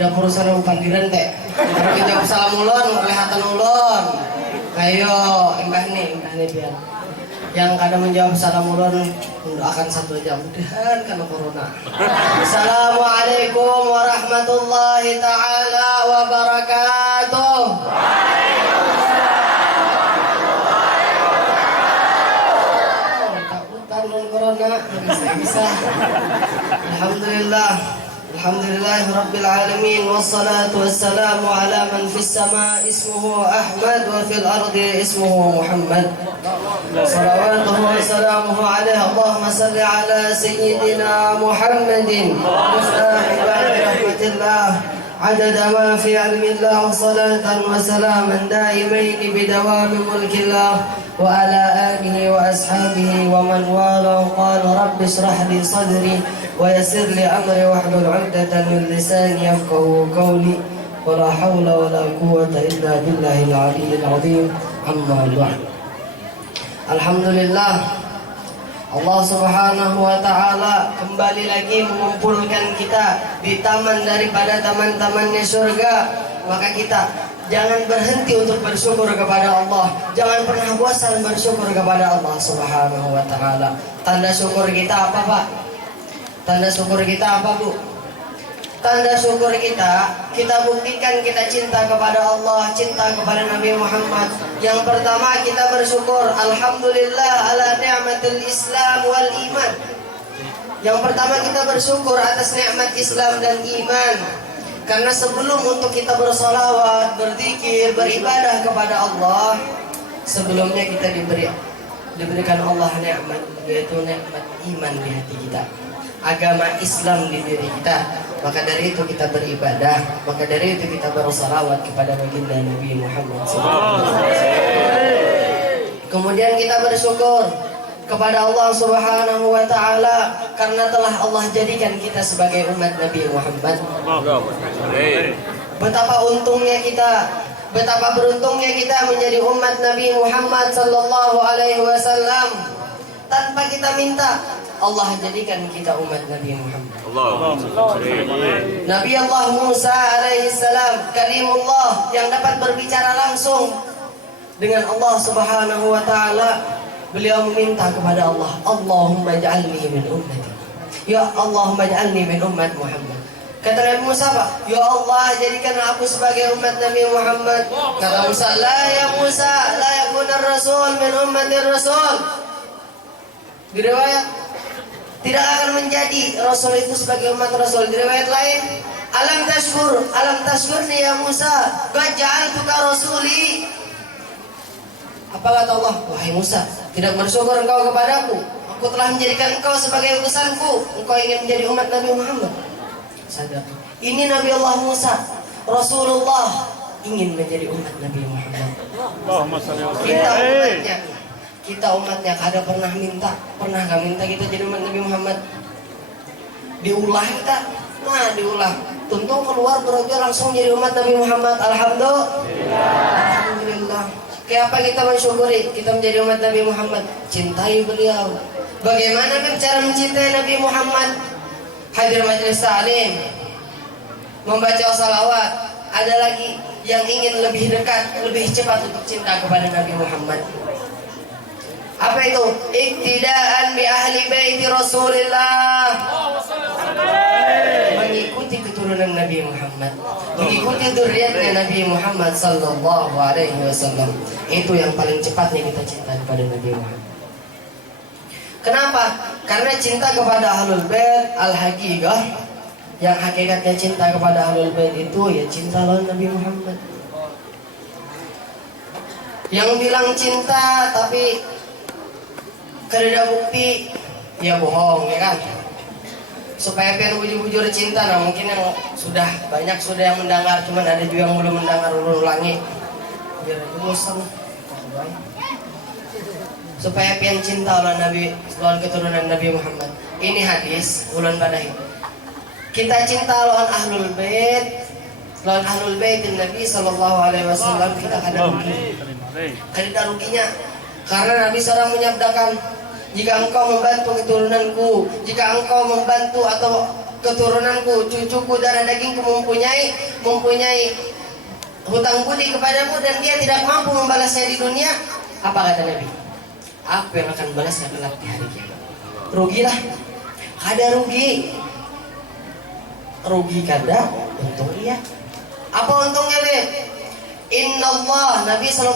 dapur sana panggilan teh. Kalau kita salam ulun, kelihatan ulun. Ayo, mbah nih biar. Yang kadang menjawab salam ulun akan 1 jam mudahan karena corona. Assalamualaikum warahmatullahi taala wabarakatuh. Takutan non corona bisa. Alhamdulillah. Alhamdulillahirabbil alamin wassalatu wassalamu ala man fis sama ismuhu Ahmad wa fil ardi ismuhu Muhammad. Salawatuhu wa salamuhu alaihi. Allahumma salli ala sayyidina Muhammadin muftahi babi rahmatillah عدد ما في علم الله صلاة وسلاما دائمين بدوام ملك الله وعلى آله وأصحابه ومن والاه. قال رب اشرح لي صدري ويسر لي أمري واحلل عقدة من لساني يفقهوا قولي ولا حول ولا قوة إلا بالله العلي العظيم. أما بعد. Alhamdulillah, Allah Subhanahu wa Ta'ala kembali lagi mengumpulkan kita di taman daripada taman-tamannya surga. Maka kita jangan berhenti untuk bersyukur kepada Allah. Jangan pernah bosan bersyukur kepada Allah Subhanahu wa Ta'ala. Tanda syukur kita apa, Pak? Tanda syukur kita apa, Bu? Tanda syukur kita buktikan kita cinta kepada Allah, cinta kepada Nabi Muhammad. Yang pertama kita bersyukur, alhamdulillah ala ni'matil Islam wal iman. Yang pertama kita bersyukur atas nikmat Islam dan iman. Karena sebelum untuk kita bersolawat, berzikir, beribadah kepada Allah, sebelumnya kita diberikan Allah nikmat, yaitu nikmat iman di hati kita, agama Islam di diri kita. Maka dari itu kita beribadah, maka dari itu kita bersalawat kepada baginda Nabi Muhammad SAW. Kemudian kita bersyukur kepada Allah Subhanahu wa Ta'ala karena telah Allah jadikan kita sebagai umat Nabi Muhammad. Betapa untungnya kita, betapa beruntungnya kita menjadi umat Nabi Muhammad sallallahu alaihi wasallam. Tanpa kita minta, Allah jadikan kita umat Nabi Muhammad. Nabi Allah Musa alaihi salam, kalimullah yang dapat berbicara langsung dengan Allah Subhanahu wa Ta'ala. Beliau meminta kepada Allah, Allahumma ja'alni min ummati. Ya Allahumma ja'alni min ummat Muhammad. Kata Nabi Musa, Pak, ya Allah jadikanlah aku sebagai umat Nabi Muhammad. Kata Musa, la ya Musa, la yakuna rasul min ummatir rasul. Di riwayat tidak akan menjadi Rasul itu sebagai umat Rasul. Di riwayat lain, alam tashkurni ya Musa, qad ja'altuka rasuli. Apa kata Allah? Wahai Musa, tidak bersyukur engkau kepadaku. Aku telah menjadikan engkau sebagai utusanku. Engkau ingin menjadi umat Nabi Muhammad. Sadar. Ini Nabi Allah Musa, Rasulullah ingin menjadi umat Nabi Muhammad. Kita umatnya kada pernah minta, pernah gak minta kita jadi umat Nabi Muhammad. Diulah kita, diulah. Tentu keluar berojo langsung jadi umat Nabi Muhammad. Alhamdulillah. Kayak apa kita mensyukuri kita menjadi umat Nabi Muhammad? Cintai beliau. Bagaimana kan cara mencintai Nabi Muhammad? Hadir majelis ta'lim, membaca salawat. Ada lagi yang ingin lebih dekat, lebih cepat untuk cinta kepada Nabi Muhammad. Apa itu? Iktidaan bi ahli baiti Rasulillah. Mengikuti keturunan Nabi Muhammad, mengikuti dzurriyyatnya Nabi Muhammad sallallahu alaihi wasallam. Itu yang paling cepatnya kita cinta kepada Nabi Muhammad. Kenapa? Karena cinta kepada Ahlul Bait al-haqiqah, yang hakikatnya cinta kepada Ahlul Bait itu ya cinta lawan Nabi Muhammad. Yang bilang cinta tapi kerja bukti ya bohong, ya kan? Supaya pengen bujur-bujur cinta, nah mungkin yang sudah banyak yang mendengar, cuman ada juga yang belum mendengar, ulangi biar bosan. Supaya pengen cinta oleh Nabi, lawan keturunan Nabi Muhammad. Ini hadis ulan badai. Kita cinta lawan Ahlul Bait, lawan Ahlul Bait Nabi sallallahu alaihi wasallam, kita kada rugi. Kada ruginya. Karena Nabi seorang menyabdakan, jika engkau membantu keturunanku, jika engkau membantu atau keturunanku, cucuku, darah dagingku mempunyai hutang budi kepadamu dan dia tidak mampu membalasnya di dunia, apa kata Nabi? Aku yang akan balasnya kelak di hari kiamat. Rugilah, ada rugi kada, untung iya. Apa untungnya be? Inna Allah, Nabi SAW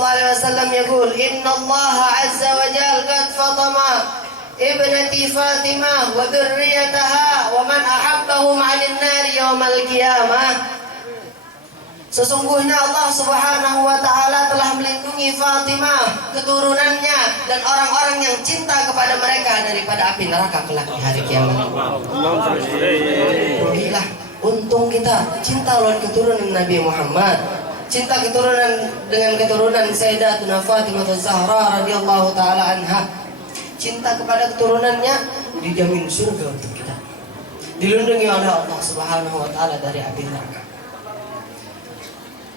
yaqul, Inna Allah azza wa jal qad fatama ibnati Fatimah wa dhurriyataha wa man ahabbahum 'anil nari yaumal qiyamah. Sesungguhnya Allah Subhanahu wa taala telah melindungi Fatimah, keturunannya dan orang-orang yang cinta kepada mereka daripada api neraka kelak di hari kiamat. Rugilah, untung kita cinta lawan keturunan Nabi Muhammad, cinta keturunan dengan keturunan Sayyidatuna Fatimah Az-Zahra radhiyallahu taala anha. Cinta kepada keturunannya dijamin surga untuk kita, dilindungi oleh Allah Subhanahu wa taala dari api neraka.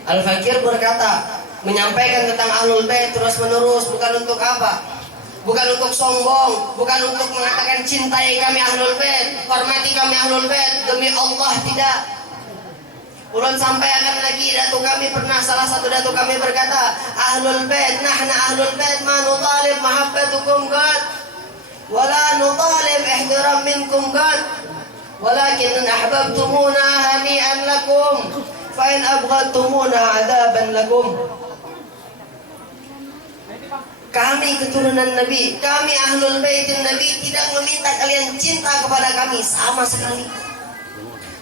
Al-Fakir berkata, menyampaikan tentang Ahlul Bait terus menerus bukan untuk apa? Bukan untuk sombong, bukan untuk mengatakan cintai kami Ahlul Bait, hormati kami Ahlul Bait, demi Allah tidak. Ulun sampaikan lagi, datu kami pernah, salah satu datu kami berkata, Ahlul Bait, nahna Ahlul Bait ma nutalib mahabbatukum qad wala nutalib ihtiram minkum qad walakin ahbabtumuna hani'an lakum fa in abghadtumuna adaban lakum. Kami keturunan Nabi, kami Ahlul Baitin Nabi tidak meminta kalian cinta kepada kami sama sekali,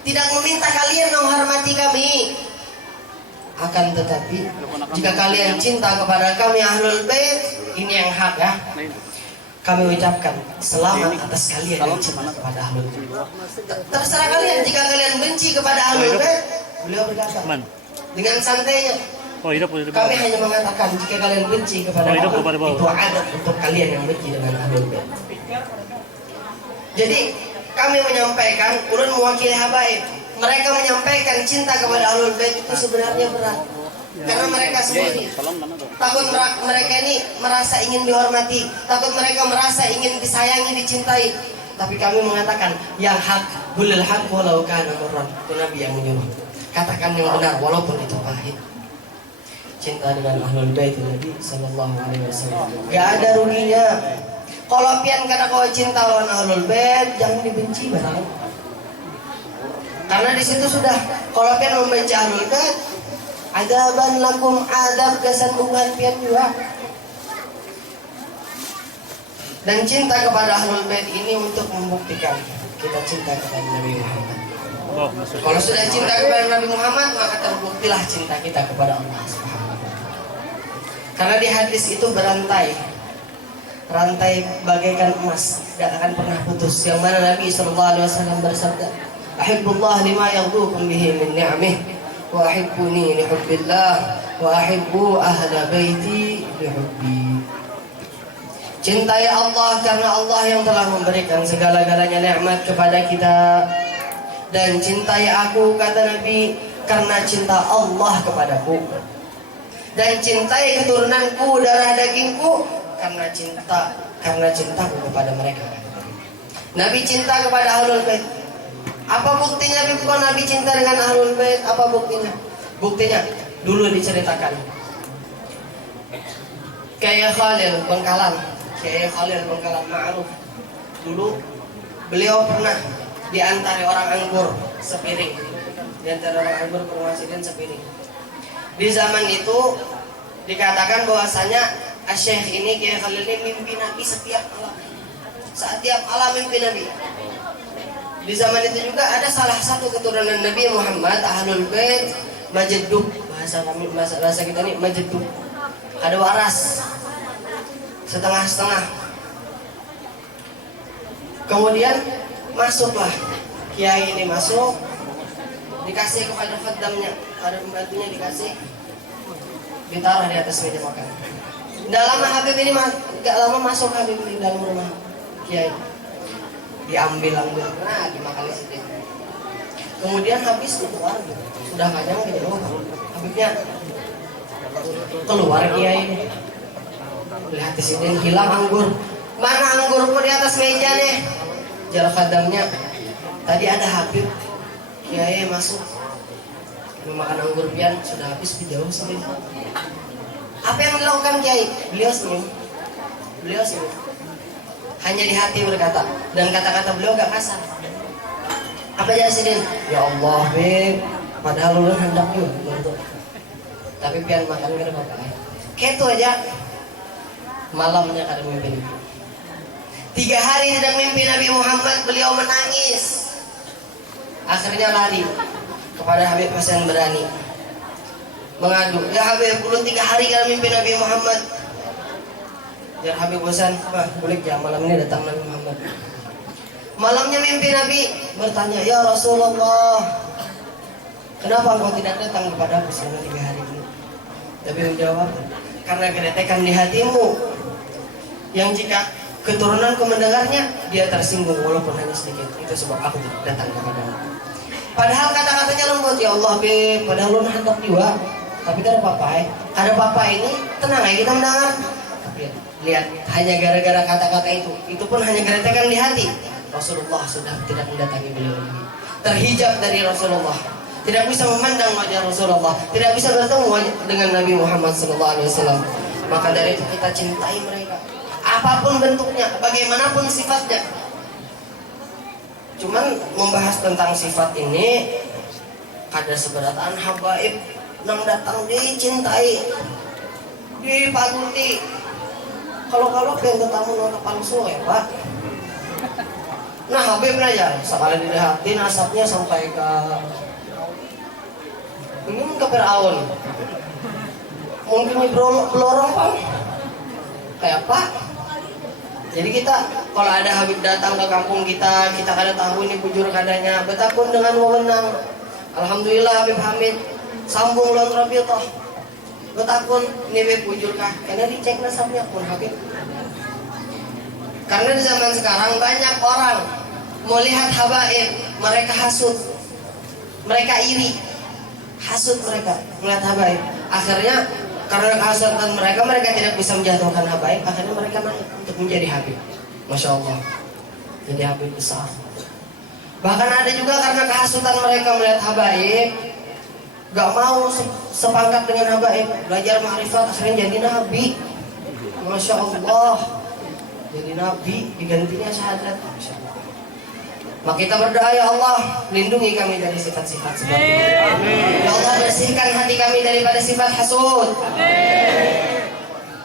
tidak meminta kalian menghormati kami. Akan tetapi jika kalian cinta kepada kami Ahlul Bait, ini yang hak ya, kami ucapkan selamat atas kalian yang cinta kepada Ahlul Bait. Terserah kalian, jika kalian benci kepada Ahlul Bait, beliau berkata dengan santainya, kami hanya mengatakan jika kalian benci kepada Ahlul Bait, itu adat untuk kalian yang benci dengan Ahlul Bait. Jadi kami menyampaikan, ulun mewakili habaib, mereka menyampaikan cinta kepada Ahlul Bait itu sebenarnya berat, karena mereka sendiri takut mereka ini merasa ingin dihormati, takut mereka merasa ingin disayangi, dicintai. Tapi kami mengatakan yang hak, bulil haq walau kana murran, itu Nabi yang menyuruh, katakan yang benar walaupun itu pahit. Cinta dengan Ahlul Bait Nabi sallallahu alaihi wasallam gak ada ruginya. Kalau pian karena kau cinta lawan Ahlul Bait, jangan dibenci barang. Karena di situ sudah, kalau pian membenci Ahlul Bait, adaban lakum, adab kesandungan pian juga. Dan cinta kepada Ahlul Bait ini untuk membuktikan kita cinta kepada Nabi Muhammad. Kalau sudah cinta kepada Nabi Muhammad, maka terbuktilah cinta kita kepada Allah Subhanahu wa taala. Karena di hadis itu berantai, rantai bagaikan emas, tidak akan pernah putus. Yang mana Nabi SAW bersabda, Ahibbullah lima yaghdukum bihi min ni'amih, wa ahibbuni lihubbillah, wa ahibbu ahla baiti lihubbi. Cintai Allah karena Allah yang telah memberikan segala-galanya nikmat kepada kita. Dan cintai aku, kata Nabi, karena cinta Allah kepadaku. Dan cintai keturunanku, darah dagingku, karena cintaku kepada mereka. Nabi cinta kepada Ahlul Bait. Apa buktinya Nabi cinta dengan Ahlul Bait? Apa buktinya? Buktinya dulu diceritakan, Kiai Khalil Bengkalan ma'ruf. Dulu beliau pernah diantara orang anggur sepiring, sepiring. Di zaman itu dikatakan bahwasanya Syekh ini, Kiai Khalil ini mimpi Nabi setiap malam mimpi Nabi. Di zaman itu juga ada salah satu keturunan Nabi Muhammad, Ahlul Bait, majedub, bahasa kita ini majedub. Ada waras setengah-setengah. Kemudian masuklah Kiai ini, masuk, dikasih kepada khaddamnya, pada pembantunya dikasih, ditaruh di atas meja makan. Tidak lama Habib ini, gak lama masuk Habib di dalam rumah Kiai, diambil, nah dimakan situ. Kemudian habis keluar, sudah kenyang gitu, Habibnya keluar Kiai ini, lihat di sini hilang anggur. Mana anggurku di atas meja nih? Jar khadamnya, Tadi ada Habib Kiai masuk memakan anggur pian, sudah habis jauh sini. Apa yang dilakukan Kiai? Beliau senyum. Hanya di hati berkata, dan kata-kata beliau gak kasar. Apa aja Sidin? Ya Allah, Beb, padahal lu hendak juga. Tapi pian makan gak ada apa-apa. Kayak itu aja. Malamnya kada mimpi. 3 hari tidak mimpi Nabi Muhammad, beliau menangis. Akhirnya lari kepada Habib Hasan Berani, mengadu, ya Habib, belum 3 hari kada mimpi Nabi Muhammad. Ya Habib Hasan, boleh ya malam ini datang Nabi Muhammad. Malamnya mimpi Nabi bertanya, ya Rasulullah, kenapa engkau tidak datang kepada aku selama 3 hari ini? Nabi menjawab, karena keretekan di hatimu, yang jika keturunanku mendengarnya, dia tersinggung walaupun hanya sedikit. Itu sebab aku tidak datang kepadamu. Padahal kata-katanya lembut, ya Allah Beb, padahal lu hendak juga. Tapi kan ada papa ada papa ini, tenang aja kita mendengar. Lihat, hanya gara-gara kata-kata itu pun hanya geretekan di hati. Rasulullah sudah tidak mendatangi beliau lagi. Terhijab dari Rasulullah, tidak bisa memandang wajah Rasulullah, tidak bisa bertemu dengan Nabi Muhammad SAW. Maka dari itu kita cintai mereka, apapun bentuknya, bagaimanapun sifatnya. Cuman membahas tentang sifat ini, kada seberataan habaib nang datang dicintai, dipaguti. Kalau pengen tamu nona palsu ya Pak. Nah Habib aja sekali dilihatin asapnya sampai ke ini ke Firaun. Mungkin di pelorong Pak. Kayak Pak. Jadi kita kalau ada Habib datang ke kampung kita kada tahu ini bujur kadanya, betapun dengan wewenang. Alhamdulillah Habib Hamid sambung lawan Rabi'ah. Betapun ini bujur kah? Karena dicek nasabnya pun Habib. Karena di zaman sekarang banyak orang melihat habaib, mereka hasud, mereka iri, hasud mereka melihat habaib. Akhirnya karena kehasutan mereka tidak bisa menjatuhkan habaib, akhirnya mereka naik untuk menjadi habib. Masya Allah, jadi habib besar. Bahkan ada juga karena kehasutan mereka melihat habaib, gak mau sepangkat dengan habaib, belajar ma'rifat, akhirnya jadi nabi. Masya Allah, jadi nabi digantinya syahadat. Masya Allah. Maka kita berdoa, ya Allah, lindungi kami dari sifat-sifat seperti itu. Ya Allah, bersihkan hati kami daripada sifat hasud.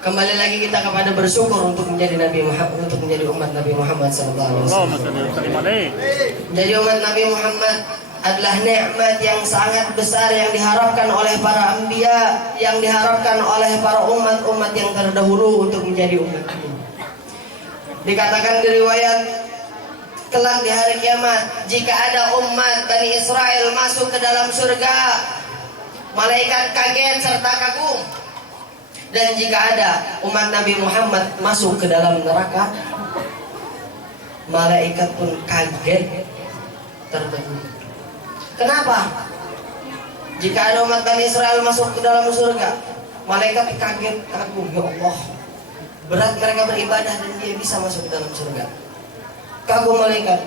Kembali lagi kita kepada bersyukur untuk menjadi Nabi Muhammad, untuk menjadi umat Nabi Muhammad SAW. Jadi umat Nabi Muhammad adalah nikmat yang sangat besar yang diharapkan oleh para anbiya, yang diharapkan oleh para umat-umat yang terdahulu untuk menjadi umat ini. Dikatakan di riwayat, kelak di hari kiamat, jika ada umat Bani Israel masuk ke dalam surga, malaikat kaget serta kagum. Dan jika ada umat Nabi Muhammad masuk ke dalam neraka, malaikat pun kaget tertegun. Kenapa? Jika ada umat Bani Israel masuk ke dalam surga, malaikat kaget kagum, ya Allah, berat mereka beribadah dan dia bisa masuk ke dalam surga. Kagum malaikat.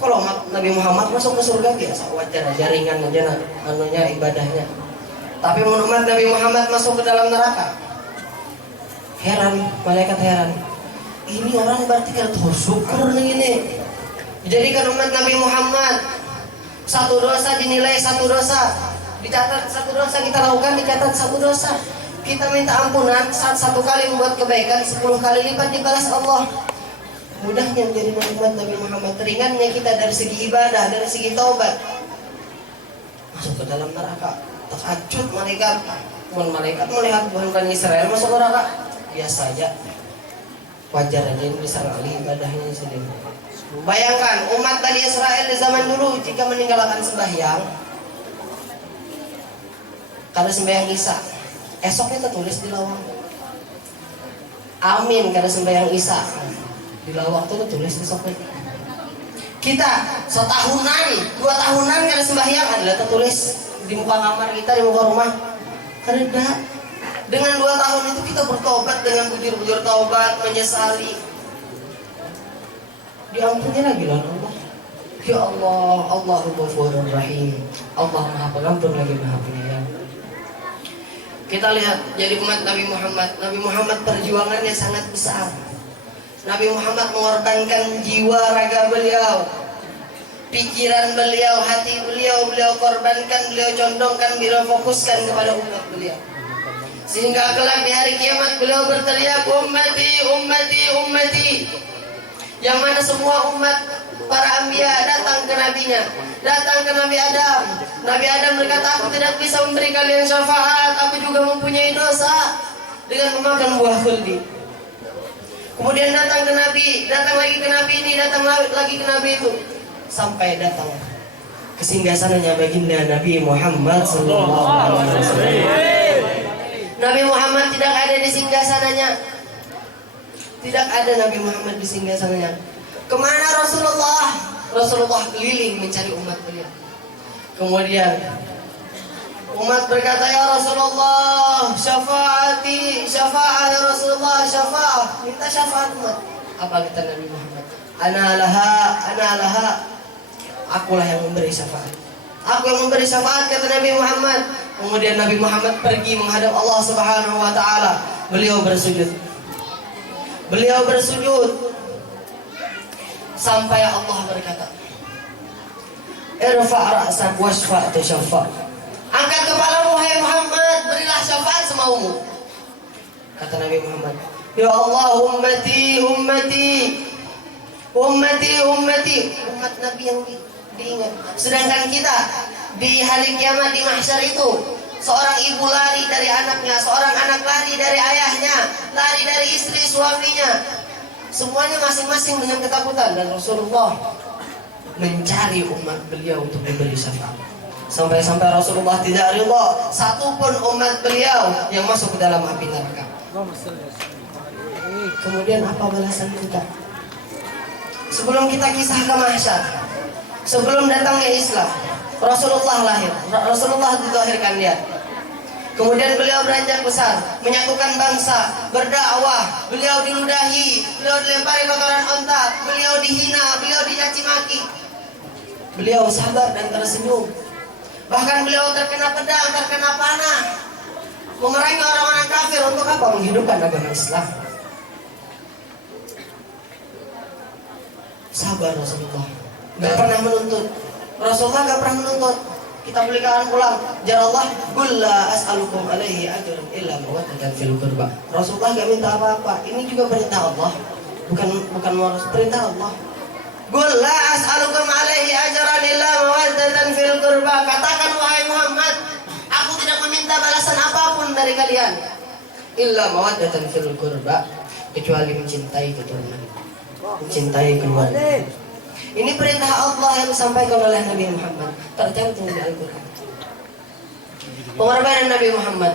Kalau umat Nabi Muhammad masuk ke surga biasa wajar aja, ringan aja anunya ibadahnya. Tapi umat Nabi Muhammad masuk ke dalam neraka, heran, malaikat heran. Ini orang berarti kan syukur nih ini. Dijadikan umat Nabi Muhammad, satu dosa dinilai satu dosa, dicatat satu dosa kita lakukan dicatat satu dosa. Kita minta ampunan saat satu kali membuat kebaikan 10 kali lipat dibalas Allah. Mudahnya menjadi umat Nabi Muhammad, ringannya kita dari segi ibadah, dari segi taubat. Masuk ke dalam neraka, takjub malaikat. Malaikat melihat Bani Israel masuk neraka, biasa aja, wajar aja, ini bisa ngalih ibadahnya sendiri. Bayangkan umat Bani Israel di zaman dulu jika meninggalkan sembahyang, karena sembahyang Isya, esoknya tertulis di lawang. Amin karena sembahyang Isya, di lawang itu tertulis esoknya. Kita setahunan, 2 tahunan karena sembahyang adalah tertulis di muka kamar kita, di muka rumah. Karena dengan 2 tahun itu kita bertobat dengan bujur-bujur taubat, menyesali, diampuni lagi lah Allah. Ya Allah, Allahul Ghafurur Rahim. Allah Maha Pengampun lagi Maha Penyayang. Kita lihat jadi umat Nabi Muhammad. Nabi Muhammad perjuangannya sangat besar. Nabi Muhammad mengorbankan jiwa raga beliau, pikiran beliau, hati beliau, beliau korbankan, beliau condongkan, beliau fokuskan kepada umat beliau. Sehingga kelak di hari kiamat beliau berteriak, ummati, ummati, ummati. Yang mana semua umat para anbiya datang ke nabinya, datang ke Nabi Adam. Nabi Adam berkata, aku tidak bisa memberi kalian syafaat, aku juga mempunyai dosa dengan memakan buah khuldi. Kemudian datang ke Nabi, datang lagi ke Nabi ini, datang lagi ke Nabi itu, sampai datang ke singgasananya baginda Nabi Muhammad sallallahu alaihi wasallam. Nabi Muhammad tidak ada di singgasananya. Tidak ada Nabi Muhammad di singgasananya. Kemana Rasulullah? Rasulullah keliling mencari umat beliau. Kemudian umat berkata, ya Rasulullah, syafaati, syafaat ya Rasulullah, syafaat. Minta syafaat umat. Apa kata Nabi Muhammad? Ana laha. Akulah yang memberi syafaat. Aku yang memberi syafaat, kata Nabi Muhammad. Kemudian Nabi Muhammad pergi menghadap Allah Subhanahu wa taala. Beliau bersujud. Sampai Allah berkata, irfa' ra'sak washfa' tushaffa'. Angkat kepalamu hai Muhammad, berilah syafaat semaumu. Kata Nabi Muhammad, ya Allah, ummati, ummati, ummati, ummati. Umat Nabi yang diingat. Sedangkan kita di hari kiamat di mahsyar itu, seorang ibu lari dari anaknya, seorang anak lari dari ayahnya, lari dari istri suaminya. Semuanya masing-masing dengan ketakutan, dan Rasulullah mencari umat beliau untuk memberi syafaat. Sampai-sampai Rasulullah tidak ridha satupun umat beliau yang masuk ke dalam api neraka. Kemudian apa balasan kita? Sebelum kita kisah ke mahsyar, sebelum datangnya Islam, Rasulullah lahir, Rasulullah dilahirkan dia. Kemudian beliau beranjak besar, menyatukan bangsa, berdakwah, beliau diludahi, beliau dilempari kotoran onta, beliau dihina, beliau dicaci maki. Beliau sabar dan tersenyum. Bahkan beliau terkena pedang, terkena panah, memerangi orang-orang kafir. Untuk apa? Menghidupkan agama Islam. Sabar Rasulullah, gak pernah menuntut. Rasulullah gak pernah menuntut. Kita belikan pulang. Jarallah, qul la as'alukum alaihi ajran illa mawaddatan fil qurba. Rasulullah gak minta apa-apa. Ini juga perintah Allah. Bukan perintah Allah. Qul la as'alukum alaihi ajran illa mawaddatan fil qurba. Katakan wahai Muhammad, aku tidak meminta balasan apapun dari kalian. Illa mawaddatan fil qurba, kecuali mencintai keturunan, mencintai keluarga. Ini perintah Allah yang disampaikan oleh Nabi Muhammad, tercantum di Al-Quran. Pengorbanan Nabi Muhammad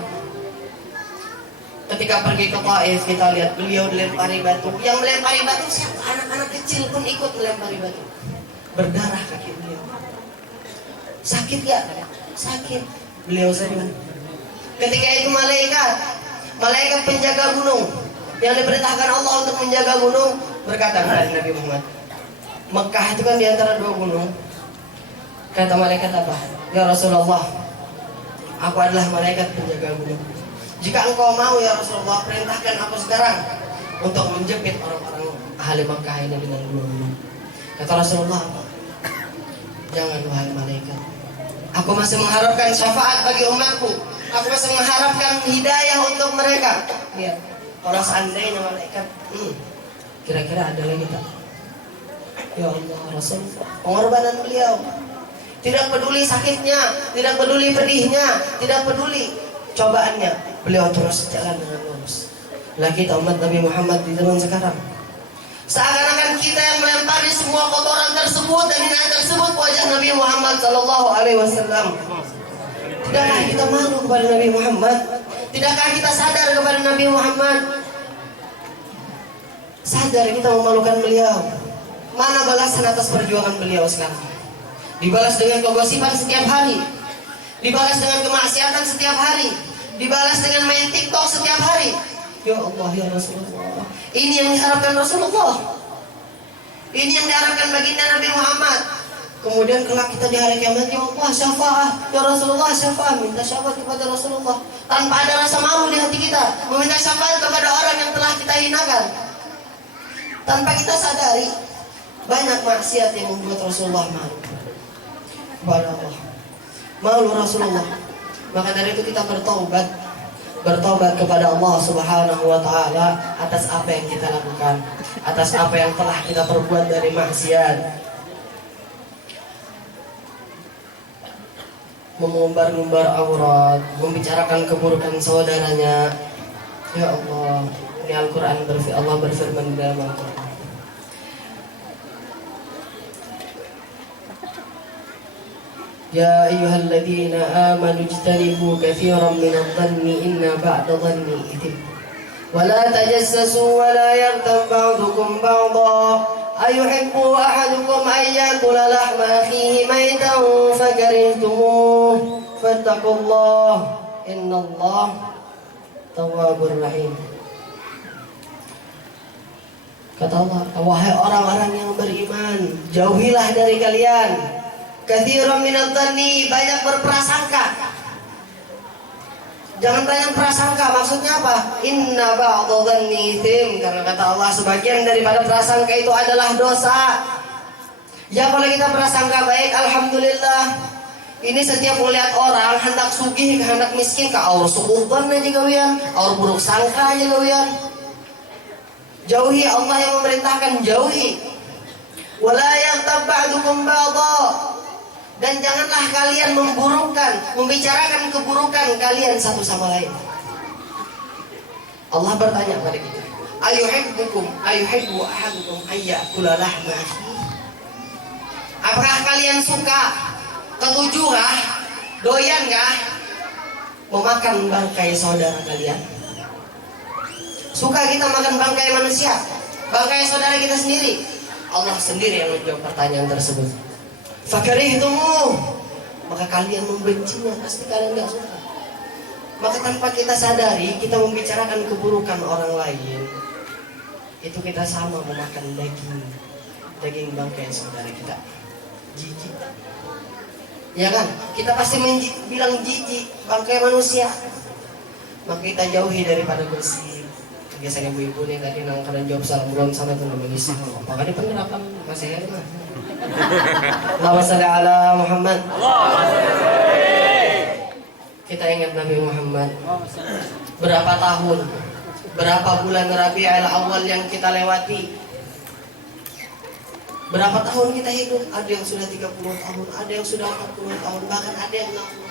ketika pergi ke Taif, kita lihat beliau dilempari batu. Yang melempari batu siapa? Anak-anak kecil pun ikut melempari batu. Berdarah kaki beliau. Sakit ya? Sakit. Beliau senyum. Ketika itu malaikat penjaga gunung yang diperintahkan Allah untuk menjaga gunung berkata kepada Nabi Muhammad, Mekah itu kan di antara dua gunung. Kata malaikat apa? Ya Rasulullah, aku adalah malaikat penjaga gunung. Jika engkau mau ya Rasulullah, perintahkan aku sekarang untuk menjepit orang-orang ahli Mekah ini dengan gunung. Kata Rasulullah apa? Jangan wahai malaikat, aku masih mengharapkan syafaat bagi umatku. Aku masih mengharapkan hidayah untuk mereka. Lihat, kalau seandainya malaikat, kira-kira ada lagi tak? Ya Allah, Rasulullah, pengorbanan beliau, tidak peduli sakitnya, tidak peduli pedihnya, tidak peduli cobaannya, beliau terus jalan dengan lurus. Lah kita umat Nabi Muhammad di zaman sekarang, seakan-akan kita yang melempari semua kotoran tersebut dan hinaan tersebut wajah Nabi Muhammad sallallahu alaihi wasallam. Tidakkah kita malu kepada Nabi Muhammad? Tidakkah kita sadar kepada Nabi Muhammad? Sadar kita memalukan beliau. Mana balasan atas perjuangan beliau sekarang? Dibalas dengan kegosipan setiap hari, dibalas dengan kemaksiatan setiap hari, dibalas dengan main TikTok setiap hari. Ya Allah ya Rasulullah, ini yang diharapkan Rasulullah, ini yang diharapkan baginda Nabi Muhammad. Kemudian kelak kita di hari kiamat, ya Allah syafaat, ya Rasulullah syafaat, minta syafaat kepada Rasulullah. Tanpa ada rasa malu di hati kita, meminta syafaat kepada orang yang telah kita hinakan. Tanpa kita sadari, banyak maksiat yang membuat Rasulullah malu kepada Allah. Malu Rasulullah. Maka dari itu kita bertaubat kepada Allah Subhanahu wa taala atas apa yang kita lakukan, atas apa yang telah kita perbuat dari maksiat. Mengumbar-umbar aurat, membicarakan keburukan saudaranya. Ya Allah, ini Al-Quran Allah berfirman di dalam Al-Quran. Ya ayyuhalladzina amanu ijtanibu katsiran minadh-dhanni inna ba'da dhanni itsm. Wa la tajassasu wa la yaghtab ba'dukum ba'dha. Ayuhibbu ahadukum an yakula lahma akhihi maitan fakarihtumuh fattaqullah innallaha tawwabur rahim. Kata Allah, wahai orang-orang yang beriman, jauhilah dari kalian katsiran minadh-dhanni, banyak berprasangka. Jangan banyak prasangka, maksudnya apa? Inna ba'da dhanni itsm, karena kata Allah sebagian daripada prasangka itu adalah dosa. Ya kalau kita prasangka baik, alhamdulillah. Ini setiap melihat orang hendak sugih, hendak miskin, ke aur suudzon aja gawian, aur buruk sangka aja gawian. Jauhi, Allah yang memerintahkan jauhi. Wala yaghtab ba'dukum ba'dha. Dan janganlah kalian memburukkan, membicarakan keburukan kalian satu sama lain. Allah bertanya kepada kita, ayuhibbu ahadukum ayyakula lahma akhihi. Apakah kalian suka, ketujuh kah, doyan kah memakan bangkai saudara kalian? Suka kita makan bangkai manusia, bangkai saudara kita sendiri? Allah sendiri yang menjawab pertanyaan tersebut. Fakarihtumuh, maka kalian membencinya, pasti kalian gak suka. Maka tanpa kita sadari, kita membicarakan keburukan orang lain, itu kita sama memakan daging bangkai saudara kita. Jijik, ya kan? Kita pasti bilang jijik bangkai manusia. Maka kita jauhi daripada bersih. Biasanya ibu-ibu nih tadi kadang jawab salam belum sana tuh namanya sih. Apakah di penerapan masih ada mah? Allahumma shalli ala Muhammad. Kita ingat Nabi Muhammad. Berapa tahun, berapa bulan Rabiul Awal yang kita lewati? Berapa tahun kita hidup? Ada yang sudah 30 tahun, ada yang sudah 40 tahun, bahkan ada yang 60.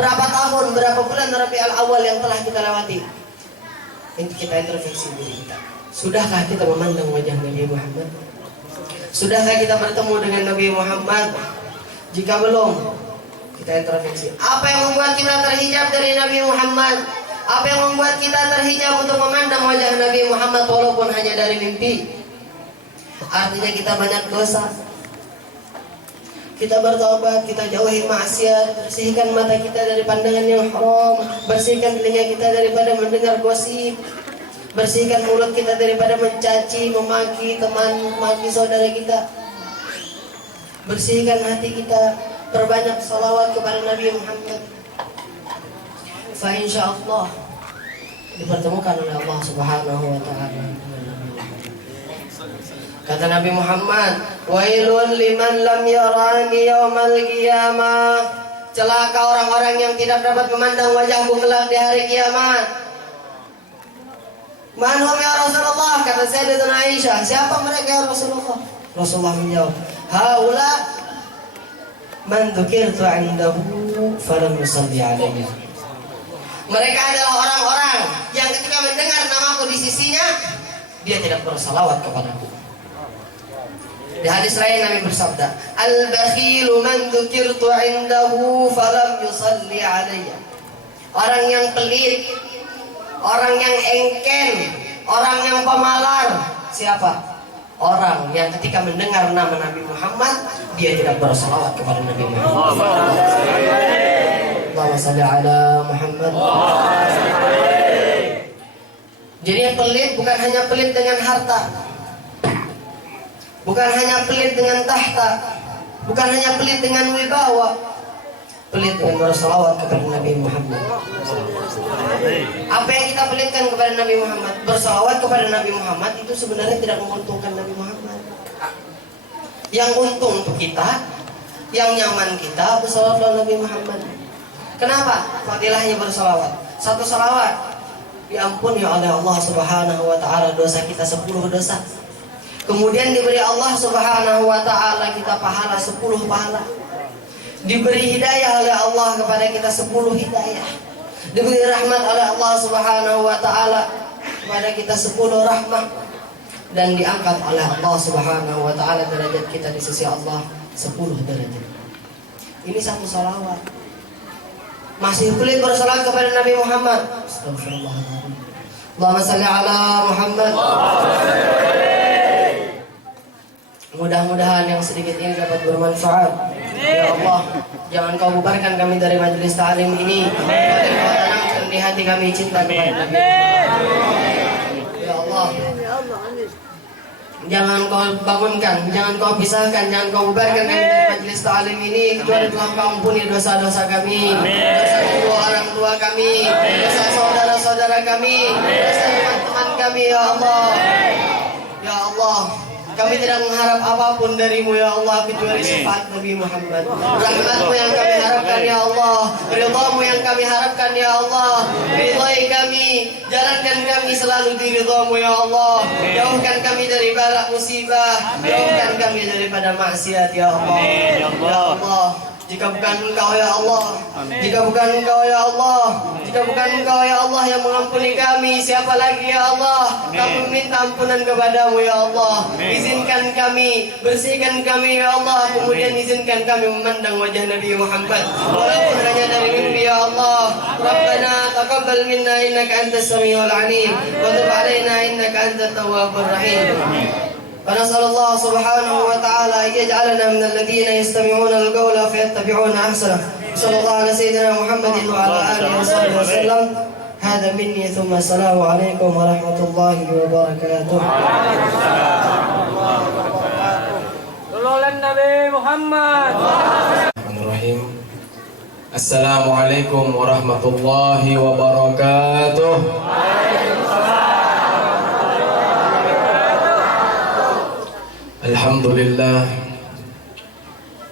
Berapa tahun, berapa bulan Rabiul Awal yang telah kita lewati? Ini kita introspeksi diri kita. Sudahkah kita memandang wajah Nabi Muhammad? Sudahkah kita bertemu dengan Nabi Muhammad? Jika belum, kita introspeksi. Apa yang membuat kita terhijab dari Nabi Muhammad? Apa yang membuat kita terhijab untuk memandang wajah Nabi Muhammad walaupun hanya dari mimpi? Artinya kita banyak dosa. Kita bertobat, kita jauhi maksiat, bersihkan mata kita dari pandangan yang haram, bersihkan telinga kita daripada mendengar gosip, bersihkan mulut kita daripada mencaci, memaki teman, memaki saudara kita. Bersihkan hati kita, perbanyak salawat kepada Nabi Muhammad. Fa insyaallah dipertemukan oleh Allah Subhanahu wa taala. Kata Nabi Muhammad, wailun liman lam yarani yaumal qiyamah. Celaka orang-orang yang tidak dapat memandang wajahku kelak di hari kiamat. Man hum ya Rasulullah? Kata Sayyidatuna Aisyah, siapa mereka ya Rasulullah? Rasulullah menjawab, haula man dzukirtu 'indahu falam yusalli 'alayya. Mereka adalah orang-orang yang ketika mendengar namaku di sisinya, dia tidak bersalawat kepadaku. Di hadis lain Nabi bersabda, al-bakhilu man dzukirtu 'indahu falam yusalli 'alayya. Orang yang pelit, orang yang engken, orang yang pemalar, siapa? Orang yang ketika mendengar nama Nabi Muhammad, dia tidak bersalawat kepada Nabi Muhammad. Allahumma shalli ala Muhammad. Jadi yang pelit bukan hanya pelit dengan harta. Bukan hanya pelit dengan tahta, bukan hanya pelit dengan wibawa, pelit dengan bersalawat kepada Nabi Muhammad. Apa yang kita pelitkan kepada Nabi Muhammad, bersalawat kepada Nabi Muhammad, itu sebenarnya tidak menguntungkan Nabi Muhammad. Yang untung untuk kita, yang nyaman kita, bersalawat kepada Nabi Muhammad. Kenapa? Fadilahnya bersalawat. Satu salawat diampuni oleh Allah Subhanahu wa taala dosa kita 10 dosa. Kemudian diberi Allah Subhanahu wa taala kita pahala 10 pahala. Diberi hidayah oleh Allah kepada kita 10 hidayah. Diberi rahmat oleh Allah Subhanahu wa taala kepada kita 10 rahmat. Dan diangkat oleh Allah Subhanahu wa taala derajat kita di sisi Allah 10 derajat. Ini satu salawat. Masih pelit bersalat kepada Nabi Muhammad. Astagfirullahaladzim. Allahumma salli ala Muhammad. Mudah-mudahan yang sedikit ini dapat bermanfaat. Ya Allah, jangan kau bubarkan kami dari majelis ta'lim ini. Kau tanamkan di hati kami cinta kepada Nabi Muhammad. Ya Allah, jangan kau bangunkan, jangan kau pisahkan, jangan kau bubarkan kami dari majelis ta'lim ini kecuali telah kau ampuni dosa-dosa kami, dosa kedua orang tua kami, dosa saudara-saudara kami, dosa teman-teman kami. Ya Allah, ya Allah, kami tidak mengharap apapun darimu ya Allah kecuali syafaat Nabi Muhammad. Rahmatmu yang kami harapkan ya Allah, ridhamu yang kami harapkan ya Allah. Ridhai kami, jalankan kami selalu di ridhamu ya Allah. Jauhkan kami dari bala musibah, jauhkan kami daripada maksiat ya Allah. Ya Allah, jika bukan Engkau ya Allah, jika bukan Engkau ya Allah, jika bukan Engkau ya Allah yang mengampuni kami, siapa lagi ya Allah? Kami minta ampunan kepadamu ya Allah. Izinkan kami, bersihkan kami ya Allah. Kemudian izinkan kami memandang wajah Nabi Muhammad walaupun hanya dari mimpi ya Allah. Rabbana taqabbal minna innaka antas samiul alim wa tub alaina innaka antat tawwabur rahim. ونسأل الله سبحانه وتعالى أن يجعلنا من الذين يستمعون القول فيتبعون أحسنه. صلى الله على سيدنا محمد وعلى آله وصحبه وسلم. هذا مني ثم السلام عليكم ورحمة الله وبركاته. Assalamualaikum warahmatullahi wabarakatuh. Alhamdulillah,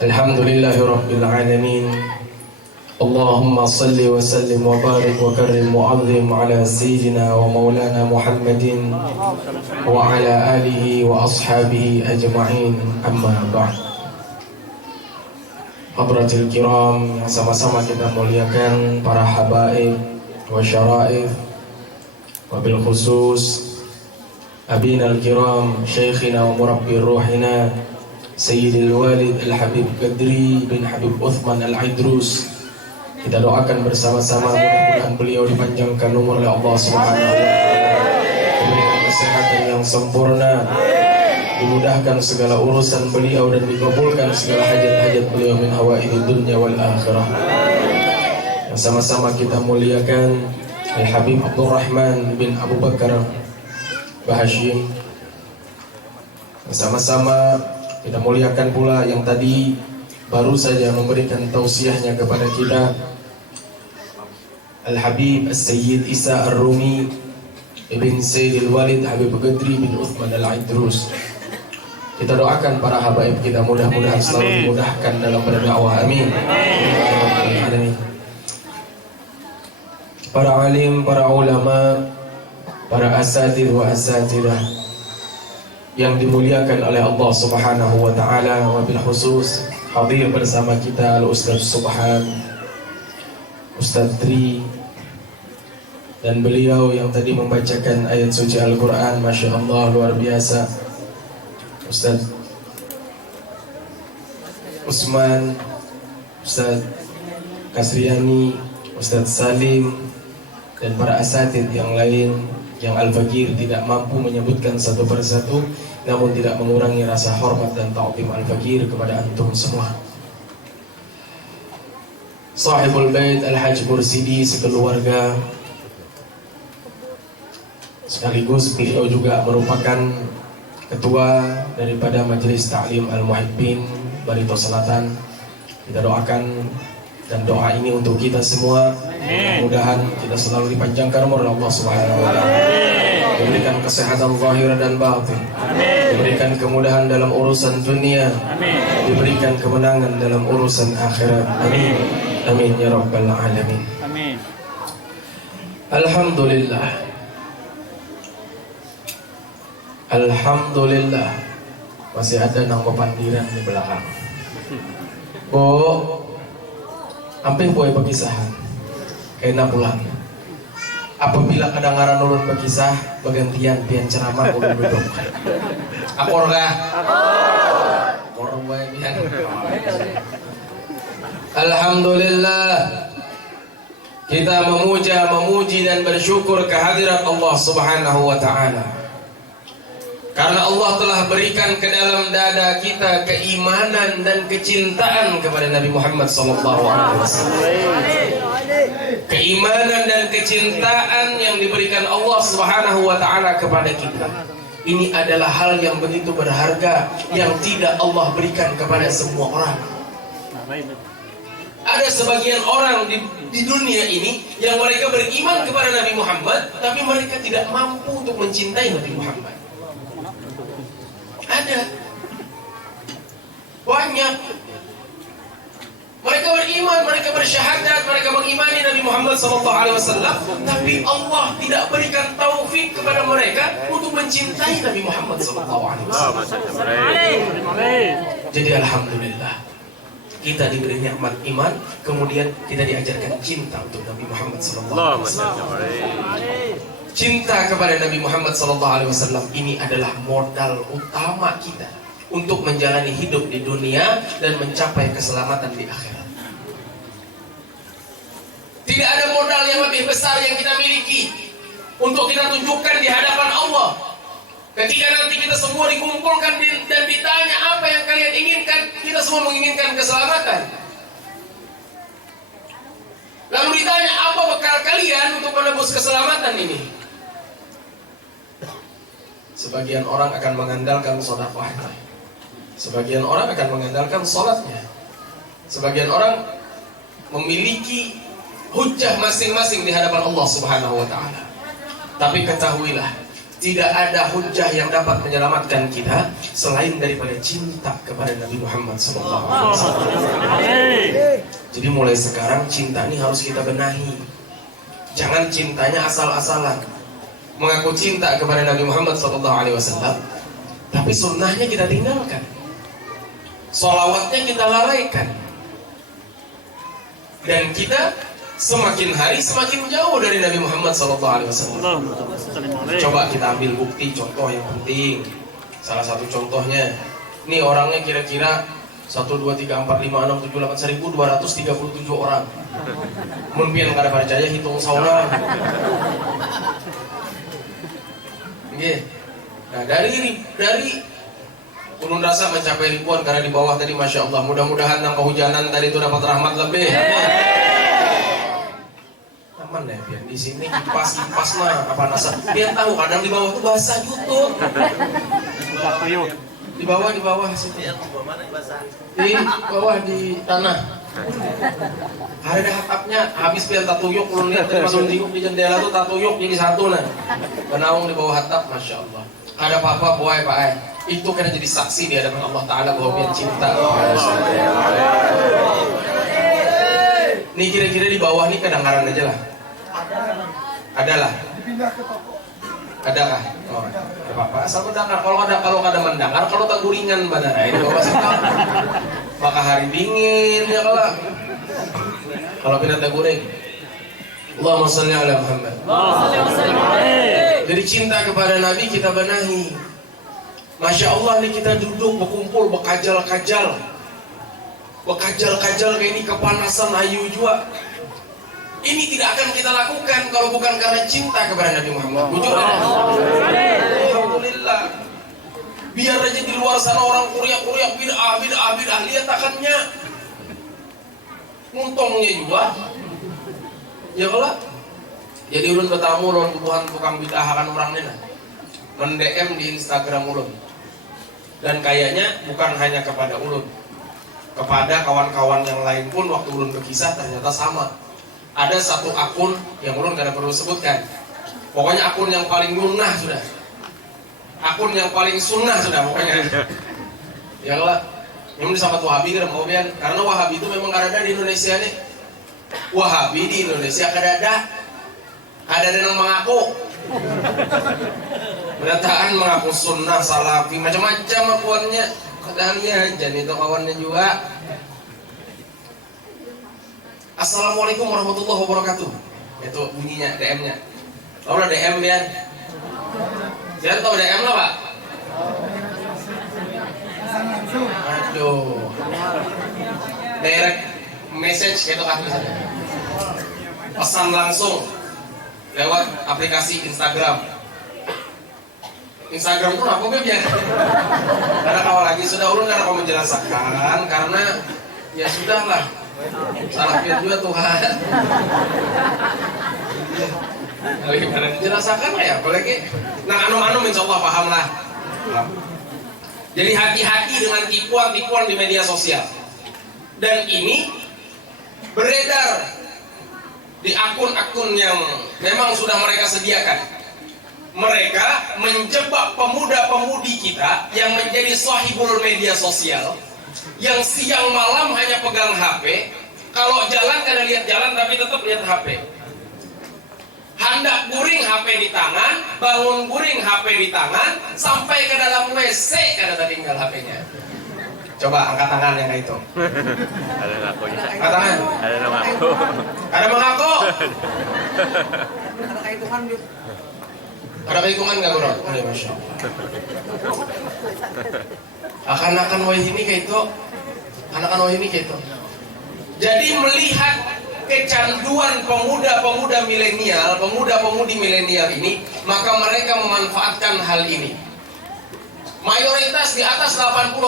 alhamdulillahi rabbil alamin. Allahumma salli wa sallim wa barik wa karrim mu'azzim ala sayyidina wa maulana Muhammadin wa ala alihi wa ashabihi ajma'in, amma ba'd. Hadratil kiram yang sama-sama kita muliakan, para habaib wa syara'if, wabil khusus Abina al-kiram, Syekhina wa murabbi ruhina Sayyidil Walid Al-Habib Qadri bin Habib Uthman Al-Idrus. Kita doakan bersama-sama mudah-mudahan beliau dipanjangkan umur oleh Allah Subhanahu wa taala, diberikan kesehatan yang sempurna, dimudahkan segala urusan beliau dan dikabulkan segala hajat-hajat beliau min hawaidid dunya wal akhirah. Yang sama-sama kita muliakan Al-Habib Abdurrahman bin Abu Bakar Bahashim. Bersama-sama kita muliakan pula yang tadi baru saja memberikan tausiahnya kepada kita, Al-Habib As-Sayyid Isa Ar-Rumi Ibn Sayyidil Walid Habib Qadri bin Uthman Al-Idrus. Kita doakan para habaib kita mudah-mudahan selalu dimudahkan dalam berdakwah, amin. Para alim, para ulama, para asatidz wa asatidah yang dimuliakan oleh Allah Subhanahu wa taala, wabil khusus hadir bersama kita Al-Ustaz Subhan, Ustaz Tri, dan beliau yang tadi membacakan ayat suci Al-Quran, Masya Allah luar biasa, Ustaz Usman, Ustaz Kasriani, Ustaz Salim, dan para asatidz yang lain yang Al-Fakir tidak mampu menyebutkan satu persatu, namun tidak mengurangi rasa hormat dan ta'zim Al-Fakir kepada antum semua. Sahibul Bait Al-Hajj Mursidi sekeluarga, sekaligus beliau juga merupakan Ketua daripada Majelis Ta'lim Al-Muhibbin Barito Selatan. Kita doakan dan doa ini untuk kita semua. Mudah-mudahan kita selalu dipanjangkan umur oleh Allah Subhanahu wa taala. Diberikan kesehatan zahir dan batin. Diberikan kemudahan dalam urusan dunia. Diberikan kemenangan dalam urusan akhirat. Amin. Amin ya rabbal alamin. Amin. Alhamdulillah. Alhamdulillah. Masih ada nang pepandiran di belakang. Bu, hampir boleh berkisahan. Kena pulang. Apabila kedengaran ulun berkisah, bergantian pian ceramah ulun duduk. Akor kah? Akor wae pian. Alhamdulillah. Kita memuja, memuji dan bersyukur kehadirat Allah Subhanahu wa taala. Karena Allah telah berikan ke dalam dada kita keimanan dan kecintaan kepada Nabi Muhammad sallallahu alaihi wasallam. Keimanan dan kecintaan yang diberikan Allah Subhanahu wa taala kepada kita. Ini adalah hal yang begitu berharga yang tidak Allah berikan kepada semua orang. Ada sebagian orang di dunia ini yang mereka beriman kepada Nabi Muhammad, tapi mereka tidak mampu untuk mencintai Nabi Muhammad. Ada banyak. Mereka beriman, mereka bersyahadat, mereka mengimani Nabi Muhammad SAW, tapi Allah tidak berikan taufik kepada mereka untuk mencintai Nabi Muhammad SAW. Jadi alhamdulillah kita diberi nikmat iman, kemudian kita diajarkan cinta untuk Nabi Muhammad SAW. Cinta kepada Nabi Muhammad SAW ini adalah modal utama kita untuk menjalani hidup di dunia dan mencapai keselamatan di akhirat. Tidak ada modal yang lebih besar yang kita miliki untuk kita tunjukkan di hadapan Allah. Ketika nanti kita semua dikumpulkan dan ditanya apa yang kalian inginkan, kita semua menginginkan keselamatan. Lalu ditanya apa bekal kalian untuk menebus keselamatan ini? Sebagian orang akan mengandalkan sedekahnya. Sebagian orang akan mengandalkan salatnya. Sebagian orang memiliki hujjah masing-masing di hadapan Allah Subhanahu wa taala. Tapi ketahuilah, tidak ada hujjah yang dapat menyelamatkan kita selain daripada cinta kepada Nabi Muhammad SAW. Jadi mulai sekarang cinta ini harus kita benahi. Jangan cintanya asal-asalan. Mengaku cinta kepada Nabi Muhammad SAW, tapi sunnahnya kita tinggalkan, sholawatnya kita lalaikan, dan kita semakin hari semakin jauh dari Nabi Muhammad SAW. Coba kita ambil bukti contoh yang penting. Salah satu contohnya, ini orangnya kira-kira 1, 2, 3, 4, 5, 6, 7, 8, 1.237 orang. Mungkin kada percaya hitung sauna. Nah dari ulun rasa mencapai ribuan karena di bawah tadi masya Allah. Mudah-mudahan yang kehujanan tadi itu dapat rahmat lebih. Aman ya biar di sini kipas mah apa nasa. Biar tahu kadang di bawah itu basah YouTube. Di bawah situ. Di bawah di tanah. Ada hatapnya habis pian tatuyuk ulun lihat tadi masuk jingkuk di jendela tuh tatuyuk jadi satu nah. Benaung di bawah hatap masya Allah. Ada apa-apa boy pak itu kan jadi saksi di hadapan Allah Taala bahwa pian cinta. Nih kira-kira di bawah nih kedengaran aja lah. Adalah. Adakah? Oh, ada apa-apa. Asal mendengar. Kalau kada mendengar, kalau tak guringan badara ini bawa tahu. Maka hari dingin ya kalau pindah tak guring. Allahumma shalli ala Muhammad. Jadi cinta kepada Nabi kita benahi. Masya Allah nih kita duduk berkumpul bekajal-kajal kayak ini kepanasan ayu juga. Ini tidak akan kita lakukan kalau bukan karena cinta kepada Nabi Muhammad. Jujur alhamdulillah. Biar aja di luar sana orang kuriak bid'ah lihat akannya. Untungnya juga. Ya kalau jadi ulun bertamu lawan tubuhan tukang bid'ah akan orang ini. Men-DM di Instagram ulun. Dan kayaknya bukan hanya kepada ulun, kepada kawan-kawan yang lain pun waktu ulun berkisah ternyata sama. Ada satu akun yang ulun gak ada perlu sebutkan. Pokoknya akun yang paling sunnah sudah. Akun yang paling sunnah sudah pokoknya. Ya lah, yang disangkat Wahabi kan mau biar, karena Wahabi itu memang gak ada di Indonesia nih. Wahabi di Indonesia ada yang mengaku. Pendataan mengaku sunnah, salafi, macam-macam akuannya. Kalian jadi itu kawannya juga. Assalamualaikum warahmatullahi wabarakatuh. Itu bunyinya DM-nya. Tahu lah DM Bian? Bian tahu DM lah Pak? Aduh. Direct message gitu kan misalnya. Pesan langsung lewat aplikasi Instagram. Instagram itu apa Beb ya? Karena kalau lagi sudah ulun karena mau menjelaskan karena ya sudahlah. Salah Beb juga Tuhan. Kalau gimana dijelaskan lah ya, apalagi nah anu insya Allah paham lah. Jadi hati-hati dengan tipuan-tipuan di media sosial. Dan ini beredar di akun-akun yang memang sudah mereka sediakan. Mereka menjebak pemuda-pemudi kita yang menjadi sahibul media sosial, yang siang malam hanya pegang HP, kalau jalan karena lihat jalan tapi tetap lihat HP. Hendak guring HP di tangan, bangun guring HP di tangan, sampai ke dalam WC karena tinggal HP-nya. Coba angkat tangan yang itu. Ada ngakunya. Angkat tangan. Ada ngaku. Ada mengaku. Ada kayak Tuhan gitu. Ada kehitungan nggak bro? Oh ya Masya Allah. Akan wah ini kayak itu. Akan wah ini kayak itu. Jadi melihat kecanduan pemuda-pemuda milenial, pemuda-pemudi milenial ini, maka mereka memanfaatkan hal ini. Mayoritas di atas 80%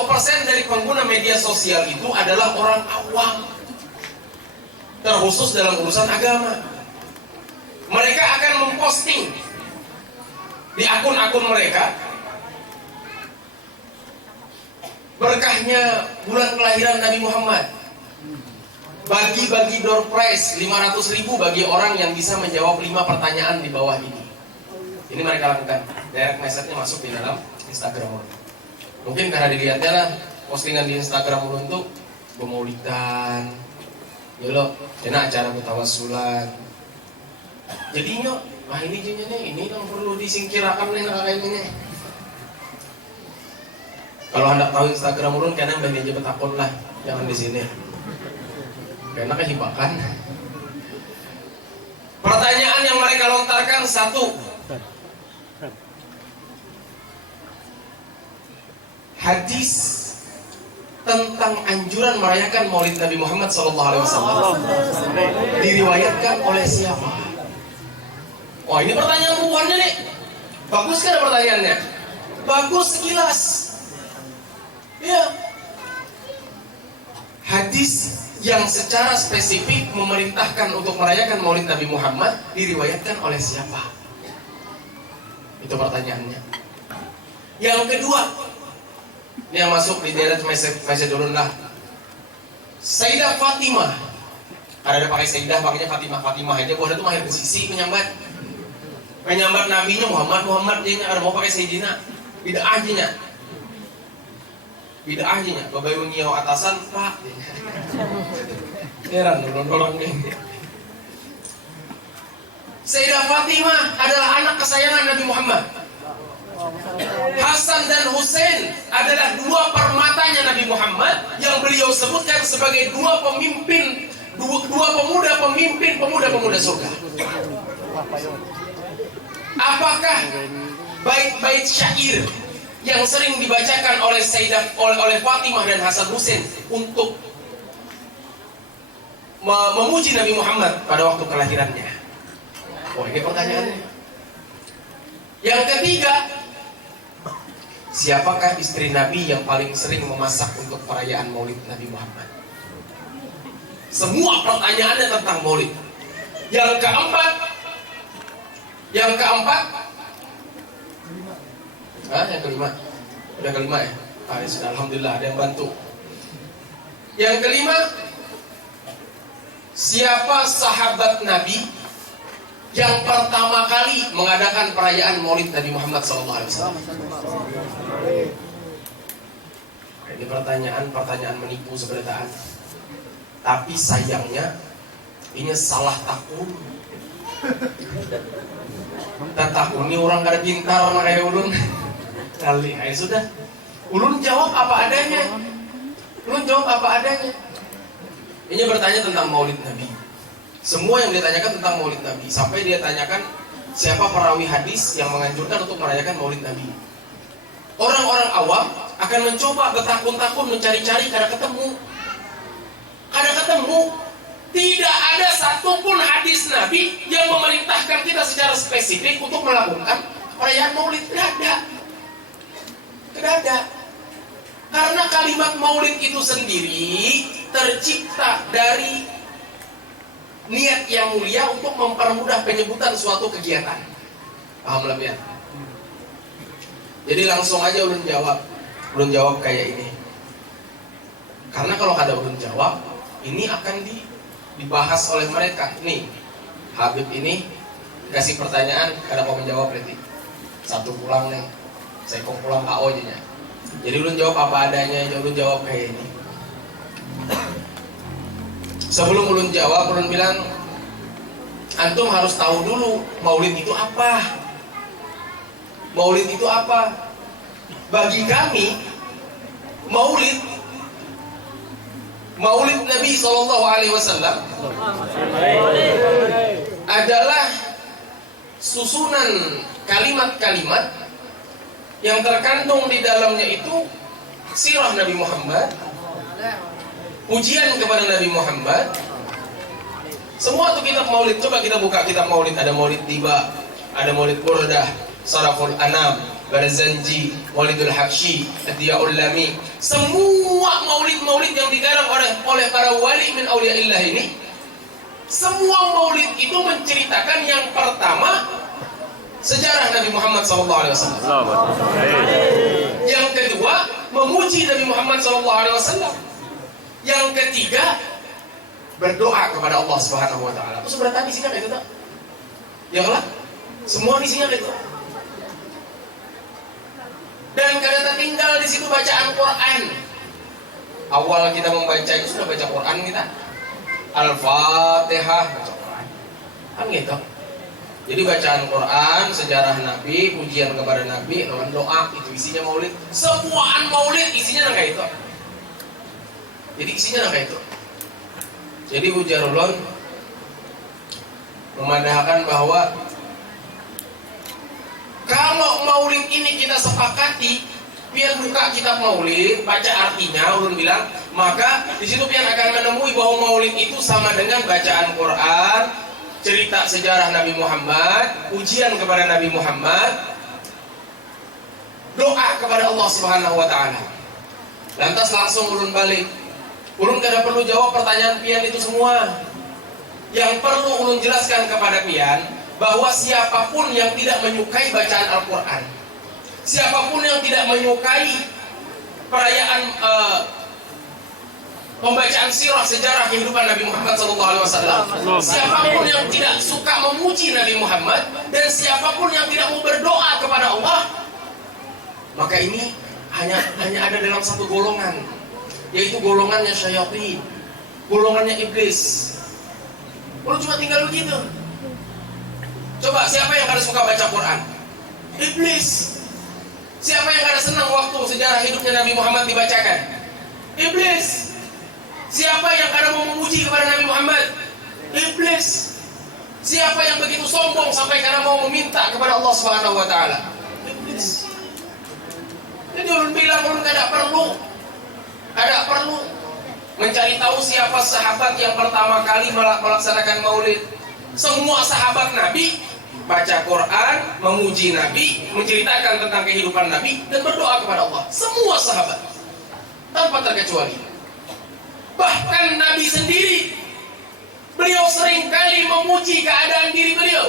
dari pengguna media sosial itu adalah orang awam, terkhusus dalam urusan agama. Mereka akan memposting di akun-akun mereka berkahnya bulan kelahiran Nabi Muhammad, bagi-bagi door prize 500.000 bagi orang yang bisa menjawab 5 pertanyaan di bawah ini. Ini mereka lakukan. Direct message-nya masuk di dalam Instagram ulun. Mungkin karena dilihatnya lah postingan di Instagram ulun tuh pemaulidan, ya lo, enak acara mutawasulan. Jadinya, wah ini ini yang perlu disingkirkan nih kakak ini. Kalau hendak tahu Instagram ulun, kena bagi aja betakun lah, jangan di sini. Karena kehibakan. Pertanyaan yang mereka lontarkan satu. Hadis tentang anjuran merayakan Maulid Nabi Muhammad SAW diriwayatkan oleh siapa? Oh ini pertanyaan buahnya nih. Bagus kan pertanyaannya? Bagus sekilas. Ya. Hadis yang secara spesifik memerintahkan untuk merayakan Maulid Nabi Muhammad diriwayatkan oleh siapa? Itu pertanyaannya. Yang kedua, ini yang masuk di direct message dulu lah. Sayyidah Fatimah. Ada pakai Sayyidah, pakainya Fatimah aja. Gua ada tuh mahir ke sisi menyambat nabinya Muhammad dia ada mau pakai Sayyidina. Beda aja nya. Babayu nyiau atasan Pak. Heran orang ini. Sayyidah Fatimah adalah anak kesayangan Nabi Muhammad. Hasan dan Husain adalah dua permatanya Nabi Muhammad yang beliau sebutkan sebagai dua pemuda surga. Apakah bait-bait syair yang sering dibacakan oleh oleh Fatimah dan Hasan Husain untuk memuji Nabi Muhammad pada waktu kelahirannya? Oh, ini pertanyaannya. Yang ketiga, siapakah istri Nabi yang paling sering memasak untuk perayaan Maulid Nabi Muhammad? Semua pertanyaannya tentang Maulid. Yang keempat, yang kelima. Udah kelima ya? Ah, ya sudah, alhamdulillah ada yang bantu. Yang kelima, siapa sahabat Nabi yang pertama kali mengadakan perayaan Maulid Nabi Muhammad SAW? Ini pertanyaan menipu seberataan. Tapi sayangnya ini salah takun. Dan takun ini orang kada pintar kayak ulun. Kali, ya sudah. Ulun jawab apa adanya. Ini bertanya tentang Maulid Nabi. Semua yang ditanyakan tentang Maulid Nabi. Sampai dia tanyakan siapa perawi hadis yang menganjurkan untuk merayakan Maulid Nabi. Orang-orang awam akan mencoba bertakun-takun mencari-cari kada ketemu. Tidak ada satupun hadis Nabi yang memerintahkan kita secara spesifik untuk melakukan perayaan Maulid. Tidak ada. Karena kalimat Maulid itu sendiri tercipta dari niat yang mulia untuk mempermudah penyebutan suatu kegiatan. Paham lebih ya? Jadi langsung aja ulun jawab kayak ini. Karena kalau ada ulun jawab, ini akan dibahas oleh mereka. Nih, Habib ini kasih pertanyaan, kada mau menjawab berarti. Satu pulang nih, saya kong pulang KO aja. Jadi ulun jawab apa adanya, ulun jawab kayak ini. Sebelum ulun jawab, ulun bilang, antum harus tahu dulu Maulid itu apa. Bagi kami, Maulid Nabi SAW adalah susunan kalimat-kalimat yang terkandung di dalamnya itu sirah Nabi Muhammad, pujian kepada Nabi Muhammad. Semua itu kitab Maulid. Coba kita buka kitab Maulid. Ada Maulid Tiba, ada Maulid Burdah, Saraful Anam, Barzanji, Maulidul Habsyi, Ad-Diya'ul Lami. Semua maulid-maulid yang digarang oleh para wali min auliyaillah ini, semua maulid itu menceritakan yang pertama sejarah Nabi Muhammad SAW. Yang kedua, memuji Nabi Muhammad SAW. Yang ketiga, berdoa kepada Allah Subhanahu Wa Taala. Terus berarti isinya kayak itu tak? Ya lah, semua isinya kayak itu. Dan kadang tinggal di situ bacaan Quran. Awal kita membaca itu sudah baca Quran kita. Al-Fatihah baca Quran. Kan gitu. Jadi bacaan Quran, sejarah Nabi, pujian kepada Nabi, lawan doa, itu isinya Maulid. Semuaan Maulid isinya kayak itu. Jadi isinya kayak itu. Jadi ujarulun memandahkan bahwa kalau Maulid ini kita sepakati, pian buka kitab Maulid, baca artinya, ulun bilang, maka di situ pian akan menemui bahwa Maulid itu sama dengan bacaan Quran, cerita sejarah Nabi Muhammad, ujian kepada Nabi Muhammad, doa kepada Allah Subhanahu Wa Taala. Lantas langsung ulun balik. Ulun tidak perlu jawab pertanyaan pian itu semua. Yang perlu ulun jelaskan kepada pian bahwa siapapun yang tidak menyukai bacaan Al-Quran, siapapun yang tidak menyukai perayaan pembacaan sirah sejarah kehidupan Nabi Muhammad SAW, siapapun yang tidak suka memuji Nabi Muhammad, dan siapapun yang tidak mau berdoa kepada Allah, maka ini hanya ada dalam satu golongan, yaitu golongannya syaitan, golongannya iblis. Kalau cuma tinggal begitu. Coba siapa yang kada suka baca Quran? Iblis. Siapa yang kada senang waktu sejarah hidupnya Nabi Muhammad dibacakan? Iblis. Siapa yang kada mau memuji kepada Nabi Muhammad? Iblis. Siapa yang begitu sombong sampai kada mau meminta kepada Allah Subhanahu Wa Taala? Iblis. Jadi ulun bilang ulun kada perlu mencari tahu siapa sahabat yang pertama kali melaksanakan Maulid. Semua sahabat Nabi baca Quran, memuji Nabi, menceritakan tentang kehidupan Nabi, dan berdoa kepada Allah. Semua sahabat, tanpa terkecuali. Bahkan Nabi sendiri, beliau seringkali memuji keadaan diri beliau.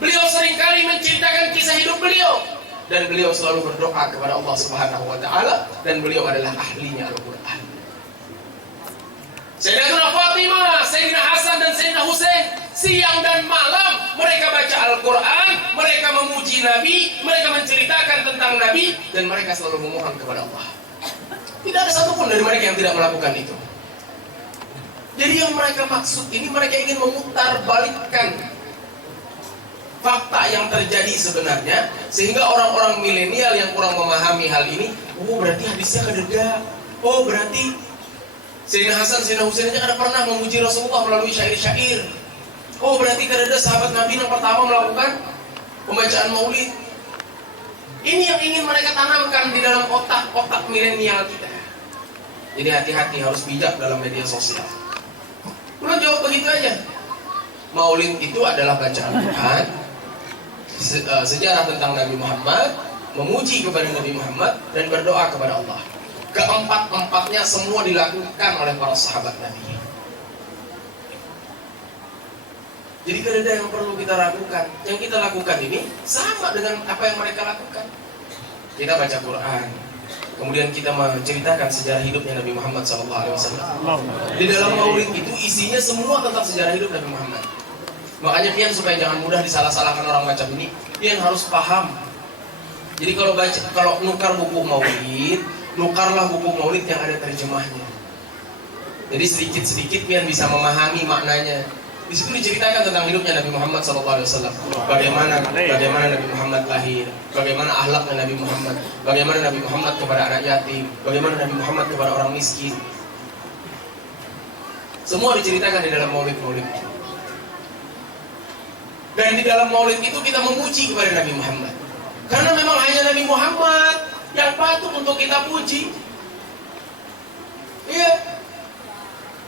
Beliau seringkali menceritakan kisah hidup beliau. dan beliau selalu berdoa kepada Allah Subhanahu wa taala, dan beliau adalah ahlinya Al-Qur'an. Sayyidatuna Fatimah, Sayyidina Hasan dan Sayyidina Husain, siang dan malam mereka baca Al-Quran, mereka memuji Nabi, mereka menceritakan tentang Nabi, dan mereka selalu memohon kepada Allah. Tidak ada satupun dari mereka yang tidak melakukan itu. Jadi yang mereka maksud ini, mereka ingin memutar balikkan fakta yang terjadi sebenarnya, sehingga orang-orang milenial yang kurang memahami hal ini, oh berarti hadisnya kededa, oh berarti Sayyidina Hasan, Sayyidina Husain aja ada pernah memuji Rasulullah melalui syair-syair. Oh berarti ada sahabat Nabi yang pertama melakukan pembacaan maulid. Ini yang ingin mereka tanamkan di dalam otak-otak milenial kita. Jadi hati-hati, harus bijak dalam media sosial. Belum jawab begitu aja. Maulid itu adalah bacaan Quran, sejarah tentang Nabi Muhammad, memuji kepada Nabi Muhammad, dan berdoa kepada Allah. Keempat-empatnya semua dilakukan oleh para sahabat Nabi. Jadi tidak ada yang perlu kita ragukan. Yang kita lakukan ini sama dengan apa yang mereka lakukan. Kita baca Quran, kemudian kita menceritakan sejarah hidupnya Nabi Muhammad SAW. Di dalam maulid itu isinya semua tentang sejarah hidup Nabi Muhammad. Makanya pian supaya jangan mudah disalah-salahkan orang macam ini, pian harus paham. Jadi kalau nukar buku maulid, nukarlah buku maulid yang ada terjemahnya. Jadi sedikit-sedikit pian bisa memahami maknanya. Di situ diceritakan tentang hidupnya Nabi Muhammad SAW. Bagaimana Nabi Muhammad lahir, bagaimana akhlaknya Nabi Muhammad, bagaimana Nabi Muhammad kepada anak yatim, bagaimana Nabi Muhammad kepada orang miskin. Semua diceritakan di dalam maulid-maulid. Dan di dalam maulid itu kita memuji kepada Nabi Muhammad. Karena memang hanya Nabi Muhammad yang patut untuk kita puji. Iya.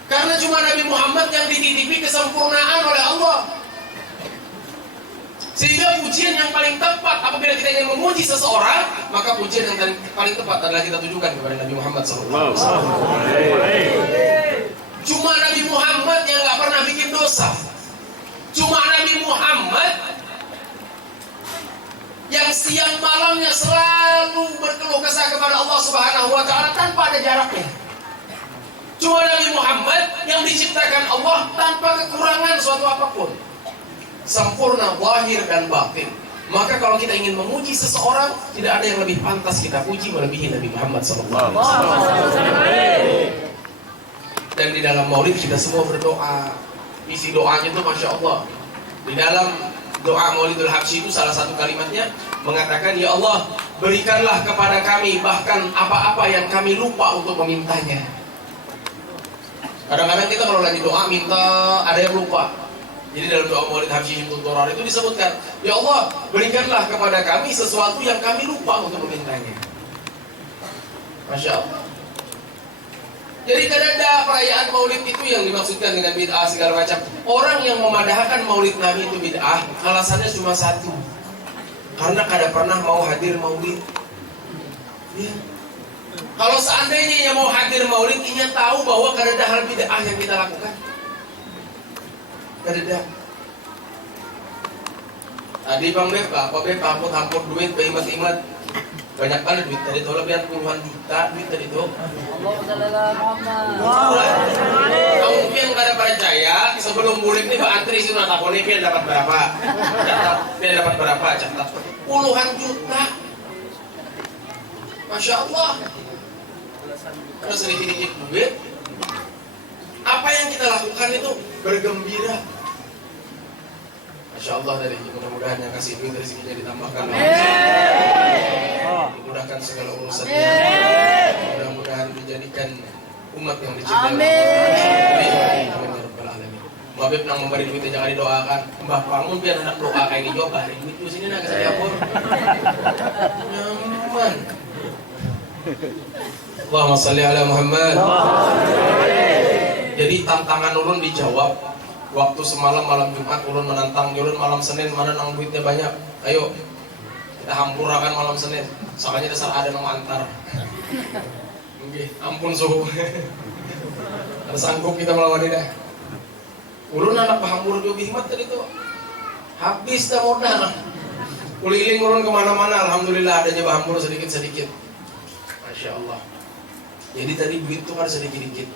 Karena cuma Nabi Muhammad yang dititipi kesempurnaan oleh Allah. Sehingga pujian yang paling tepat apabila kita ingin memuji seseorang, maka pujian yang paling tepat adalah kita tujukan kepada Nabi Muhammad SAW. Cuma Nabi Muhammad yang gak pernah bikin dosa. Cuma Nabi Muhammad yang siang malamnya selalu berkeluh kesah kepada Allah Subhanahu wa taala tanpa ada jaraknya. Cuma Nabi Muhammad yang diciptakan Allah tanpa kekurangan suatu apapun, sempurna zahir dan batin. Maka kalau kita ingin memuji seseorang, tidak ada yang lebih pantas kita puji melebihi Nabi Muhammad SAW. Dan di dalam maulid kita semua berdoa. Isi doanya itu Masya Allah. Di dalam doa Maulidul Habsyi itu salah satu kalimatnya mengatakan, ya Allah, berikanlah kepada kami bahkan apa-apa yang kami lupa untuk memintanya. Kadang-kadang kita kalau lagi doa minta, ada yang lupa. Jadi dalam doa Maulid Habsyi Himtul Durar itu disebutkan, ya Allah, berikanlah kepada kami sesuatu yang kami lupa untuk memintanya. Masya Allah. Jadi tidak ada perayaan maulid itu yang dimaksudkan dengan bid'ah segala macam. Orang yang memadahkan maulid Nabi itu bid'ah, alasannya cuma satu. Karena kada pernah mau hadir maulid. Ya. Kalau seandainya yang mau hadir maulid, ia tahu bahwa kada ada hal bid'ah yang kita lakukan. Kada ada. Tadi bang beb, apa beb, hampur duit, beimat-imat. Banyak kali duit tadi itu, lebihan puluhan juta duit tadi itu. Kamu pian kada percaya, sebelum maulid ini Pak Antri sih takoni pian dapat berapa? Pian dapat berapa? Catat puluhan juta. Masya Allah. Kalau sedikit-sedikit duit, apa yang kita lakukan itu bergembira. Masya Allah, dari mudah-mudahan yang kasih duit dari sini ditambahkan, dimudahkan segala urusannya, mudah-mudahan dijadikan umat yang dicintai. Amin. Wabib nang memberi duit jangan didoakan. Mbah bangun biar anak doa kayak ini juga. Hari duit di sini nak kasih dapur. Nyaman. Allahumma sholli ala Muhammad. Jadi tantangan ulun dijawab. Waktu semalam malam Jumat ulun menantang ulun malam Senin mana nang duitnya banyak. Ayo kita hampurakan malam Senin. Soalnya dasar ada nang antar. Oke, ampun suhu. Ada sanggup kita melawan ini dah. Ulun anak pahampur juga hikmat tadi tuh. Habis dah modal. Keliling turun kemana-mana, alhamdulillah ada bahan mulu sedikit-sedikit. Masya Allah. Jadi tadi duit itu kan sedikit-sedikit.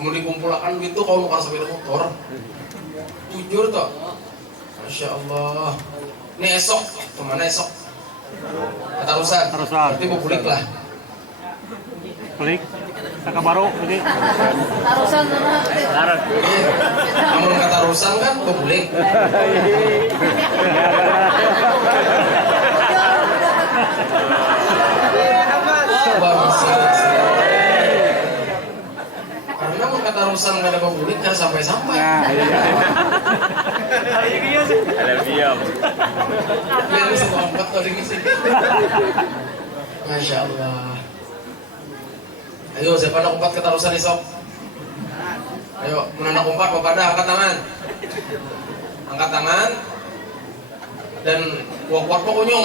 Kemudian dikumpulkan duit itu kalau mau sepeda motor. Jujur toh. Masya Allah. Ini esok, kemana esok? Katarusan. Berarti mau kulik lah. Klik. Kakak baru jadi. Tarusan sana. Namun katarusan kan mau kulik. Karena mau katarusan nggak ada pemudik kan sampai-sampai. Ada diam. Biar bisa ngomong tadi sih. Masya Allah. Ayo siapa nak umpat katarusan esok? Ayo menanak umpat pada angkat tangan. Angkat tangan. Dan kuat-kuat pokoknya.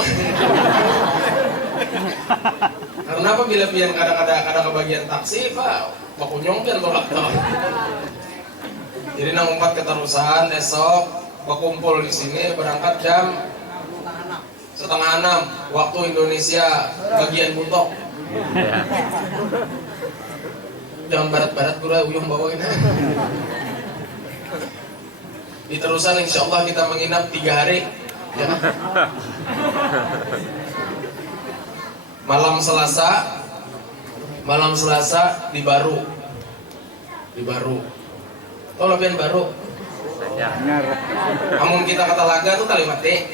Karena apa bila pian kadang-kadang kebagian taksi, Pak, pokoknya kan tolak. Jadi nang umpat katarusan esok, berkumpul di sini berangkat jam 5:30 waktu Indonesia bagian butok. Jangan barat-barat pura uyung bawain. Di terusan insya Allah kita menginap 3 hari. Ya. Malam Selasa di Baru. Oh lebihan Baru. Amun kita ke Talaga tuh kalimat T.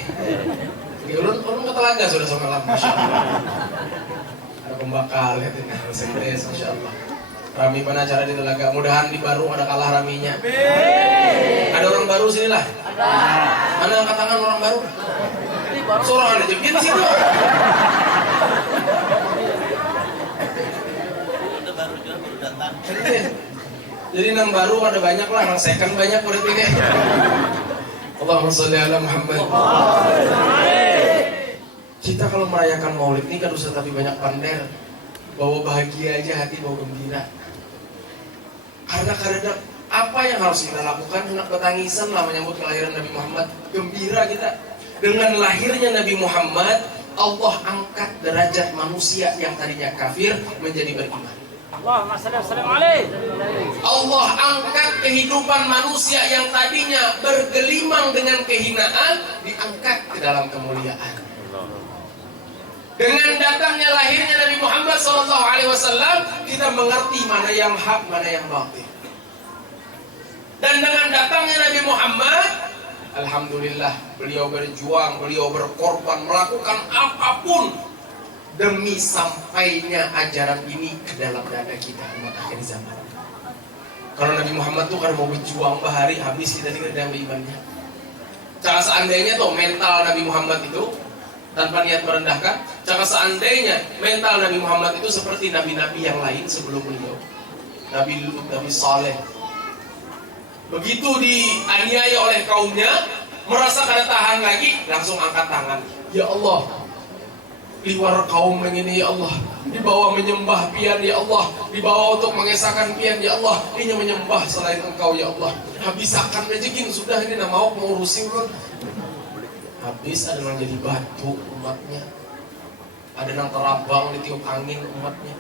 Ulun ke Talaga sudah semalam. Masya Allah. Ada pembakal ya, Masya Allah. Rami mana acara di Talaga, mudahan di Baru ada kalah raminya. Ada orang baru sini lah. Mana angkat tangan orang baru? Seorang ada jepit di situ. Jadi nang baru ada banyak lah, nang second banyak berarti deh. Allahumma sholli ala Muhammad. Kita kalau merayakan Maulid ini kan usah tapi banyak pander. Bawa bahagia aja hati, bawa gembira. Karena kadang apa yang harus kita lakukan hendak bertangisan lah menyambut kelahiran Nabi Muhammad. Gembira kita. Dengan lahirnya Nabi Muhammad, Allah angkat derajat manusia yang tadinya kafir menjadi beriman. Allah angkat kehidupan manusia yang tadinya bergelimang dengan kehinaan, diangkat ke dalam kemuliaan. Dengan datangnya lahirnya Nabi Muhammad SAW, kita mengerti mana yang hak, mana yang batil. Dan dengan datangnya Nabi Muhammad, alhamdulillah, beliau berjuang, beliau berkorban, melakukan apapun demi sampainya ajaran ini ke dalam dada kita umat akhir zaman. Kalau Nabi Muhammad tuh kan mau berjuang bahari habis kita tidak ada yang berimannya. Cara seandainya tuh mental Nabi Muhammad itu tanpa niat merendahkan, cara seandainya mental Nabi Muhammad itu seperti nabi-nabi yang lain sebelum beliau, Nabi Lut, Nabi Saleh, begitu dianiaya oleh kaumnya, merasa kada tahan lagi, langsung angkat tangan, ya Allah, liwar kaum ini ya Allah, dibawa menyembah pian ya Allah, dibawa untuk mengesahkan pian ya Allah, ini menyembah selain Engkau ya Allah, habisakan rezekin sudah ini nak mau mengurusi ulun. Habis ada yang jadi batu umatnya, ada yang terabang ditiup angin umatnya.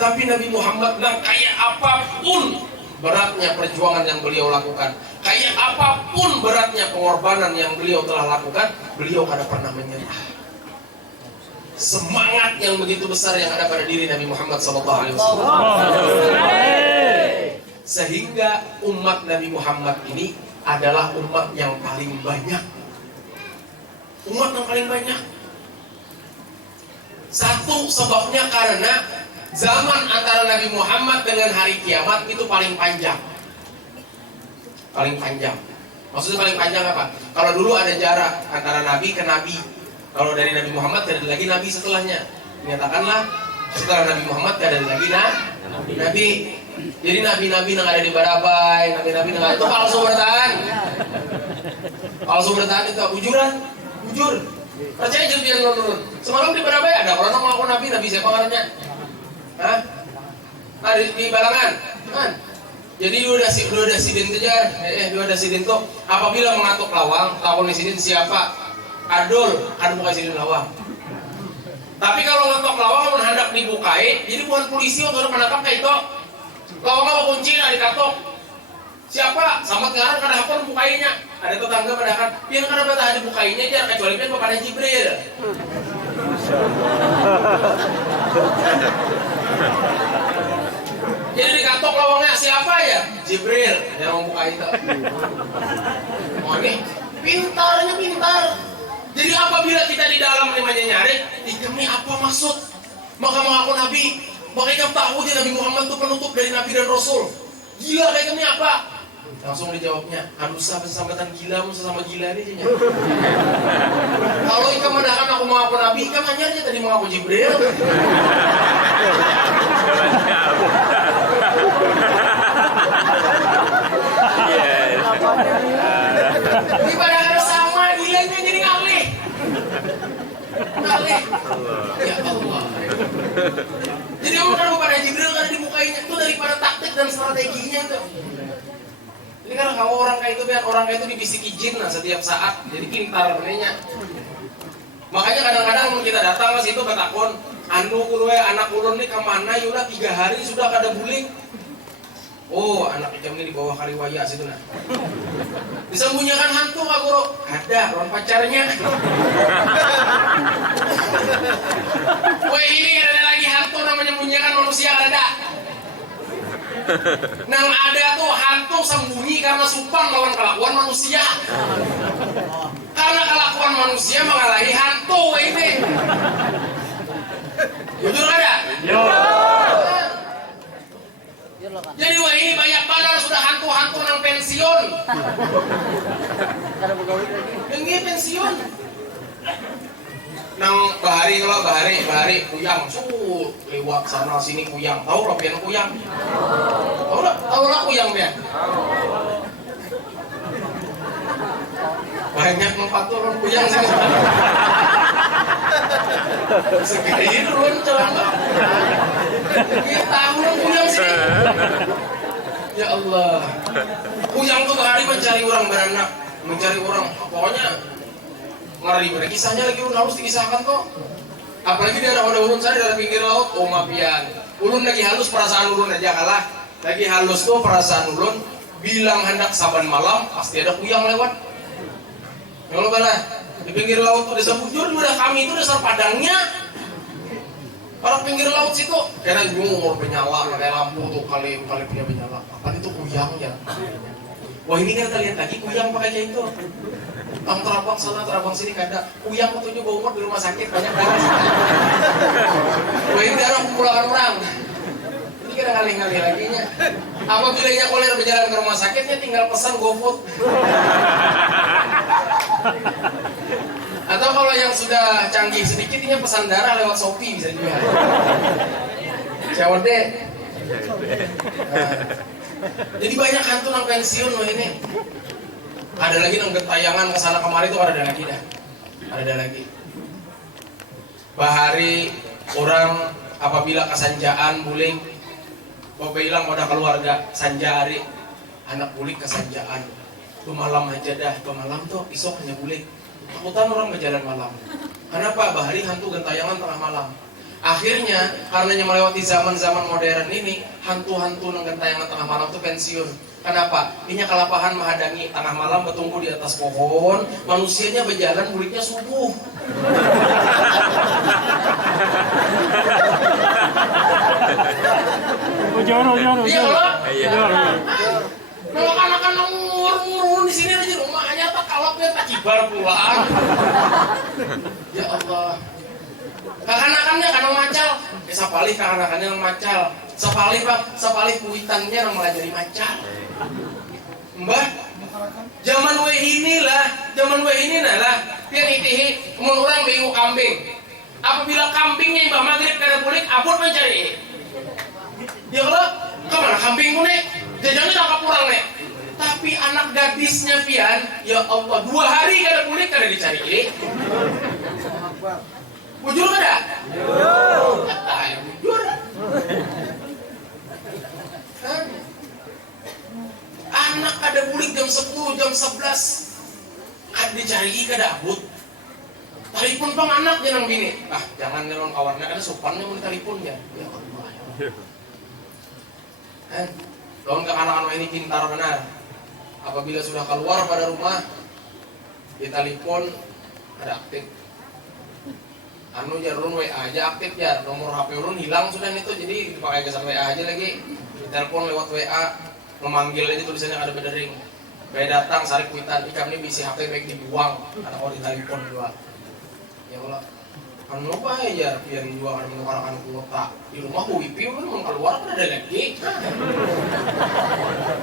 Tapi Nabi Muhammad nang kayak apapun beratnya perjuangan yang beliau lakukan, kayak apapun beratnya pengorbanan yang beliau telah lakukan, beliau kada pernah menyerah. Semangat yang begitu besar yang ada pada diri Nabi Muhammad SAW. Sehingga umat Nabi Muhammad ini adalah umat yang paling banyak. Umat yang paling banyak. Satu sebabnya karena zaman antara Nabi Muhammad dengan hari kiamat itu paling panjang. Paling panjang. Maksudnya paling panjang apa? Kalau dulu ada jarak antara Nabi ke Nabi. Kalau dari Nabi Muhammad tidak ada lagi Nabi setelahnya. Nyatakanlah setelah Nabi Muhammad tidak ada lagi Nabi. Jadi Nabi-Nabi yang ada di Barabai, Nabi-Nabi yang ada itu palsu bertahan. Palsu bertahan itu ujuran. Jujur, percaya jadi yang nurun. Semalam di Barabai ada orang yang mengaku Nabi siapa orangnya? Hah? Nah di Balangan, kan? Jadi dua dasidin saja, dua dasidin tuh apabila mengatuk lawang, takut di sini siapa? adol kan buka sini lawang. Tapi kalau ngetok lawang mun hendak dibukai, jadi bukan polisi untuk menangkap kayak itu. Lawang apa kunci nah dikatok. Siapa? Sama sekarang kada hakon bukainya. Ada tetangga pada kan, pian kada betah dibukainya dia kecuali pian kepada Jibril. Jadi dikatok lawangnya siapa ya? Jibril yang membuka itu. Oh ini pintarnya pintar. Jadi apabila kita di dalam namanya nyari, kami apa maksud? Maka mengaku Nabi, maka kamu tahu dia Nabi Muhammad itu penutup dari Nabi dan Rasul. Gila kayak kami apa? Langsung dijawabnya, anusa persambatan gila, sesama gila ini aja. Kalau ikan mendakan aku mengaku Nabi, ikan hanyarnya tadi mengaku Jibril. Ini pada ada sama gilanya jadi ngalih. Ngalih. Ya Allah. Jadi kamu kan pada Jibril kan dibukainya itu daripada taktik dan strateginya itu. Ini kan kalau orang kayak itu biar orang kayak itu dibisiki jin lah setiap saat. Jadi pintar benarnya. Makanya kadang-kadang kita datang ke situ ketakon, anu kudu anak ulun nih kemana yula 3 hari sudah kada buling. Oh, anak ikam ini di bawah kaliwaya situ nah. Disembunyikan hantu Kak Guru? Ada, lawan pacarnya. Wah ini ada lagi hantu namanya menyembunyikan manusia ada. Nang ada tuh hantu sembunyi karena sumpah lawan kelakuan manusia. Karena kelakuan manusia mengalahi hantu ini. Jujur ada? Jadi wah ini banyak banget sudah hantu-hantu nang pensiun. Ini pensiun. Nang bahari kalau bahari kuyang, lewat sana sini kuyang. Tahu lah pian kuyang. Tahu lah kuyang pian. Banyak memfaturun kuyang sih. Sekali turun celana. Kita tahu dong kuyang sih. Ya Allah. Kuyang tuh hari mencari orang beranak, mencari orang pokoknya ngeri bener. Kisahnya lagi ulun harus dikisahkan kok. Apalagi dia ada ulun saya dari pinggir laut, oh mafian. Ulun lagi halus perasaan ulun aja kalah. Lagi halus tuh perasaan ulun bilang hendak saban malam pasti ada kuyang lewat. Kalau bala di pinggir laut tuh desa bujur udah kami itu dasar padangnya. Orang pinggir laut situ karena umur penyala kayak lampu tuh kali punya penyala. Apa itu kuyangnya? Wah ini kan kita lihat lagi kuyang pakai kayak itu. Tang terabang sana terabang sini kada. Kuyang petunjuk bawa umur di rumah sakit banyak darah. Wah ini darah kumpulan orang. Ini kada kali-kali lagi nya. Apabila nya koler berjalan ke rumah sakitnya tinggal pesan GoFood. Atau kalau yang sudah canggih sedikit ini pesan darah lewat Shopee bisa juga. Jawab deh. Jadi banyak hantu nang pensiun loh ini. Ada lagi nang gentayangan kesana kemari tuh ada lagi dah. Ada lagi. Bahari orang apabila kesanjaan buling, bapak bilang pada keluarga sanjari anak bulik kesanjaan. Tuh malam aja dah, tuh malam tuh isok hanya bulik. Takutan orang berjalan malam. Kenapa? Bahari hantu gentayangan tengah malam. Akhirnya karena melewati zaman-zaman modern ini, hantu-hantu nang gentayangan tengah malam itu pensiun. Kenapa? Ini kelapahan menghadapi tengah malam bertunggu di atas pohon, manusianya berjalan buliknya subuh. Iya kalau kalau anak-anak ngurung di sini aja rumahnya tak kalapnya tak kibar pulang. Ya Allah. Kakanakannya kadang macal. Sapalih kakanakannya yang macal. Sapalih pak, sapalih kuitannya yang melajari macal. Mbah, zaman ini lah. Pian itihi, kemun orang bingung kambing. Apabila kambingnya Mbah Maghrib kada bulik, abot mencari. Ya kalau kemana kambingku nek? Jajangnya tangkap kurang nek. Tapi anak gadisnya pian, ya Allah 2 hari kada bulik kada dicari. Bujur kada? Kata ya bujur. Anak kada bulik jam 10, jam 11. Kada dicari kada abut. telepon pang anak jangan bini. Ah, jangan nelon kawannya karena sopannya mau ditelepon ya. Ya Allah. Lawan ke anak-anak ini pintar benar. Apabila sudah keluar pada rumah, ditelepon ada aktif. Anu jarun WA aja aktif ya, nomor HP ulun hilang sudah itu, jadi dipakai kesan WA aja lagi. Ditelepon lewat WA, memanggil aja tulisannya ada bedering. Kayak datang sari kuitan, ikam ini bisi HP baik dibuang, ada orang ditelepon dua. Ya Allah, anu apa ya biar dijual ada menukarakan kuota. Di rumah ku wifi kan mau keluar kan ada lagi.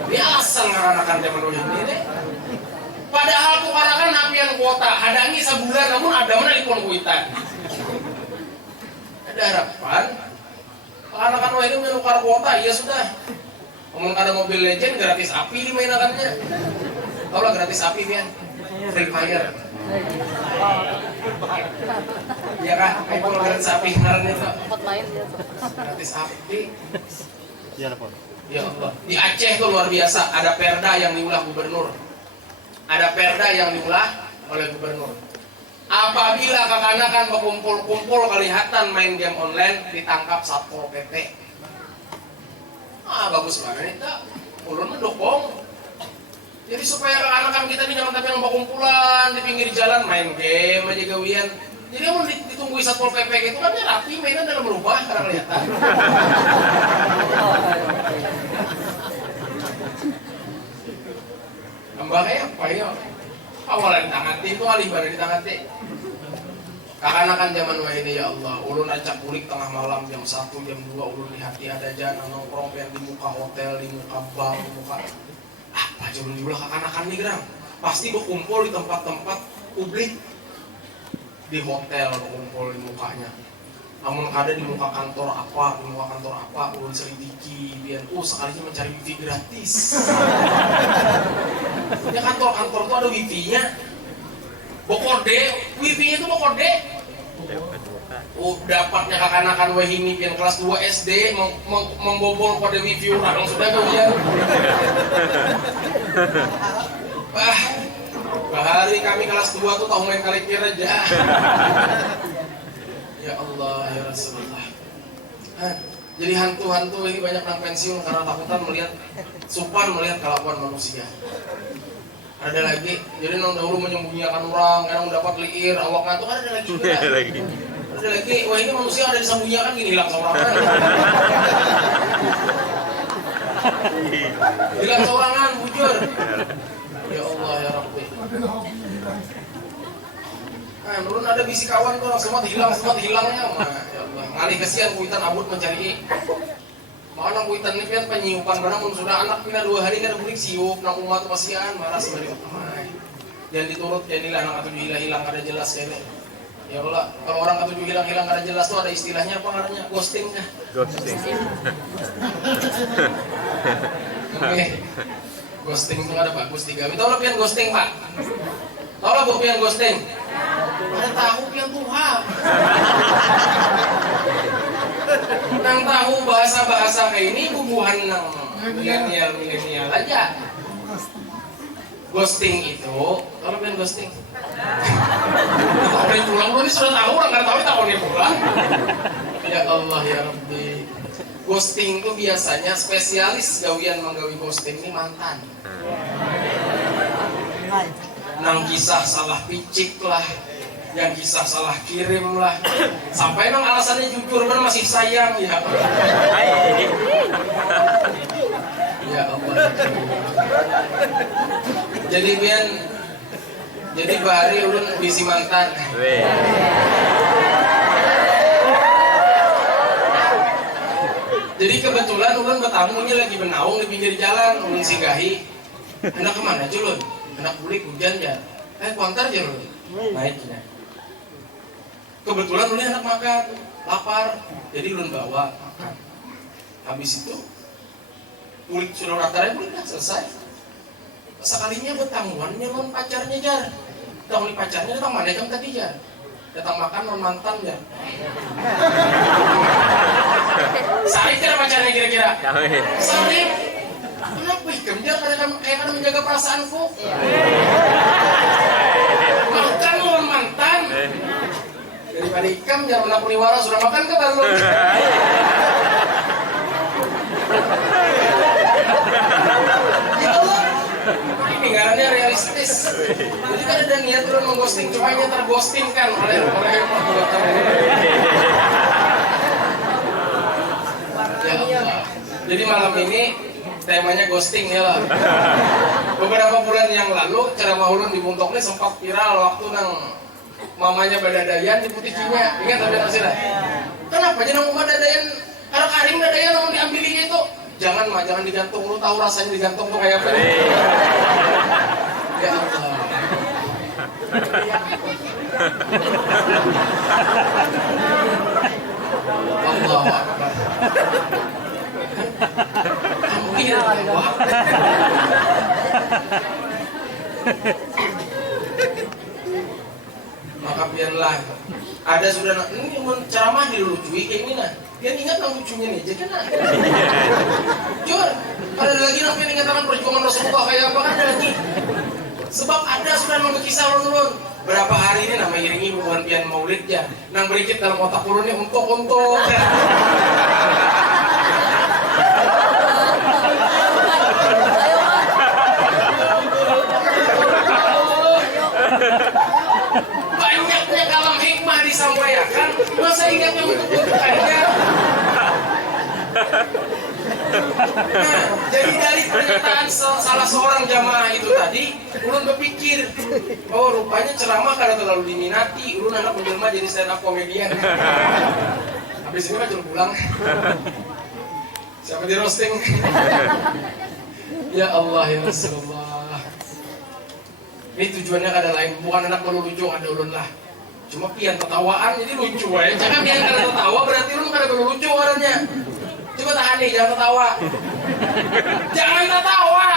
Ini asal ngarakan zaman dulu ini deh. Padahal tukarakan hapian kuota, hadangi sebulan namun ada mana telepon kuitan. Ada harapan anak-anak ini menukar kuota, ya sudah. Ngomong ada Mobile Legend gratis api dimainakannya. Tahu lah gratis api Bian, Free Fire. Ya kan, iPhone gratis api ngarannya tuh. Tempat main dia. Gratis api. Iya Pak. Ya Allah, di Aceh tuh luar biasa. Ada perda yang diulah gubernur. Ada perda yang diulah oleh gubernur. Apabila kekanakan berkumpul-kumpul kelihatan main game online, ditangkap Satpol PP. Ah, bagus banget itu. Ulun mendukung. Jadi supaya anak-anak kita ini jangan tapi yang berkumpulan di pinggir jalan main game aja gawian. Jadi mau ditunggu Satpol PP itu kan ya rapi mainan dalam berubah karena kelihatan. Tambahnya apa ya? Awalan ditangati itu alih badan ditangati. Kakanakan zaman ini ya Allah, ulun acak kulik tengah malam jam 1, jam 2 ulun lihat ada jana nongkrong yang di muka hotel, di muka bank, di muka apa aja ulun diulah kakanakan nih gerang. Pasti berkumpul di tempat-tempat publik, di hotel berkumpul di mukanya. Namun ada di muka kantor apa, ulun selidiki biar sekalinya mencari wifi gratis. Ya kantor-kantor tuh ada wifi-nya. Bokode, wifi-nya itu bokode. Dapatnya kakanakan wahini yang kelas 2 SD membobol kode wifi orang sudah kemudian. Bahari kami kelas 2 tuh tahu main kali kira aja. Ya Allah ya Rasulullah. Jadi hantu-hantu ini banyak yang pensiun karena takutan melihat melihat kelakuan manusia. Ada lagi, jadi nong dahulu menyembunyikan orang, kadang dapat liir, awaknya tuh kan ada lagi juga. Ada lagi, wah ini manusia ada disembunyikan gini hilang seorangan. Hilang seorangan, bujur. Ya Allah ya Rabbi. Nurun ada bisi kawan tuh, semua hilangnya. Ya Allah, ngalih kesian kuitan abut mencari. Mana kuitan ini kan penyiupan mana mun sudah anak pindah 2 hari kan bulik siup nang umat pasian marah sebalik amai. Jangan diturut jadilah anak atuh hilang kada jelas ya. Ya Allah, kalau orang atuh hilang kada jelas tuh ada istilahnya apa namanya? Ghosting kah? Ghosting. Oke. Ghosting itu ada bagus digawe. Tahu lah pian ghosting, Pak? Tahu lah pian ghosting? Ada tahu pian Tuhan. Nang tahu bahasa-bahasa kayak ini bubuhan nang milenial aja. Ghosting itu, kalau pengen ghosting, tahun pulang lu ini sudah tahu orang nggak tahu tahunnya pulang. Ya Allah ya Rabbi. Ghosting itu biasanya spesialis gawian menggawi ghosting ini mantan. Nang kisah salah picik lah. Yang kisah salah kirim lah, sampai emang alasannya jujur kan masih sayang ya. Ya Allah. Jadi bahari ulun bisi mantan. Jadi kebetulan ulun bertamunya lagi benaung di pinggir jalan, ulun singgahi. Hendak kemana aja ulun? Hendak bulik hujan ya. Kuantar aja ulun. Naiknya. Kebetulan ulun anak makan, lapar, jadi ulun bawa makan. Habis itu, kulit sudah rata-rata kulit selesai. Sekalinya bertamuan nyaman pacarnya jar. Tahun pacarnya datang mana jam tadi jar? Datang makan non mantan jar. Sari kira pacarnya kira-kira. Sari. Kenapa ikam jar? Kayak menjaga perasaanku. Makan non mantan. Pak Ikam jangan anak peniwara sudah makan ke belum? Ya Allah, ini ngarannya realistis. Jadi kan ada niat turun mengghosting, cuma hanya terghostingkan oleh perbuatan ini. Ya Allah. Jadi malam ini temanya ghosting ya lah. Beberapa bulan yang lalu ceramah ulun di Buntoknya sempat viral waktu nang mamanya Badadayan di Putih Cinya. Ingat tapi nasilah. Kenapa aja nang Badadayan karing Dadayan nang diambilinya itu? Jangan mah, jangan digantung. Lu tahu rasanya digantung tuh kayak apa? Ya Allah. Allah Akbar. Mungkin wah. Maka biarlah ada sudah ini ceramah dilucui kayak gini nah. Dia ingat nang lucunya nih, jadi kan jujur, ada lagi nang pengen ngatakan perjuangan Rasulullah kayak apa kan lagi. Sebab ada sudah nang kisah ulun. Berapa hari ini nama iringi hubungan pian maulidnya, nang berikit dalam otak ulun ini untuk. Banyaknya kalam hikmah disampaikan, masa ingat yang untuk-untukannya. Nah, jadi dari pernyataan salah seorang jamaah itu tadi, ulun berpikir, oh rupanya ceramah karena terlalu diminati, ulun anak menjelma jadi stand up komedian. Habis ini mah jual pulang. Siapa di roasting? Ya Allah ya Rasulullah. Ini tujuannya ada lain, bukan anak baru lucu ada ulun lah. Cuma pian ketawaan jadi lucu ya. Jangan pian karena ketawa berarti ulun kada baru lucu orangnya. Coba tahan nih, jangan ketawa. Jangan ketawa.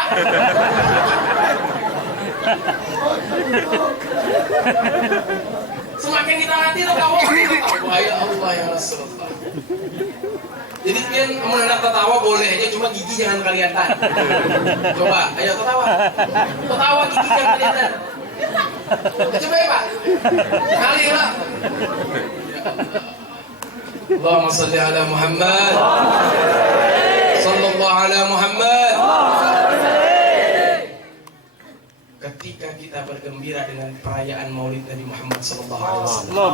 Semakin kita hati tertawa, ya Allah ya Rasulullah. Jadi pian mau hendak ketawa boleh aja, cuma gigi jangan kelihatan. Coba, ayo ketawa. Ketawa gigi jangan kelihatan. Coba ya Pak. Kali lah. Allahumma salli ala Muhammad. Sallallahu ala Muhammad. Ketika kita bergembira dengan perayaan Maulid Nabi Muhammad sallallahu alaihi wasallam,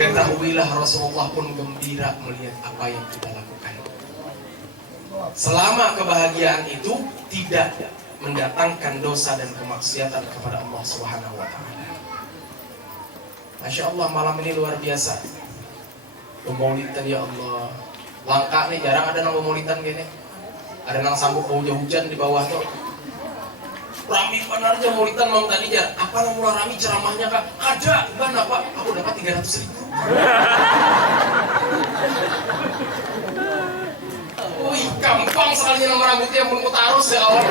ketahuilah Rasulullah pun gembira melihat apa yang kita lakukan. Selama kebahagiaan itu tidak mendatangkan dosa dan kemaksiatan kepada Allah Subhanahu wa taala. Masya Allah, malam ini luar biasa. Pemaulidan ya Allah. Langka nih, jarang ada nang pemaulidan gini. Ada nang sambut hujan-hujan di bawah tuh. Rami benar aja maulidan mau tadi jar. Apa nang mulai rami ceramahnya Kak? Ada, gimana Pak? Aku dapat 300.000. Wih, gampang sekali nama rambutnya pun kutarus ya Allah.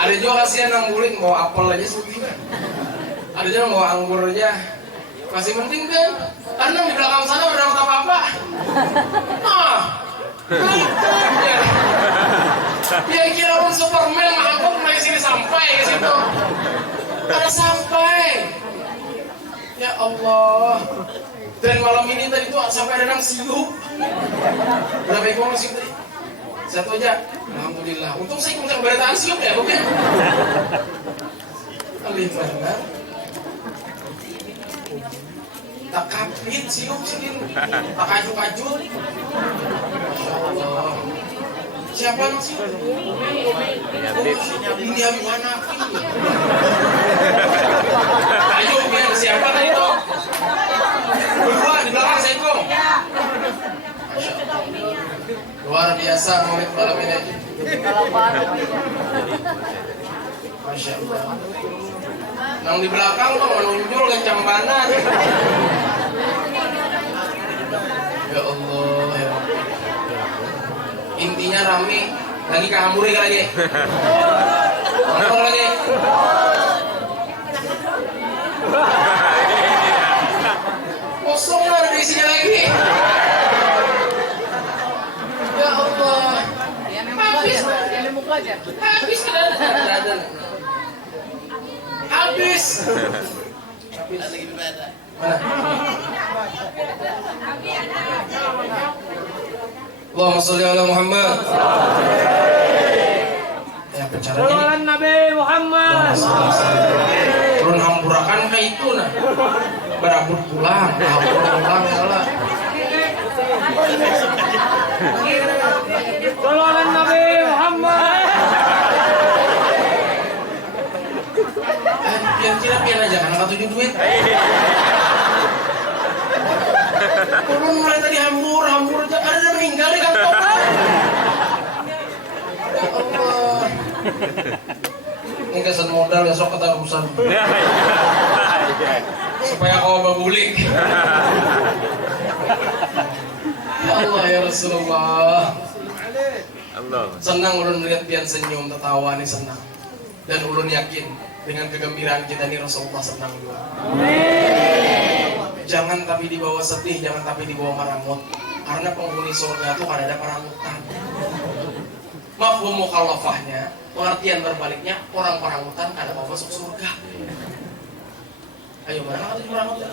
Ada juga kasihan nang guling bawa apel aja sebetulnya. Ada juga bawa anggurnya. Masih penting kan? Karena di belakang sana udah dapat apa-apa. Nah, yang kira orang Superman mangkuk naik sini sampai ke situ. Ada sampai. Ya Allah. Dan malam ini tadi tuh sampai ada nang siup. Berapa ekor siup tadi? Satu aja. Alhamdulillah. Untung saya ikut keberadaan siup ya, bukan? Alhamdulillah. Tak kapit siup sini. Tak kaju-kaju. Masya Allah. Siapa yang siup? Ini Habib Hanafi. Ayo, siapa tadi tuh? Berdua di belakang saya kong. Luar biasa Maulid malam ini. Masya Allah. Nang di belakang tuh menunjul kencang banget. Ya Allah ya. Intinya rame. Lagi kahamburi lagi. Nonton lagi. Kosong lah, ada isinya lagi. Ya Allah. Habis kan ada. Habis. Mana? Allahumma sholli ala Muhammad. Ya bicaranya. Sallallahu Nabi Muhammad. Turun hampurakan kayak itu nah. Berabut pulang, pulang salah. Sallallahu Nabi Muhammad. Biar aja kan nggak tujuh duit. Turun mulai tadi hambur aja ada meninggal di kantong. Ya Allah. Ini kesan modal besok ketarusan. Supaya kau babulik. Ya Allah ya Rasulullah. Allah. Senang ulun melihat pian senyum tertawa nih senang. Dan ulun yakin dengan kegembiraan kita nih Rasulullah senang juga. Jangan tapi dibawa sedih, jangan tapi dibawa maramut. Karena penghuni surga itu kan ada paramutan. Mafhum mukhalafahnya, pengertian berbaliknya, orang hutan kada mau masuk surga. Ayo mana atau paramutan?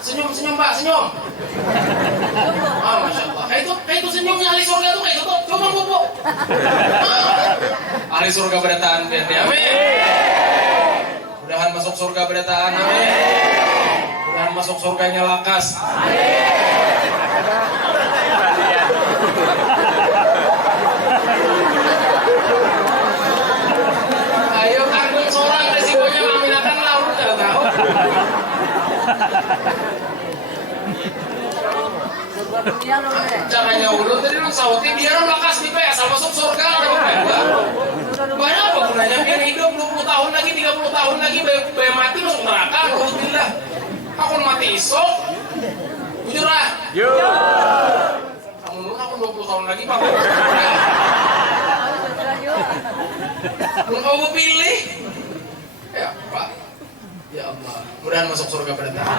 Senyum Pak, senyum. Ah, Masya Allah. Kayak itu senyumnya ahli surga tuh kayak itu tuh. Coba bobo. Ahli surga berdataan biar dia. Amin. Mudahan masuk surga berdataan. Amin. Mudahan masuk surganya lakas. Ayo tanggung seorang resikonya mengaminakan laut nggak tahu. Caranya ulun tadi lu sauti biar lakas nih Pak asal masuk surga ada apa? Banyak apa gunanya biar hidup 20 tahun lagi 30 tahun lagi bayar mati masuk neraka alhamdulillah. Aku mati esok. Jujur lah. Yo. Aku 20 tahun lagi Pak. Belum kau pilih. Ya Pak. Ya Allah. Mudahan masuk surga berdataan.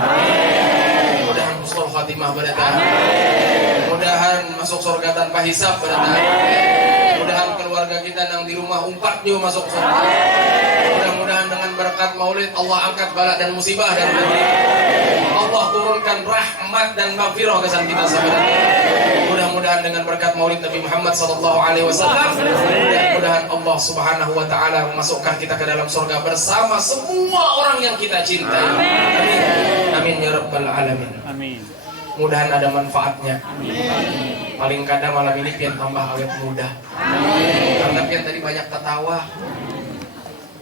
Mudahan husnul khatimah berdataan. Mudahan masuk surga tanpa hisab berdataan. Mudahan keluarga kita yang di rumah umpat juga masuk surga. Mudah-mudahan dengan berkat maulid Allah angkat bala dan musibah dari negeri. Allah turunkan rahmat dan maghfirah kesan kita semua. Mudah-mudahan dengan berkat maulid Nabi Muhammad SAW, mudah-mudahan Allah Subhanahu Wa Taala memasukkan kita ke dalam surga bersama semua orang yang kita cintai. Amin. Amin ya Rabbal Alamin. Amin. Mudahan ada manfaatnya. Amin. Paling kadang malam ini pian tambah awet muda. Amin. Karena pian tadi banyak tertawa.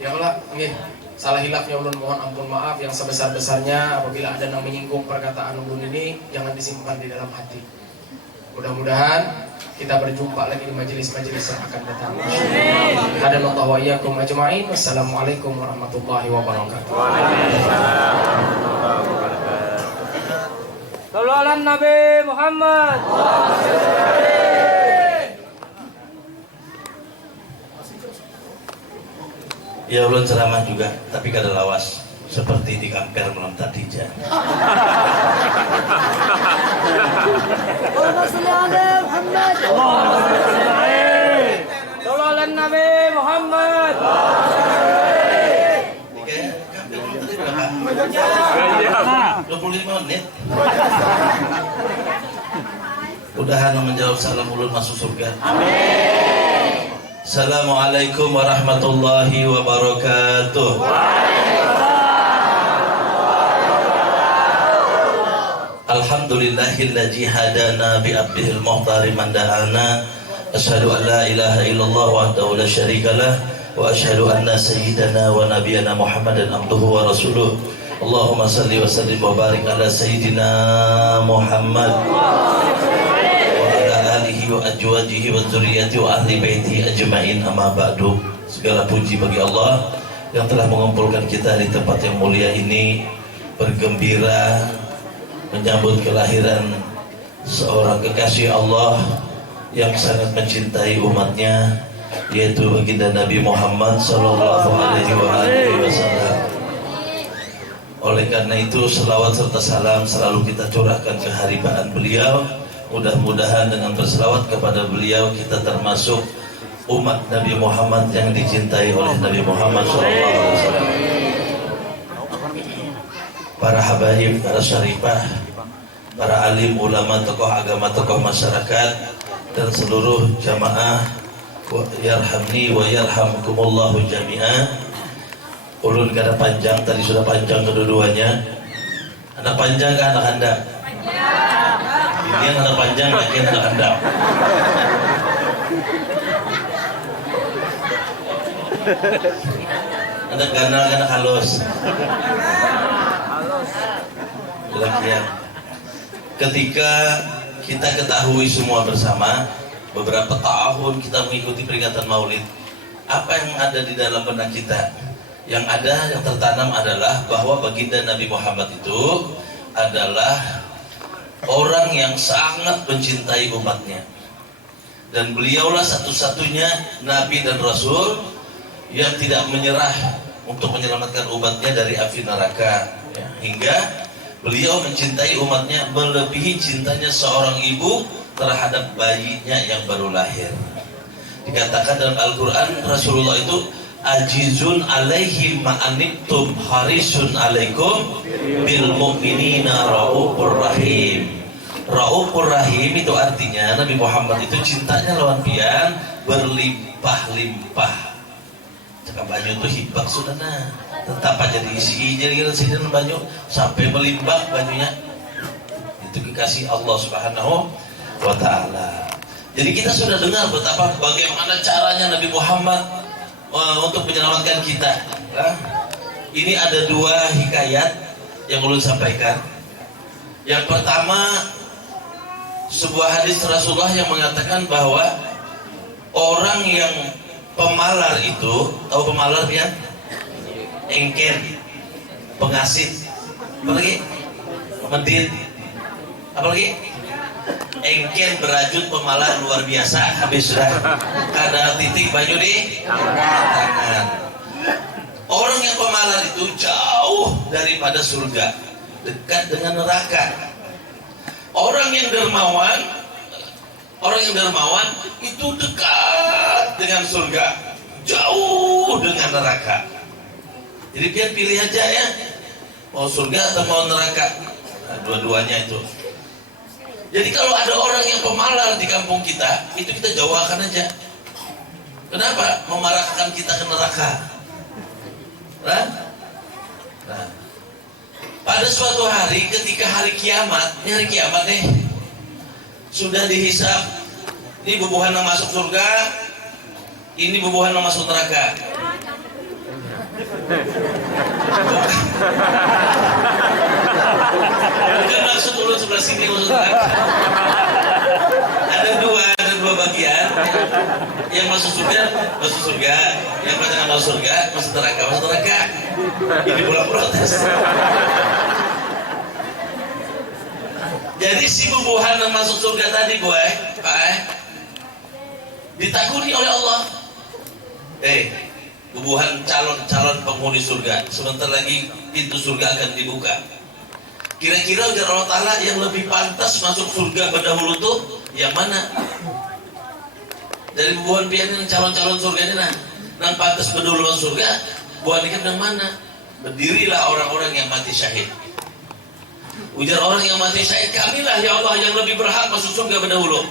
Ya Allah, nggih. Salah hilafnya ulun mohon ampun maaf yang sebesar-besarnya. Apabila ada yang menyinggung perkataan ulun ini, jangan disimpan di dalam hati. Mudah-mudahan kita berjumpa lagi di majelis-majelis yang akan datang. Hadanallahu wa iyyakum ajma'in. Wassalamualaikum warahmatullahi wabarakatuh. Waalaikumsalam. Sallallahu Nabi Muhammad. Ya ulun ceramah juga, tapi kada lawas seperti di kamper malam tadi jan. Sallallahu Nabi Muhammad. Kayak kamper tadi berapa? 25 menit. Mudahan menjawab salam ulun masuk surga. Amin. Assalamualaikum warahmatullahi wabarakatuh. Alhamdulillahilladzi hadana bi abdihil muhtari man da'ana. Asyhadu an la ilaha illallah wahdahu la syarikalah wa asyhadu anna sayyidana wa nabiyyana Muhammadan abduhu wa rasuluh. Allahumma salli wa sallim wa barik ala sayyidina Muhammad wa azwajihi wa dzurriyyati wa ahli baiti ajmain, amma ba'du. Segala puji bagi Allah yang telah mengumpulkan kita di tempat yang mulia ini, bergembira menyambut kelahiran seorang kekasih Allah yang sangat mencintai umatnya, yaitu baginda Nabi Muhammad sallallahu alaihi wasallam. Oleh karena itu selawat serta salam selalu kita curahkan ke haribaan beliau. Mudah-mudahan dengan berselawat kepada beliau kita termasuk umat Nabi Muhammad yang dicintai oleh Nabi Muhammad SAW. para habaib, para syarifah, para alim ulama, tokoh agama, tokoh masyarakat, dan seluruh jamaah yarhamni wa yarhamkumullahu jami'ah. Ulun kada panjang, tadi sudah panjang kedua-duanya. Anak panjang ke anak handap? Ini anak panjang, lagi anak handap. Anak ganal, anak halus. Demikian. Ketika kita ketahui semua bersama, beberapa tahun kita mengikuti peringatan Maulid, apa yang ada di dalam benak kita? Yang ada, yang tertanam adalah bahwa baginda Nabi Muhammad itu adalah orang yang sangat mencintai umatnya, dan beliaulah satu-satunya Nabi dan Rasul yang tidak menyerah untuk menyelamatkan umatnya dari api neraka, ya, hingga beliau mencintai umatnya melebihi cintanya seorang ibu terhadap bayinya yang baru lahir. Dikatakan dalam Al-Quran, Rasulullah itu ajizun alaihi ma'anittum harisun alaikum bil mu'minina raufur rahim. Raufur rahim itu artinya Nabi Muhammad itu cintanya lawan pian berlimpah-limpah. Cakap banyu itu hibak sudah nah, tetap aja diisi jadi sini banyu sampai melimbak banyunya. Itu kekasih Allah Subhanahu wa Ta'ala. Jadi kita sudah dengar betapa bagaimana caranya Nabi Muhammad untuk menyelamatkan kita. Ini ada dua hikayat yang ulun sampaikan. Yang pertama, sebuah hadis Rasulullah yang mengatakan bahwa orang yang pemalar itu, tahu pemalar ya? Engken, pengasit, apa lagi? Medit, apa lagi? Engken, berajut, pemalar luar biasa. Habis sudah kada titik banyu di tangan. Orang yang pemalar itu jauh daripada surga, dekat dengan neraka. Orang yang dermawan itu dekat dengan surga, jauh dengan neraka. Jadi biar pilih aja ya, mau surga atau mau neraka. Nah, dua-duanya itu. Jadi kalau ada orang yang pemalar di kampung kita, itu kita jauhkan aja. Kenapa? Memarahkan kita ke neraka. Nah, pada suatu hari ketika hari kiamat nih, sudah dihisab. Ini bubuhan yang masuk surga, ini bubuhan yang masuk neraka. Bukan maksud ulun sebelah sini maksudnya. Ada dua bagian. Yang masuk surga, yang pada masuk surga, masuk neraka. Ini pula protes. Jadi si bubuhan yang masuk surga tadi, Pak, ditakuni oleh Allah. Bubuhan calon penghuni surga, sebentar lagi pintu surga akan dibuka. Kira-kira ujar Allah Ta'ala yang lebih pantas masuk surga berdahulu tuh yang mana? Dari bubuhan pian yang calon-calon surganya nang pantas berdahulu masuk surga, buah ikan yang mana? Berdirilah orang-orang yang mati syahid. Ujar orang yang mati syahid, kamilah ya Allah yang lebih berhak masuk surga berdahulu,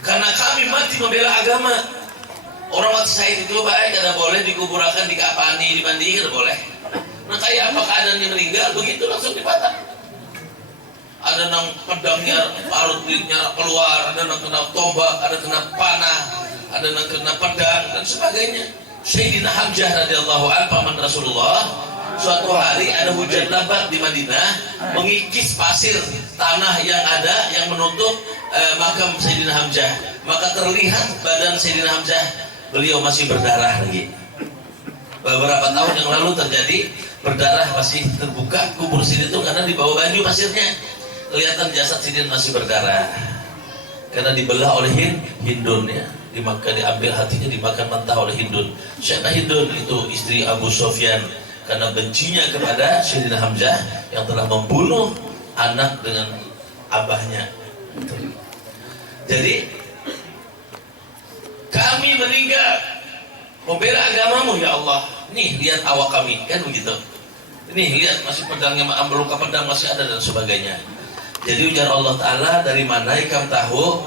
karena kami mati membela agama. Orang mati syahid itu baik, kada boleh dikuburkan, dikapani, dimandikan, kada boleh. Nah kayak apa keadaan yang meninggal, begitu langsung dipatah. Ada nang pedangnya, parut miliknya keluar, ada nang kena tombak, ada kena panah, ada nang kena pedang dan sebagainya. Sayyidina Hamzah radhiyallahu anhu paman Rasulullah, suatu hari ada hujan lebat di Madinah, mengikis pasir tanah yang ada yang menutup makam Sayyidina Hamzah. Maka terlihat badan Sayyidina Hamzah, beliau masih berdarah lagi. Beberapa tahun yang lalu terjadi berdarah, masih terbuka kubur sini itu karena di bawah banyu pasirnya. Kelihatan jasad Sidin masih berdarah karena dibelah oleh Hindun ya, diambil hatinya, dimakan mentah oleh Hindun. Siapa Hindun? Itu istri Abu Sufyan, karena bencinya kepada Sayyidina Hamzah yang telah membunuh anak dengan abahnya. Jadi kami meninggal membela agamamu ya Allah. Nih lihat awak kami, kan begitu. Nih lihat masih pedangnya, luka pedang masih ada dan sebagainya. Jadi ujar Allah Ta'ala, dari mana ikan tahu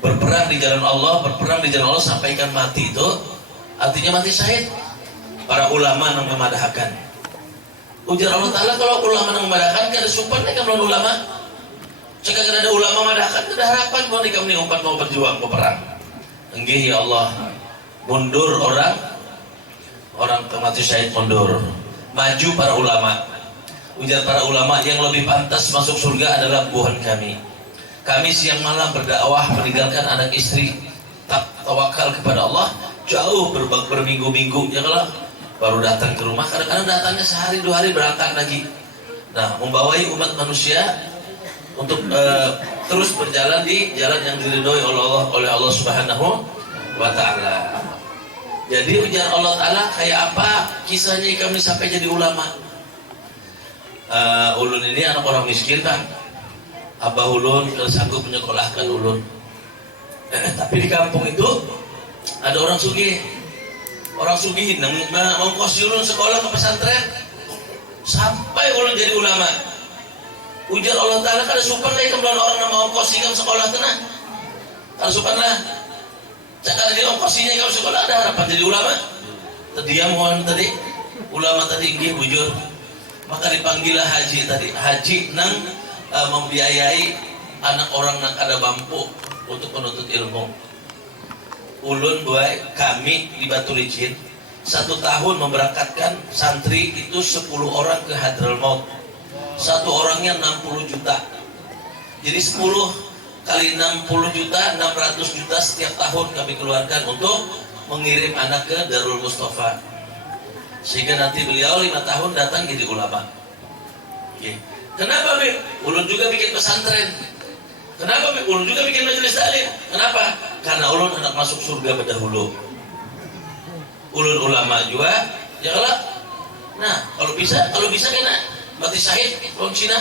berperang di jalan Allah, berperang di jalan Allah sampai ikan mati itu artinya mati syahid. Para ulama yang memadahkan. Ujar Allah Ta'ala, kalau ulama yang memadahkan kada supan ikan melawan ulama. Jika ada ulama memadahkan, ada harapan bahwa ikan ini umpat mau berjuang, mau perang. Enggih ya Allah, mundur orang mati syahid mundur. Maju para ulama. Ujar para ulama, yang lebih pantas masuk surga adalah buhan kami. Kami siang malam berdakwah, meninggalkan anak istri, tawakal kepada Allah, jauh berminggu-minggu, ya kalau baru datang ke rumah, kadang-kadang datangnya sehari 2 hari berangkat lagi. Nah, membawai umat manusia untuk terus berjalan di jalan yang diridhoi oleh Allah Subhanahu wa Ta'ala. Jadi ujar Allah Ta'ala, kayak apa kisahnya kami sampai jadi ulama? Ulun ini anak orang miskin, Bang. Abah ulun kalau sanggup menyekolahkan ulun. Tapi di kampung itu ada orang sugih. Orang sugih mau kos ulun sekolah ke pesantren sampai ulun jadi ulama. Ujar Allah Ta'ala, kada supan lah ikan orang mau kos ikan sekolah tenang. Kada supan lah. Jangan di ongkosinya kalau sekolah ada harapan jadi ulama. Dia mohon tadi ulama tadi nggih bujur. Maka dipanggillah haji tadi. Haji nang membiayai anak orang nang kada mampu untuk menuntut ilmu. Ulun buai kami di Batu Licin 1 tahun memberangkatkan santri itu 10 orang ke Hadramaut. 1 orangnya 60 juta. Jadi 10 kali 60 juta, 600 juta setiap tahun kami keluarkan untuk mengirim anak ke Darul Mustafa. Sehingga nanti beliau 5 tahun datang jadi ulama. Oke. Kenapa, Bib? Ulun juga bikin pesantren. Kenapa, Bib? Ulun juga bikin majelis taklim. Kenapa? Karena ulun anak masuk surga berdahulu. Ulun ulama juga, ya kalau. Nah, kalau bisa kena mati syahid lawan Cina.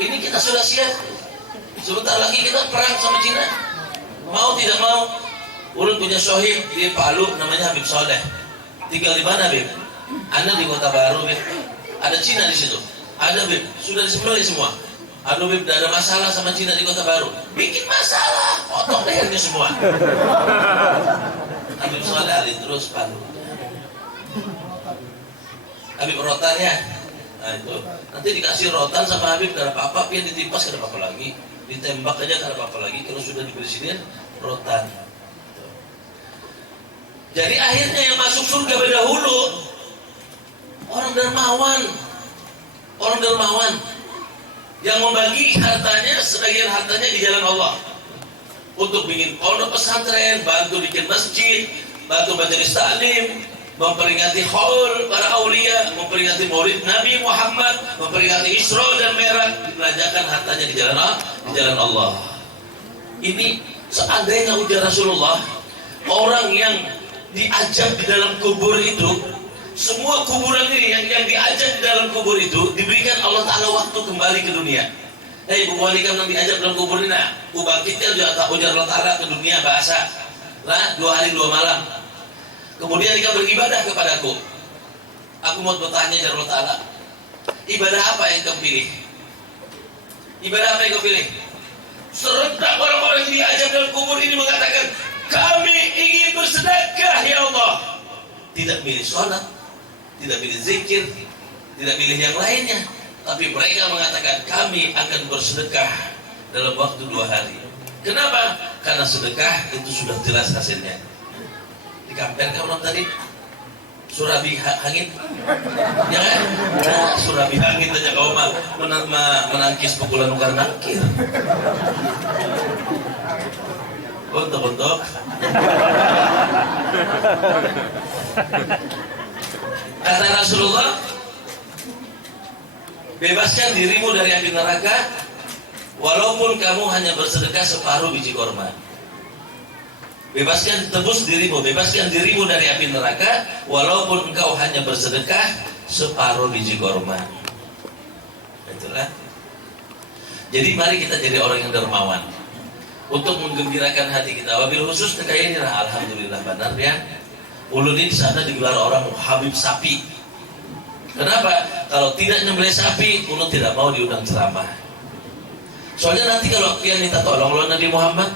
Ini kita sudah siap. Sebentar lagi kita perang sama Cina. Mau tidak mau. Ulun punya sohib di Palu namanya Habib Soleh. Tinggal di mana, Bib? Anda di Kota Baru, Bib. Ada Cina di situ. Ada, Bib. Sudah disembelih semua. Aduh, Bib, tidak ada masalah sama Cina di Kota Baru. Bikin masalah, potong lehernya semua. Habib Soleh alih terus Palu. Habib rotan ya. Nah itu nanti dikasih rotan sama Habib, tidak ada apa-apa, pian ditimpas tidak apa-apa lagi, ditembak aja tidak ada apa-apa lagi. Kalau sudah dipresiden rotan. Jadi akhirnya yang masuk surga berdahulu orang dermawan yang membagi hartanya, sebagian hartanya di jalan Allah untuk bikin pondok pesantren, bantu bikin masjid, bantu majelis taklim, memperingati haul para aulia, memperingati maulid Nabi Muhammad, memperingati Isra dan Mi'raj, dibelanjakan hartanya di jalan Allah. Ini seandainya ujar Rasulullah, orang yang diajak di dalam kubur itu, semua kuburan ini yang diajak di dalam kubur itu diberikan Allah Ta'ala waktu kembali ke dunia. Bu wali kan diajak dalam kubur ini, nah, bangkitnya ujar Allah Ta'ala ke dunia bahasa, nah 2 hari 2 malam. Kemudian dia beribadah kepadaku. Aku mau bertanya kepada Allah Ta'ala, ibadah apa yang kau pilih? Ibadah apa yang kau pilih? Serentak orang-orang yang diajak dalam kubur ini mengatakan, kami ingin bersedekah ya Allah. Tidak pilih sholat, tidak pilih zikir, tidak pilih yang lainnya, tapi mereka mengatakan kami akan bersedekah dalam waktu 2 hari. Kenapa? Karena sedekah itu sudah jelas hasilnya. Dikamperkan orang tadi Surabi Hangit, ya kan? Nah, Surabi Hangit aja kau menangkis pukulan ukar nangkir. Untuk kata Rasulullah, bebaskan dirimu dari api neraka walaupun kamu hanya bersedekah separuh biji korma. Bebaskan, tebus dirimu, bebaskan dirimu dari api neraka walaupun engkau hanya bersedekah separuh biji korma. Itulah. Jadi mari kita jadi orang yang dermawan. untuk menggembirakan hati kita. Wabil khusus terkait ini, alhamdulillah benar ya. Ulun ini di sana digelar orang Habib Sapi. Kenapa? Kalau tidak nyembelih sapi, ulun tidak mau diundang ceramah. Soalnya nanti kalau dia minta tolong oleh Nabi Muhammad,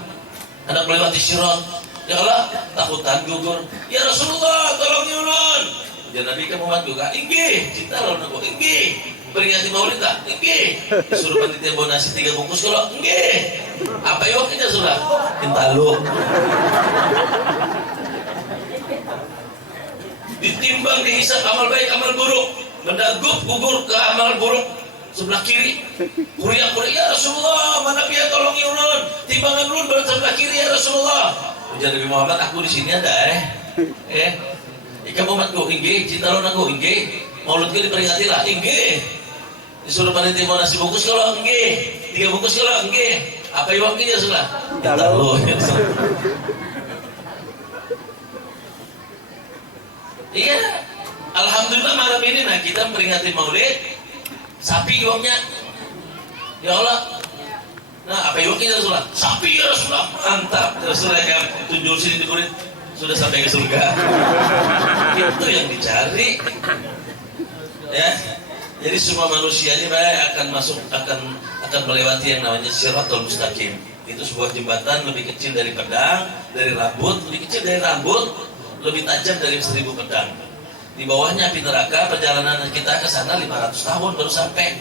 hendak melewati Sirat, ya Allah, takutan gugur. Ya Rasulullah, tolong ulun. Ya Nabi Muhammad juga, inggih, cinta lawan aku, inggih. Peringati maulid tak? Inggih. Disuruh panitia bawa nasi 3 bungkus kalau inggih. Apa yuk kita sudah? Kita lu. Ditimbang dihisap amal baik amal buruk, mendagup gugur ke amal buruk sebelah kiri. Kuriak ya Rasulullah, mana dia tolong ulun. Timbangan ulun sebelah kiri ya Rasulullah. Ujar Nabi Muhammad, aku di sini ada Ika Muhammad go inggih, cinta lawan aku inggih. Maulud ke diperingati lah inggih. Disuruh panitia mau nasi bungkus kalau enggih, 3 bungkus kalau enggih. Apa yang waktunya sudah? Tahu. Iya, alhamdulillah malam ini nah kita memperingati Maulid. Sapi uangnya, ya Allah. Nah apa yang waktunya sudah? Sapi ya Rasulullah, mantap. Rasulullah yang tunjuk sini di kulit sudah sampai ke surga. Itu yang dicari. Ya. Jadi semua manusia ini akan masuk akan melewati yang namanya Shiratal Mustaqim. Itu sebuah jembatan lebih kecil dari pedang, dari rambut, lebih kecil dari rambut, lebih tajam dari 1000 pedang. Di bawahnya api neraka, perjalanan kita ke sana 500 tahun baru sampai.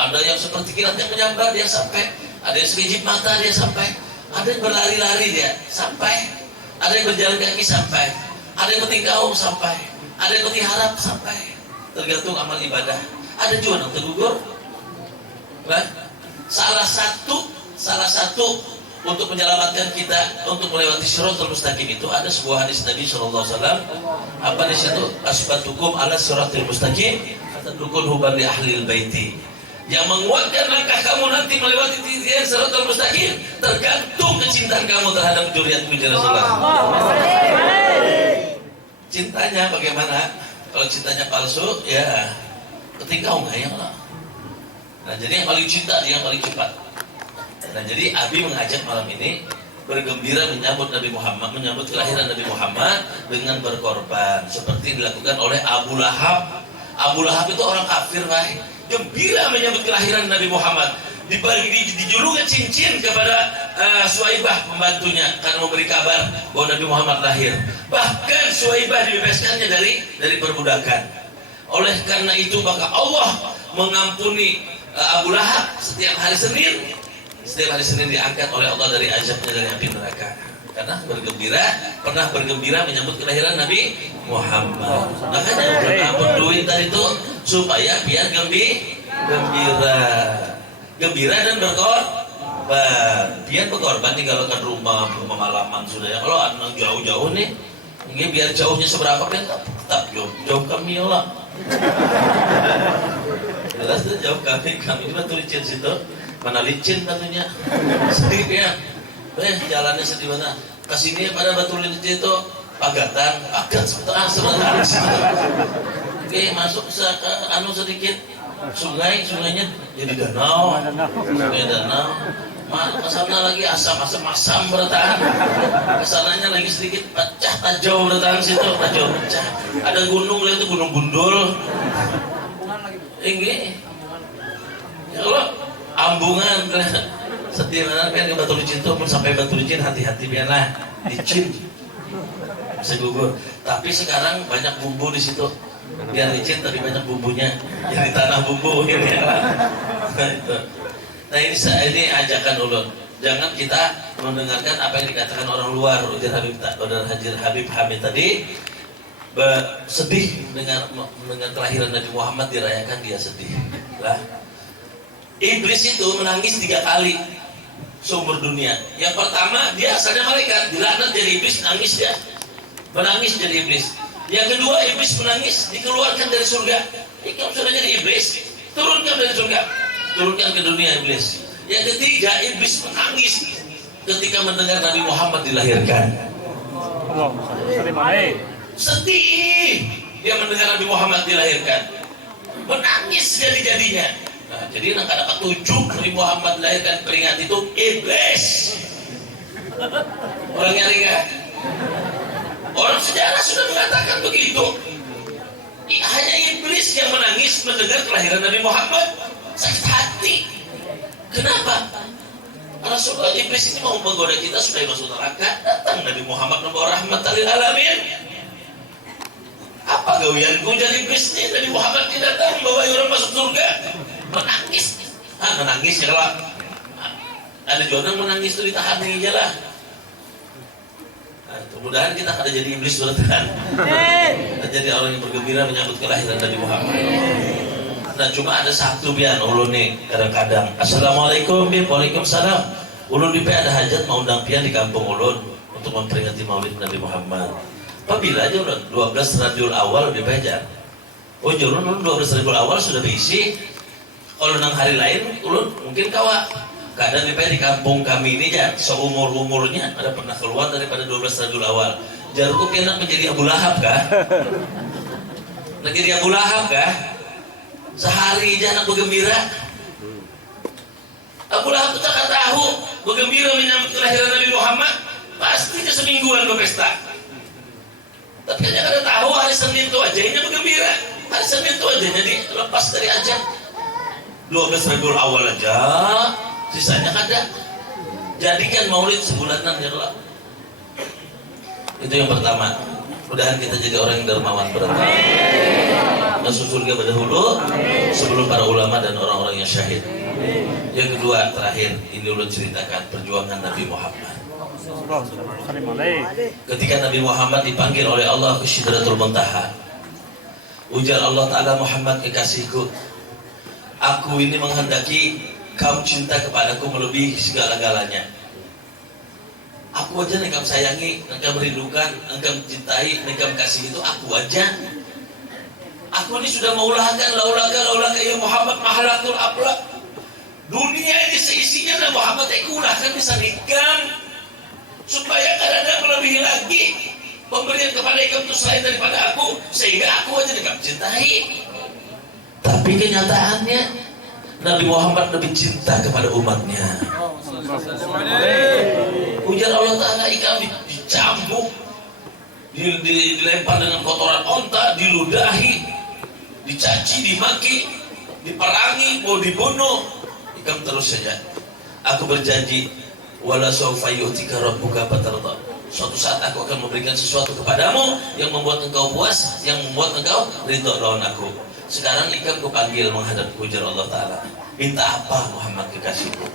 Ada yang seperti kilat yang menyambar dia sampai, ada yang sekejip mata dia sampai, ada yang berlari-lari dia sampai, ada yang berjalan kaki sampai, ada yang bertingkahung sampai, ada yang berharap sampai. Tergantung amal ibadah. Ada juga yang tergugur. Nah, salah satu untuk menyelamatkan kita untuk melewati Shiratal Mustaqim itu ada sebuah hadis Nabi SAW. Apa di situ? Asbatukum ala Shiratal Mustaqim tadukun huban li ahlil baiti. Yang menguatkan langkah kamu nanti melewati titik Shiratal Mustaqim tergantung kecintaan kamu terhadap dzurriyyatmu ya Rasulullah. Cintanya bagaimana? Kalau cintanya palsu, ya ketika ngayang lah. Nah jadi yang paling cinta dia yang paling cepat. Nah jadi Abi mengajak malam ini bergembira menyambut Nabi Muhammad, menyambut kelahiran Nabi Muhammad dengan berkorban seperti dilakukan oleh Abu Lahab. Abu Lahab itu orang kafir, baik. Gembira menyambut kelahiran Nabi Muhammad. Dijulurkan cincin kepada Suwaibah pembantunya karena memberi kabar bahwa Nabi Muhammad lahir. Bahkan Suwaibah dibebaskannya dari perbudakan. Oleh karena itu maka Allah mengampuni Abu Lahab setiap hari Senin. Setiap hari Senin diangkat oleh Allah dari azabnya dari api neraka. Karena pernah bergembira menyambut kelahiran Nabi Muhammad. Makanya berduit tadi itu supaya biar gembira dan berkorban. Biar berkorban tinggalkan rumah malaman sudah ya. Kalau anak jauh-jauh nih, ini biar jauhnya seberapa kan tetap jauh kami Allah. Jelas tuh jauh kami juga tuh licin situ. Mana licin katanya? Sedih ya. Jalannya sedih mana? Kesini pada batu licin itu pagat sebentar. Oke masuk ke sedikit. Sungainya jadi danau. Kesana lagi asam bertahan. Kesananya lagi sedikit tajau bertahan situ, tajau pecah. Ada gunung itu gunung Bundul. Ini, ya Allah, ambungan. Setiap kan ke batu licin itu pun sampai batu licin hati-hati biarlah licin bisa gugur. Tapi sekarang banyak bumbu di situ. Biar licin tapi banyak bumbunya. Jadi tanah bumbu ini. Nah ini ajakan ulun. Jangan kita mendengarkan apa yang dikatakan orang luar. Ujar Habib Hamid tadi sedih dengan kelahiran Nabi Muhammad dirayakan dia sedih. Lah, Iblis itu menangis 3 kali seumur dunia. Yang pertama dia asalnya malaikat, dilaknat jadi iblis, nangis dia, menangis jadi iblis. Yang kedua iblis menangis, dikeluarkan dari surga. Kamu sudah jadi iblis, turunkan dari surga, turunkan ke dunia iblis. Yang ketiga iblis menangis ketika mendengar Nabi Muhammad dilahirkan. Sedih dia mendengar Nabi Muhammad dilahirkan, menangis jadi-jadinya. Nah, jadi nak ada ketujuh Nabi Muhammad dilahirkan peringati itu iblis. Orang nyari kan? Orang sejarah sudah mengatakan begitu. Hanya iblis yang menangis mendengar kelahiran Nabi Muhammad. Sakit hati. Kenapa? Karena sudah iblis ini mau menggoda kita supaya masuk neraka. Datang Nabi Muhammad membawa rahmat lil alamin. Apa gawianku jadi iblis ini? Nabi Muhammad tidak datang membawa orang masuk surga. Menangis. Menangis ya kalau ada jodoh menangis itu ditahan aja lah. Mudah-mudahan kita ada jadi iblis berarti. Kita jadi orang yang bergembira menyambut kelahiran Nabi Muhammad. Nah cuma ada satu biar ulun nih kadang-kadang. Assalamualaikum bi, waalaikumsalam. Ulun di ada hajat mau undang pian di kampung ulun untuk memperingati Maulid Nabi Muhammad. Apabila aja ulun 12 Rabiul Awal di Pajar. Oh ulun 12 Rabiul Awal sudah diisi. Kalau nang hari lain ulun mungkin kawa. Kadang di kampung kami ini ya seumur-umurnya ada pernah keluar daripada 12 Rabiul Awal. Jarku kena menjadi Abu Lahab kah? Menjadi Abu Lahab kah? Sehari aja anak bergembira. Abu Lahab itu tak tahu bergembira menyambut kelahiran Nabi Muhammad. Pastinya semingguan berpesta. Tapi hanya kada tahu hari Senin itu ajanya bergembira. Hari Senin itu ajanya dilepas dari aja. 12 Rabiul Awal aja. Sisanya kada. Jadikan maulid sebulanan ya Allah. Itu yang pertama. Mudah-mudahan kita jadi orang yang dermawan berarti. Masuk surga berdahulu sebelum para ulama dan orang-orang yang syahid. Yang kedua terakhir ini ulun ceritakan perjuangan Nabi Muhammad. Ketika Nabi Muhammad dipanggil oleh Allah ke Sidratul Muntaha, ujar Allah Ta'ala, Muhammad kekasihku, aku ini menghendaki kau cinta kepadaku melebihi segala-galanya. Aku aja yang kamu sayangi, yang kamu merindukan, yang kamu cintai, yang kamu kasih itu aku aja. Aku ini sudah maulahkan laulaka ya Muhammad mahalakul ablak. Dunia ini seisinya dan Muhammad ulahkan bisa nikam supaya kadang melebihi lagi pemberian kepada kamu itu selain daripada aku, sehingga aku aja yang kamu cintai. Tapi kenyataannya Nabi Muhammad lebih cinta kepada umatnya. Ujar Allah Ta'ala, ikan dicambuk, dilempar dengan kotoran onta, diludahi, dicaci, dimaki, diperangi, mau dibunuh. Ikan terus saja. Aku berjanji, wala sawfa yu'tika rabbuka fatarda. Suatu saat aku akan memberikan sesuatu kepadamu yang membuat engkau puas, yang membuat engkau ridho lawan aku. Sekarang ikan kupanggil menghadap ujar Allah Ta'ala. Minta apa Muhammad kekasihku?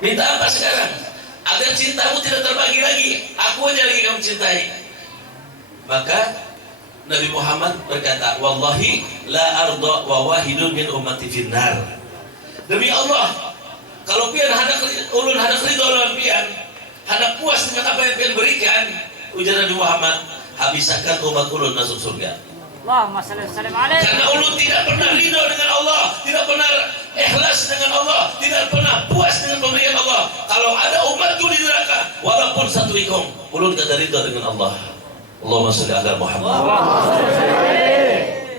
Minta apa sekarang? Agar cintamu tidak terbagi lagi. Aku aja lagi kamu cintai. Maka Nabi Muhammad berkata, wallahi la arda wa wahidun min ummati finnar. Demi Allah, kalau pian ulun hadak ridho lawan pian, hadak puas dengan apa yang pian berikan, ujar Nabi Muhammad, habiskan umat ulun masuk surga. Allahumma salli wa sallim alaihi. Karena ulun tidak pernah ridho dengan Allah, tidak pernah ikhlas dengan Allah, tidak pernah puas dengan pemberian Allah. Kalau ada umatku di neraka, walaupun satu ikong, ulun tidak ridho dengan Allah. Allahumma salli ala Muhammad.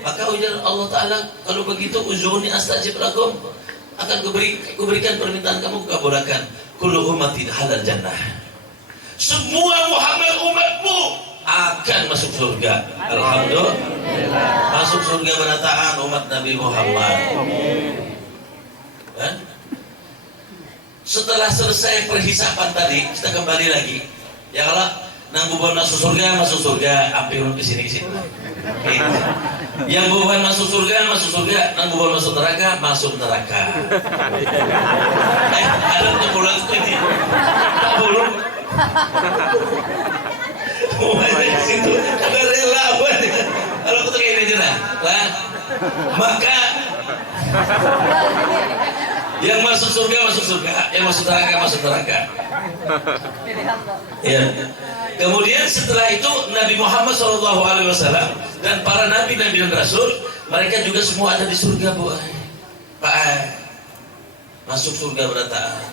Maka ujar Allah Ta'ala, kalau begitu uzuni astajib lakum, akan kuberikan permintaan kamu, kabulkan. Kullu ummati halal jannah. Semua Muhammad umatmu akan masuk surga. Alhamdulillah. Masuk surga penataan umat Nabi Muhammad. Dan setelah selesai perhisapan tadi, kita kembali lagi. Ya Allah, nang bukan masuk surga, hampir ke sini. Yang bukan masuk surga, nang bukan masuk neraka. Ada pulang ini. Belum. Di situ ada relawan. Kalau kita kayak ini lah, maka yang masuk surga, yang masuk neraka. Ya. Kemudian setelah itu Nabi Muhammad SAW dan para nabi dan rasul, mereka juga semua ada di surga, Bu. Pak, masuk surga berataan.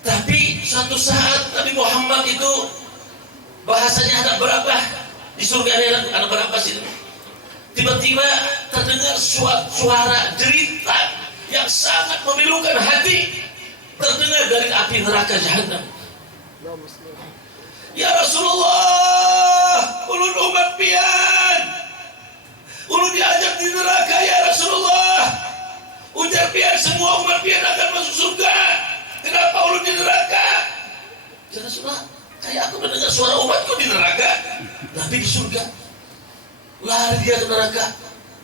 Tapi suatu saat Nabi Muhammad itu bahasanya anak berapa di surga ini, anak berapa sih? Tiba-tiba terdengar suara derita yang sangat memilukan hati, terdengar dari api neraka Jahannam. Ya Rasulullah, ulun umat pian, ulun diajak di neraka ya Rasulullah. Ujar pian semua umat pian akan masuk surga. Kenapa ulun di neraka? Ya Rasulullah, kayak aku mendengar suara umatku di neraka, Nabi di surga. Lari dia ke neraka,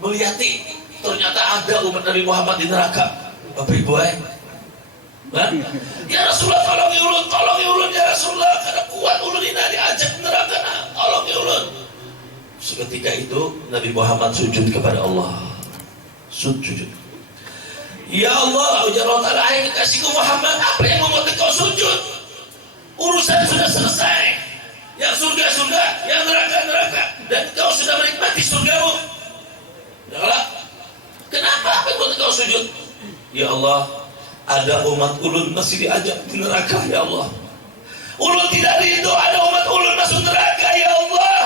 melihati ternyata ada umat Nabi Muhammad di neraka. Bapak Ibu, ya Rasulullah tolongi ulun ya Rasulullah, karena kuat ulun ini diajak neraka, tolongi ulun. Seketika itu Nabi Muhammad sujud kepada Allah. Sujud. Ya Allah, ujar Allah Ta'ala, hai kekasihku Muhammad, apa yang membuat engkau sujud? Urusan sudah selesai. Yang surga, yang neraka, dan engkau sudah menikmati surgamu. Ya Allah, kenapa apa yang membuat engkau sujud? Ya Allah, ada umat ulun masih diajak di neraka ya Allah. Ulun tidak ridho ada umat ulun masuk neraka ya Allah.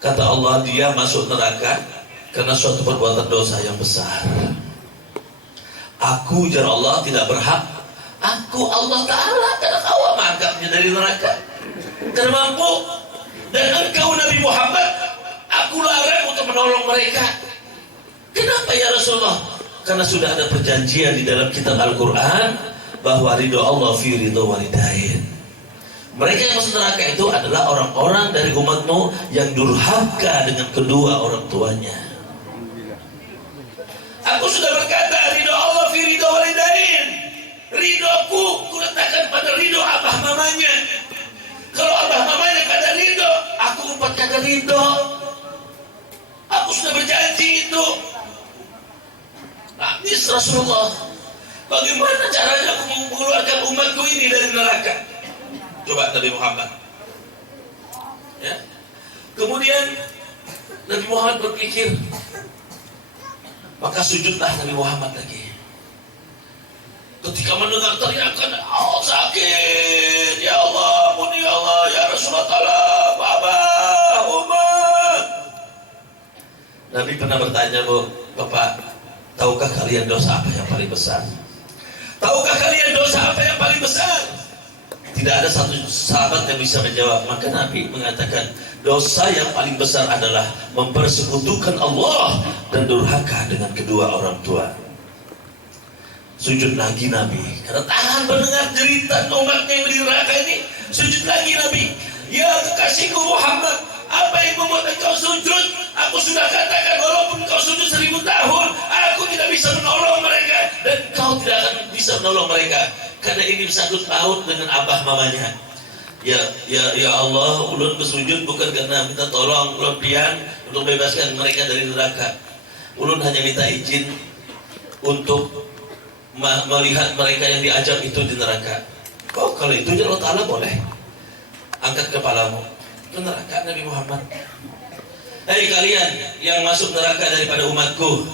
Kata Allah, dia masuk neraka karena suatu perbuatan dosa yang besar. Aku, jar Allah, tidak berhak. Aku Allah Ta'ala karena kau mengangkatnya dari neraka karena mampu. Dan engkau Nabi Muhammad, aku larang untuk menolong mereka. Kenapa ya Rasulullah? Karena sudah ada perjanjian di dalam kitab Al-Quran bahwa ridho Allah fi ridho walidain. Mereka yang masuk neraka itu adalah orang-orang dari umatmu yang durhaka dengan kedua orang tuanya. Aku sudah berkata ridho Allah fi ridho walidain. Ridhoku kuletakkan pada ridho abah mamanya. Kalau abah mamanya kada ridho, aku umpat kada ridho. Aku sudah berjanji itu. Nangis Rasulullah, bagaimana caranya aku mengeluarkan umatku ini dari neraka? Coba Nabi Muhammad ya. Kemudian Nabi Muhammad berpikir, maka sujudlah Nabi Muhammad lagi. Ketika mendengar teriakan, oh sakit, ya Allah, ampun ya Allah, ya Rasulullah, Bapak, umat. Nabi pernah bertanya, Bapak, tahukah kalian dosa apa yang paling besar? Tahukah kalian dosa apa yang paling besar? Tidak ada satu sahabat yang bisa menjawab. Maka Nabi mengatakan, dosa yang paling besar adalah mempersekutukan Allah dan durhaka dengan kedua orang tua. Sujud lagi Nabi, karena tahan mendengar jeritan umatnya yang di neraka ini. Sujud lagi Nabi. Ya kekasihku Muhammad, apa yang membuat engkau sujud? Aku sudah katakan, walaupun engkau sujud 1000 tahun, aku tidak bisa menolong mereka, dan kau tidak akan bisa menolong mereka, karena ini bersangkut paut dengan abah mamanya. Ya Allah, ulun bersujud bukan karena minta tolong ulun pian untuk bebaskan mereka dari neraka. Ulun hanya minta izin untuk melihat mereka yang diajak itu di neraka. Oh, kalau itu Allah Ta'ala boleh angkat kepalamu ke neraka Nabi Muhammad. Hei kalian yang masuk neraka daripada umatku,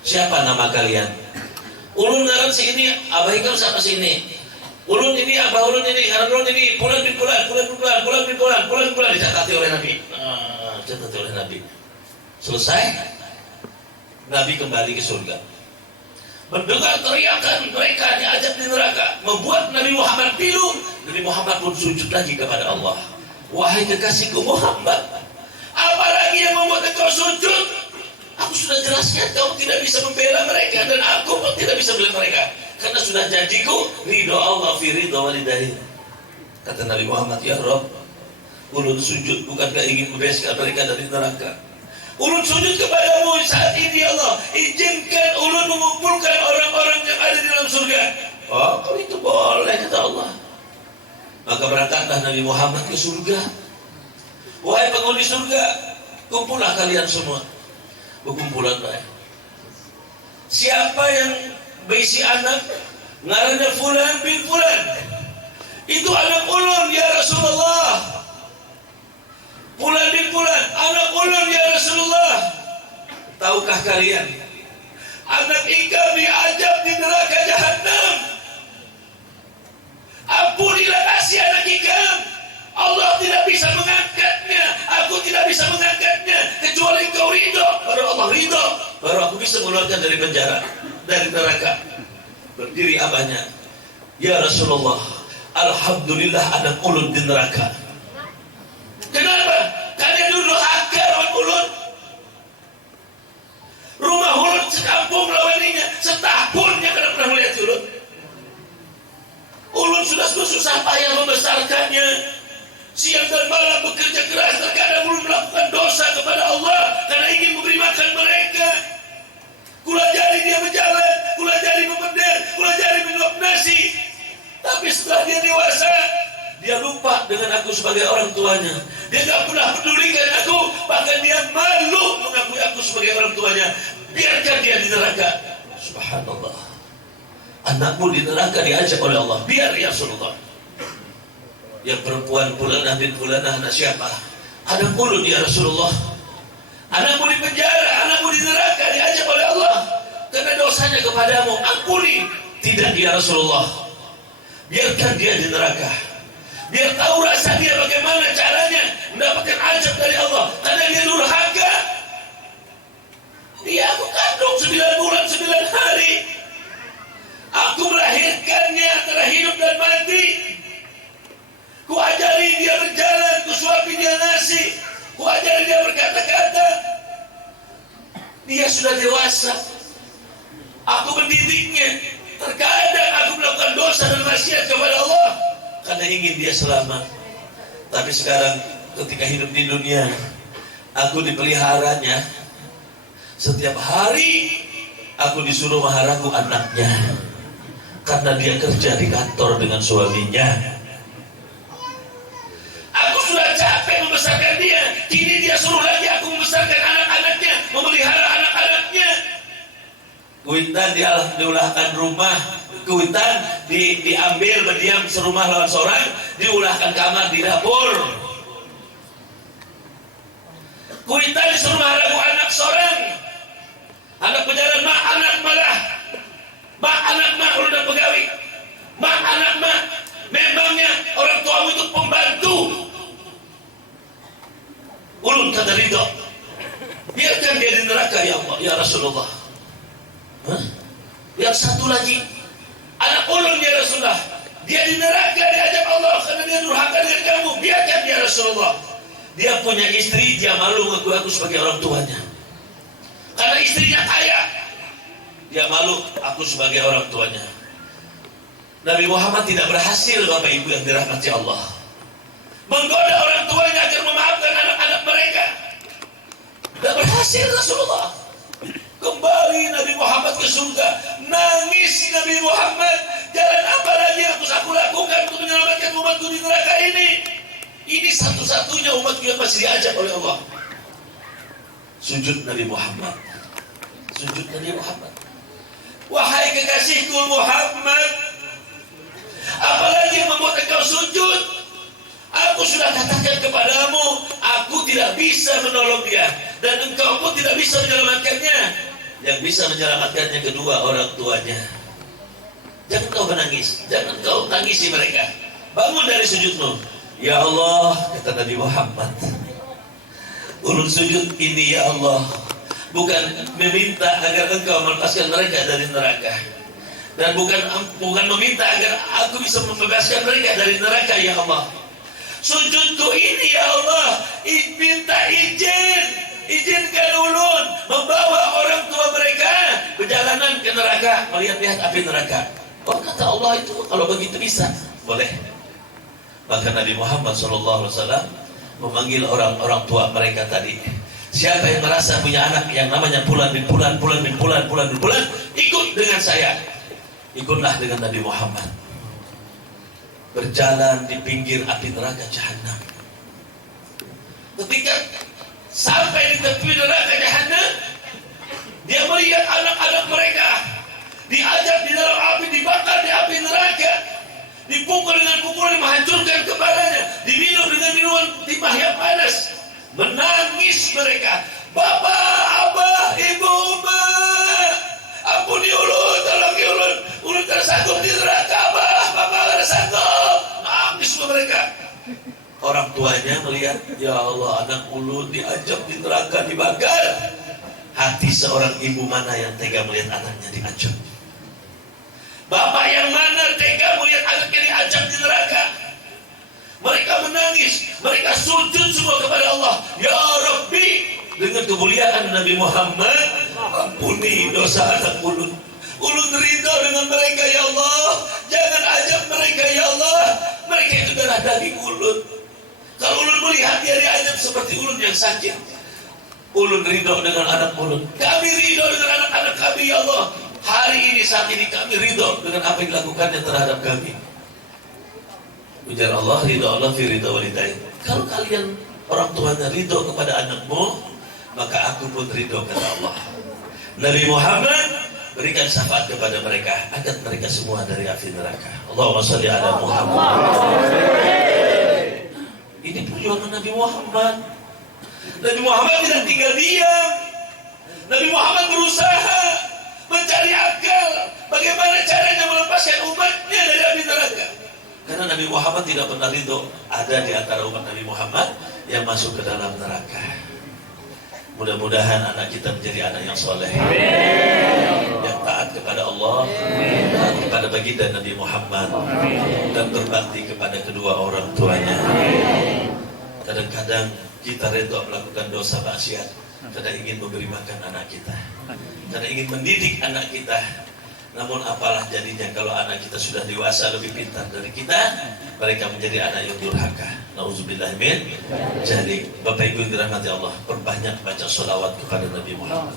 siapa nama kalian? Ulun ngaran si ini, abaikan siapa si ini? Ulun ini, abah ulun ini, ngaran ulun ini, bulan bin bulan dicatati oleh Nabi. Dicatati oleh Nabi. Selesai, Nabi kembali ke surga. Mendengar teriakan mereka diajak di neraka, membuat Nabi Muhammad pilu. Nabi Muhammad pun sujud lagi kepada Allah. Wahai kekasihku Muhammad, apalagi yang membuat engkau sujud? Aku sudah jelaskan kau tidak bisa membela mereka, dan aku pun tidak bisa membela mereka, karena sudah janjiku ridho Allah fi ridho walidain. Kata Nabi Muhammad, ya Rabb, ulun sujud bukankah ingin membebaskan mereka dari neraka? Ulun sujud kepadamu saat ini ya Allah, izinkan ulun mengumpulkan orang-orang yang ada di dalam surga. Oh, kalau itu boleh, kata Allah. Maka berangkatlah Nabi Muhammad ke surga. Wahai penghuni surga, kumpullah kalian semua. Berkumpulan baik. Siapa yang berisi anak, ngarannya Fulan bin Fulan, itu anak ulun ya Rasulullah. Fulan bin Fulan, anak ulun ya Rasulullah. Tahukah kalian, anak ikam diajab di neraka Jahannam. Ampunilah kasih anak ikam. Allah tidak bisa mengangkatnya, aku tidak bisa mengangkatnya, kecuali engkau ridho. Baru Allah ridho, baru aku bisa mengeluarkan dari penjara, dari neraka. Berdiri abahnya, Ya Rasulullah, alhamdulillah anak ulun di neraka. Kenapa? Karena dulu haka lawan ulun. Rumah ulun sekampung lawaninya, setahunnya kada pernah melihat ulun. Ulun sudah susah payah membesarkannya. Siang dan malam bekerja keras, terkadang ulun melakukan dosa kepada Allah karena ingin memberi makan mereka. Kulajari dia berjalan, kulajari memender, kulajari minum nasi. Tapi setelah dia dewasa, dia lupa dengan aku sebagai orang tuanya. Dia tak pernah pedulikan aku, bahkan dia malu mengakui aku sebagai orang tuanya. Biarkan dia di neraka. Subhanallah. Anakmu di neraka diajak oleh Allah. Biar ya Rasulullah. Yang perempuan fulanah bin fulanah anak siapa? Anak ulun ya Rasulullah. Anakmu di penjara, anakmu di neraka diajak oleh Allah karena dosanya kepadamu. Ampuni. Tidak ya Rasulullah. Biarkan dia di neraka. Biar tahu rasa dia bagaimana caranya mendapatkan azab dari Allah. Karena dia durhaka. Dia aku kandung 9 bulan 9 hari. Aku melahirkannya antara hidup dan mati. Ku ajari dia berjalan, ku suapi dia nasi, ku ajari dia berkata-kata. Dia sudah dewasa. Aku mendidiknya. Terkadang aku melakukan dosa dan maksiat kepada Allah karena ingin dia selamat. Tapi sekarang ketika hidup di dunia, aku dipeliharanya. Setiap hari aku disuruh maharaku anaknya karena dia kerja di kantor dengan suaminya. Aku sudah capek membesarkan dia, kini dia suruh lagi aku membesarkan anak-anaknya, memelihara anak-anaknya. Kuitan diulahkan rumah, kuitan diambil berdiam serumah lawan seorang, diulahkan kamar di dapur. Kuitan disuruh maharaku anak seorang, anak pejalan mak anak malah, mak anak mak udah pegawai, mak anak mak memangnya orang tuamu itu pembantu. Ulun kata ridho, biarkan dia di neraka ya Allah, ya Rasulullah. Yang satu lagi, anak ulun ya Rasulullah, dia di neraka diajak Allah karena dia durhaka dengan kamu. Biarkan dia Rasulullah. Dia punya istri, dia malu mengaku aku sebagai orang tuanya. Karena istrinya kaya, dia malu aku sebagai orang tuanya. Nabi Muhammad tidak berhasil, Bapak Ibu yang dirahmati Allah, menggoda orang tuanya agar memaafkan anak-anak mereka. Tidak berhasil Rasulullah. Kembali Nabi Muhammad ke surga. Nangis Nabi Muhammad. Jalan apa lagi yang harus aku lakukan untuk menyelamatkan umatku di neraka ini? Ini satu-satunya umatku yang masih diajak oleh Allah. Sujud Nabi Muhammad. Sujud Nabi Muhammad. Wahai kekasihku Muhammad, apalagi yang membuat engkau sujud? Aku sudah katakan kepadamu, aku tidak bisa menolong dia, dan engkau pun tidak bisa menyelamatkannya. Yang bisa menyelamatkannya kedua orang tuanya. Jangan kau menangis, jangan kau tangisi mereka. Bangun dari sujudmu. Ya Allah, kata Nabi Muhammad, ulun sujud ini ya Allah bukan meminta agar engkau melepaskan mereka dari neraka, dan bukan meminta agar aku bisa membebaskan mereka dari neraka ya Allah. Sujudku ini ya Allah minta izinkan ulun membawa orang tua mereka perjalanan ke neraka, melihat-lihat api neraka. Oh, kata Allah itu kalau begitu bisa, boleh. Maka Nabi Muhammad SAW memanggil orang-orang tua mereka tadi. Siapa yang merasa punya anak yang namanya bulan bin bulan, ikut dengan saya. Ikutlah dengan Nabi Muhammad. Berjalan di pinggir api neraka Jahannam. Ketika sampai di tepi neraka Jahannam, dia melihat anak-anak mereka diajak di dalam api, dibakar di api neraka, dipukul dengan pukulan menghancurkan kepalanya, diminum dengan minuman timah yang panas. Menangis mereka, Bapak, Abah, Ibu, Umat, ampuni ulun, tolong ulun, ulun tersanggup di neraka, Abah, Bapak tersanggup. Nangis mereka. Orang tuanya melihat, ya Allah, anak ulun diajak di neraka, dibakar. Hati seorang ibu mana yang tega melihat anaknya diajak? Bapak yang mana tega melihat anaknya diajak di neraka? Mereka menangis, mereka sujud semua kepada Allah. Ya Rabbi, dengan kemuliaan Nabi Muhammad, ampuni dosa anak ulun. Ulun ridha dengan mereka ya Allah. Jangan ajak mereka ya Allah. Mereka itu darah daging ulun. Kalau ulun melihat dia diajak seperti ulun yang sakit, ulun ridha dengan anak ulun. Kami ridha dengan anak-anak kami ya Allah. Hari ini, saat ini kami ridha dengan apa yang dilakukannya terhadap kami. Ujar Allah, ridha Allah fi ridha walidain. Kalau kalian orang tuanya ridha kepada anakmu, maka aku pun ridha kata Allah. Nabi Muhammad berikan syafaat kepada mereka, angkat mereka semua dari api neraka. Allahumma shalli ala Muhammad. Ini perjuangan Nabi Muhammad. Nabi Muhammad tidak tinggal diam. Nabi Muhammad berusaha mencari akal bagaimana caranya melepaskan umatnya dari api neraka. Karena Nabi Muhammad tidak pernah ridho ada di antara umat Nabi Muhammad yang masuk ke dalam neraka. Mudah-mudahan anak kita menjadi anak yang soleh, yang taat kepada Allah, taat kepada baginda Nabi Muhammad, dan berbakti kepada kedua orang tuanya. Kadang-kadang kita redha melakukan dosa maksiat karena ingin memberi makan anak kita, karena ingin mendidik anak kita. Namun apalah jadinya kalau anak kita sudah dewasa lebih pintar dari kita, mereka menjadi anak yang durhaka. Nauzubillah min dzalik. Bapak Ibu yang dirahmati Allah, perbanyak baca sholawat kepada Nabi Muhammad.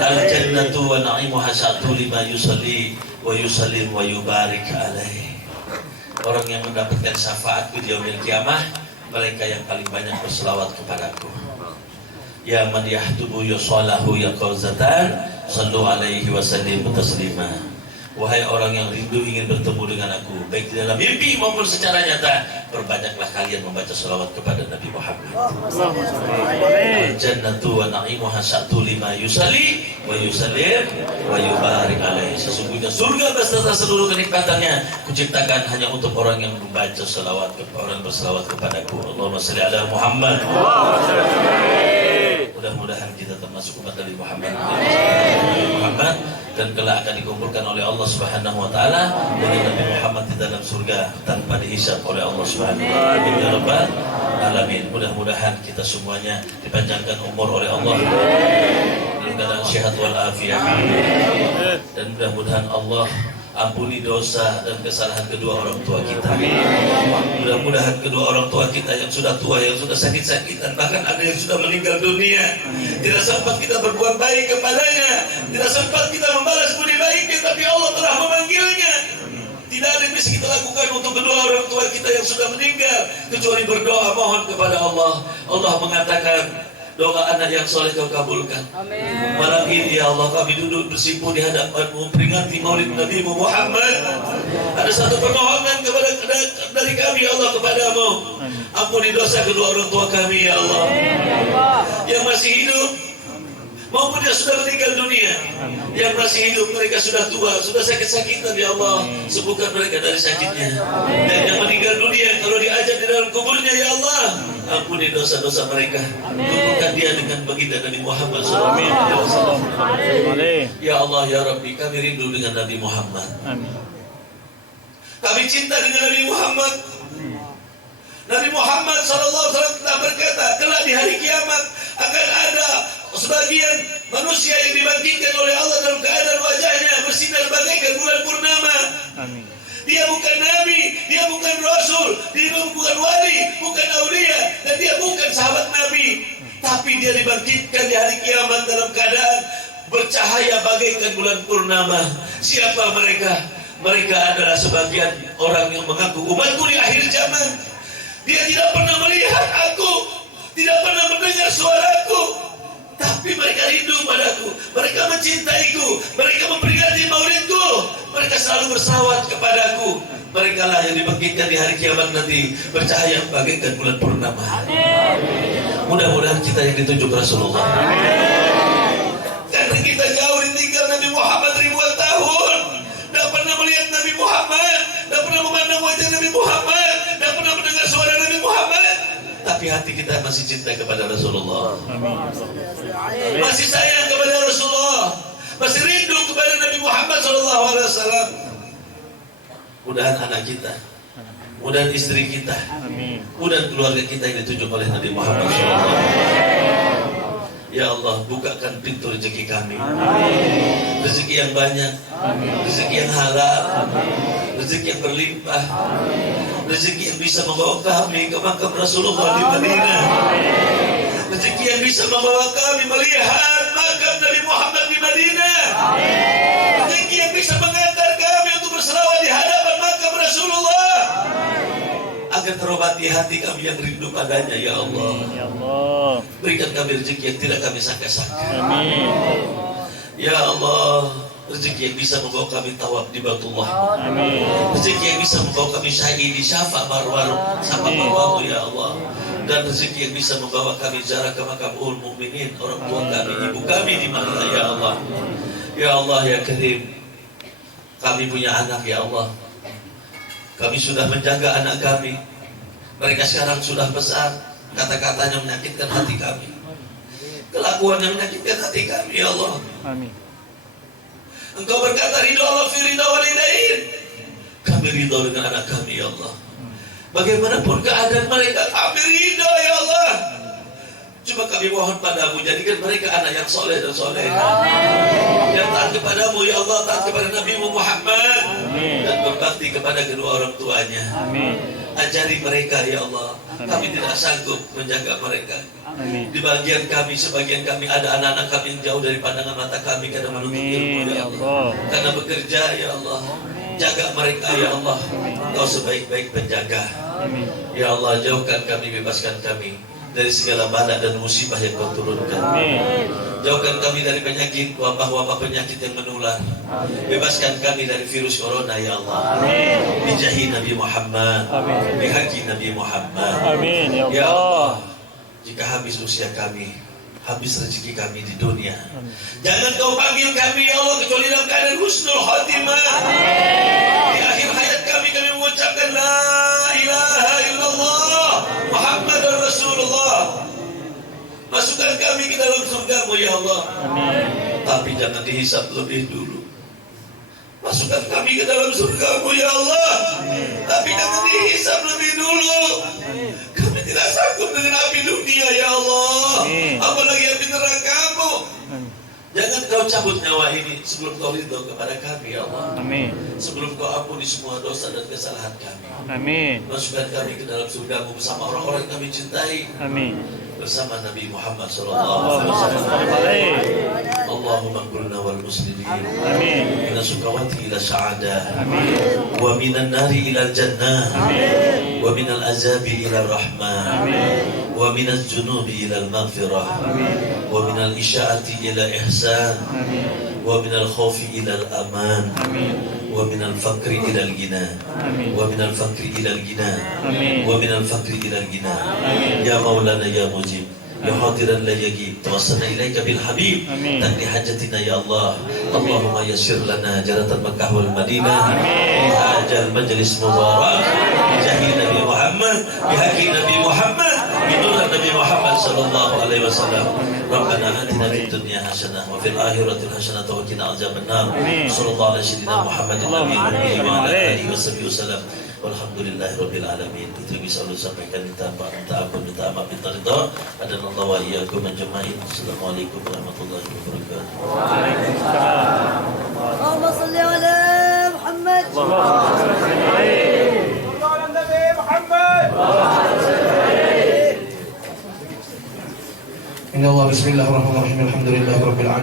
Al-jannatu wa na'imuha sa'atu lima yusalli wa yusallim wa yubarik alaih. Orang yang mendapatkan syafaatku di yaumil kiamah, mereka yang paling banyak berselawat kepadaku. Ya man yahtubu yusallahu ya qauzatan sallu alaihi wa sallimu taslima. Wahai orang yang rindu ingin bertemu dengan aku, baik di dalam mimpi maupun secara nyata, perbanyaklah kalian membaca sholawat kepada Nabi Muhammad. Jannatu wa na'imuha sa'tu lima yusalli wa yusallim wa yubarik alaihi. Sesungguhnya surga beserta seluruh kenikmatannya kuciptakan hanya untuk orang yang membaca sholawat, orang berselawat kepadaku. Allahumma shalli ala Muhammad. Mudah-mudahan kita termasuk umat Nabi Muhammad, dan kelak akan dikumpulkan oleh Allah Subhanahu wa taala dengan Nabi Muhammad di dalam surga tanpa dihisab oleh Allah Subhanahu wa taala. Ya Rabbal alamin. Mudah-mudahan kita semuanya dipanjangkan umur oleh Allah dalam keadaan sehat wal afiat, dan mudah-mudahan Allah ampuni dosa dan kesalahan kedua orang tua kita. Mudah-mudahan kedua orang tua kita yang sudah tua, yang sudah sakit-sakitan, bahkan ada yang sudah meninggal dunia, tidak sempat kita berbuat baik kepadanya, tidak sempat kita membalas budi baiknya, tapi Allah telah memanggilnya. Tidak ada yang bisa kita lakukan untuk kedua orang tua kita yang sudah meninggal kecuali berdoa mohon kepada Allah. Allah mengatakan, doa anak yang soleh kau kabulkan. Amin. Malam ini ya Allah kami duduk bersimpuh di hadapanmu peringati maulid Nabi Muhammad. Ada satu permohonan kepada dari kami ya Allah kepadamu. Ampuni dosa kedua orang tua kami ya Allah. Yang masih hidup maupun yang sudah meninggal dunia. Yang masih hidup mereka sudah tua, sudah sakit-sakitan ya Allah. Sembuhkan mereka dari sakitnya. Dan yang meninggal dunia kalau diajak di dalam kuburnya ya Allah, ampuni dosa-dosa mereka. Kumpulkan dia dengan baginda Nabi Muhammad SAW. Ya Allah ya Rabbi, kami rindu dengan Nabi Muhammad. Kami cinta dengan Nabi Muhammad. Nabi Muhammad SAW telah berkata, kelak di hari kiamat akan ada sebagian manusia yang dibangkitkan oleh Allah dalam keadaan wajahnya bersinar bagaikan bulan purnama. Amin. Dia bukan nabi, dia bukan rasul, dia bukan wali, bukan aulia, dan dia bukan sahabat nabi. Tapi dia dibangkitkan di hari kiamat dalam keadaan bercahaya bagaikan bulan purnama. Siapa mereka? Mereka adalah sebagian orang yang mengaku umatku di akhir zaman. Dia tidak pernah melihat aku, tidak pernah mendengar suaraku, tapi mereka rindu padaku, mereka mencintaiku, mereka memperingati maulidku, mereka selalu bersalawat kepadaku. Mereka lah yang dibangkitkan di hari kiamat nanti bercahaya bagaikan bulan purnama. Mudah-mudahan kita yang ditunjuk Rasulullah. Karena kita jauh ditinggal Nabi Muhammad ribuan tahun, tidak pernah melihat Nabi Muhammad, tidak pernah memandang wajah Nabi Muhammad, tidak pernah mendengar suara Nabi Muhammad, tapi hati kita masih cinta kepada Rasulullah. Masih sayang kepada Rasulullah, masih rindu kepada Nabi Muhammad SAW. Mudahan anak kita, mudahan istri kita, mudahan keluarga kita yang ditunjuk oleh Nabi Muhammad SAW. Ya Allah, bukakan pintu rezeki kami. Rezeki yang banyak, rezeki yang halal, rezeki yang berlimpah, rezeki yang bisa membawa kami ke makam Rasulullah di Madinah, rezeki yang bisa membawa kami melihat makam Nabi Muhammad di Madinah, rezeki yang bisa mengantar kami untuk berselawat di hadapan makam Rasulullah, agar terobati hati kami yang rindu padanya. Ya Allah, berikan kami rezeki yang tidak kami sangka-sangka. Amin. Ya Allah, rezeki yang bisa membawa kami tawaf di Baitullah. Amin. Rezeki yang bisa membawa kami syahid di syafa marwah, syafa marwah. Ya Allah, dan rezeki yang bisa membawa kami ziarah ke makam ul mukminin, orang tua kami, ibu kami di mana. Ya Allah, ya Allah, ya Karim, kami punya anak. Ya Allah, kami sudah menjaga anak kami. Mereka sekarang sudah besar. Kata-katanya menyakitkan hati kami, kelakuannya menyakitkan hati kami. Ya Allah, Amin. Engkau berkata ridho Allah fi ridho walidain. Kami ridho dengan anak kami. Ya Allah, bagaimanapun keadaan mereka, kami ridho. Ya Allah, cuma kami mohon padamu, jadikan mereka anak yang soleh dan soleha, yang taat kepadamu. Ya Allah, taat kepada Nabi Muhammad, dan berbakti kepada kedua orang tuanya. Amin. Ajari mereka. Ya Allah, kami tidak sanggup menjaga mereka. Amin. Di bagian kami, sebagian kami ada anak-anak kami yang jauh dari pandangan mata kami karena menuntut ilmu. Ya Allah, karena bekerja. Ya Allah, jaga mereka. Ya Allah, Engkau sebaik-baik penjaga. Amin. Ya Allah, jauhkan kami, bebaskan kami dari segala bala dan musibah yang Kau turunkan. Amin. Jauhkan kami dari penyakit, wabah-wabah penyakit yang menular. Bebaskan kami dari virus corona. Ya Allah, bijahi Nabi Muhammad, bihaqi Nabi Muhammad. Amin. Ya Allah, jika habis usia kami, habis rezeki kami di dunia, jangan Kau panggil kami. Ya Allah, kecuali dalam keadaan husnul khatimah. Di akhir hayat kami mengucapkan la ilaha illallah Muhammad Rasulullah. Masukkan kami ke dalam surga-Mu. Ya Allah, tapi jangan dihisab lebih dulu. Masukkan kami ke dalam surga-Mu. Ya Allah, tapi jangan dihisab lebih dulu. Kami tidak sanggup dengan api dunia. Ya Allah, apalagi api neraka-Mu. Jangan Kau cabut nyawa ini sebelum Kau ridho kepada kami. Ya Allah, Amin. sebelum Kau ampuni semua dosa dan kesalahan kami. Amin. Masukkan kami ke dalam surga-Mu bersama orang-orang yang kami cintai, Amin. bersama Nabi Muhammad SAW. Allahumma qulna wal muslimin. Amin. Min sukawati ila sa'adah, Amin. wa minan nari ila jannah, Amin. wa minal azabi ila rahmah, Amin. wa minal junubi ila maghfirah, Amin. wa minal isya'ati ila ihsan, Amin. wa minal khawfi ila aman, Amin. wa minal fakri ila al-ghina, Amin. wa minal fakri ila al-ghina, Amin. wa minal fakri ila al-ghina. Amin. Ya Maulana ya Mujib, ya hadiran la yagib, tawassalna ilaika bil habib, Amin. taqdi hajatina ya Allah. Allahumma yassir lana jaratan Makkah wal Madinah, Amin. hajal majlis mubarak, bijahi Nabi Muhammad, bihaqi Nabi Muhammad, binuran Nabi Muhammad sallallahu alaihi wasallam. Rabbana atina fid dunya hasanah wa fil akhirati hasanah wa qina azabannar. Amin. Sallallahu alaihi sayyidina Muhammadin Allahumma nabiyyi wa ala amin. alihi wasallam. Walhamdulillahirabbil alamin. Itu yang bisa Allah sampaikan. Minta ampun, minta maaf, minta ridha. Adanallahu wa iyyakum ajma'in. Assalamualaikum warahmatullahi wabarakatuh. اللهم صل على محمد. Inna Allah bismillahirrahmanirrahim. Alhamdulillahirabbil alamin.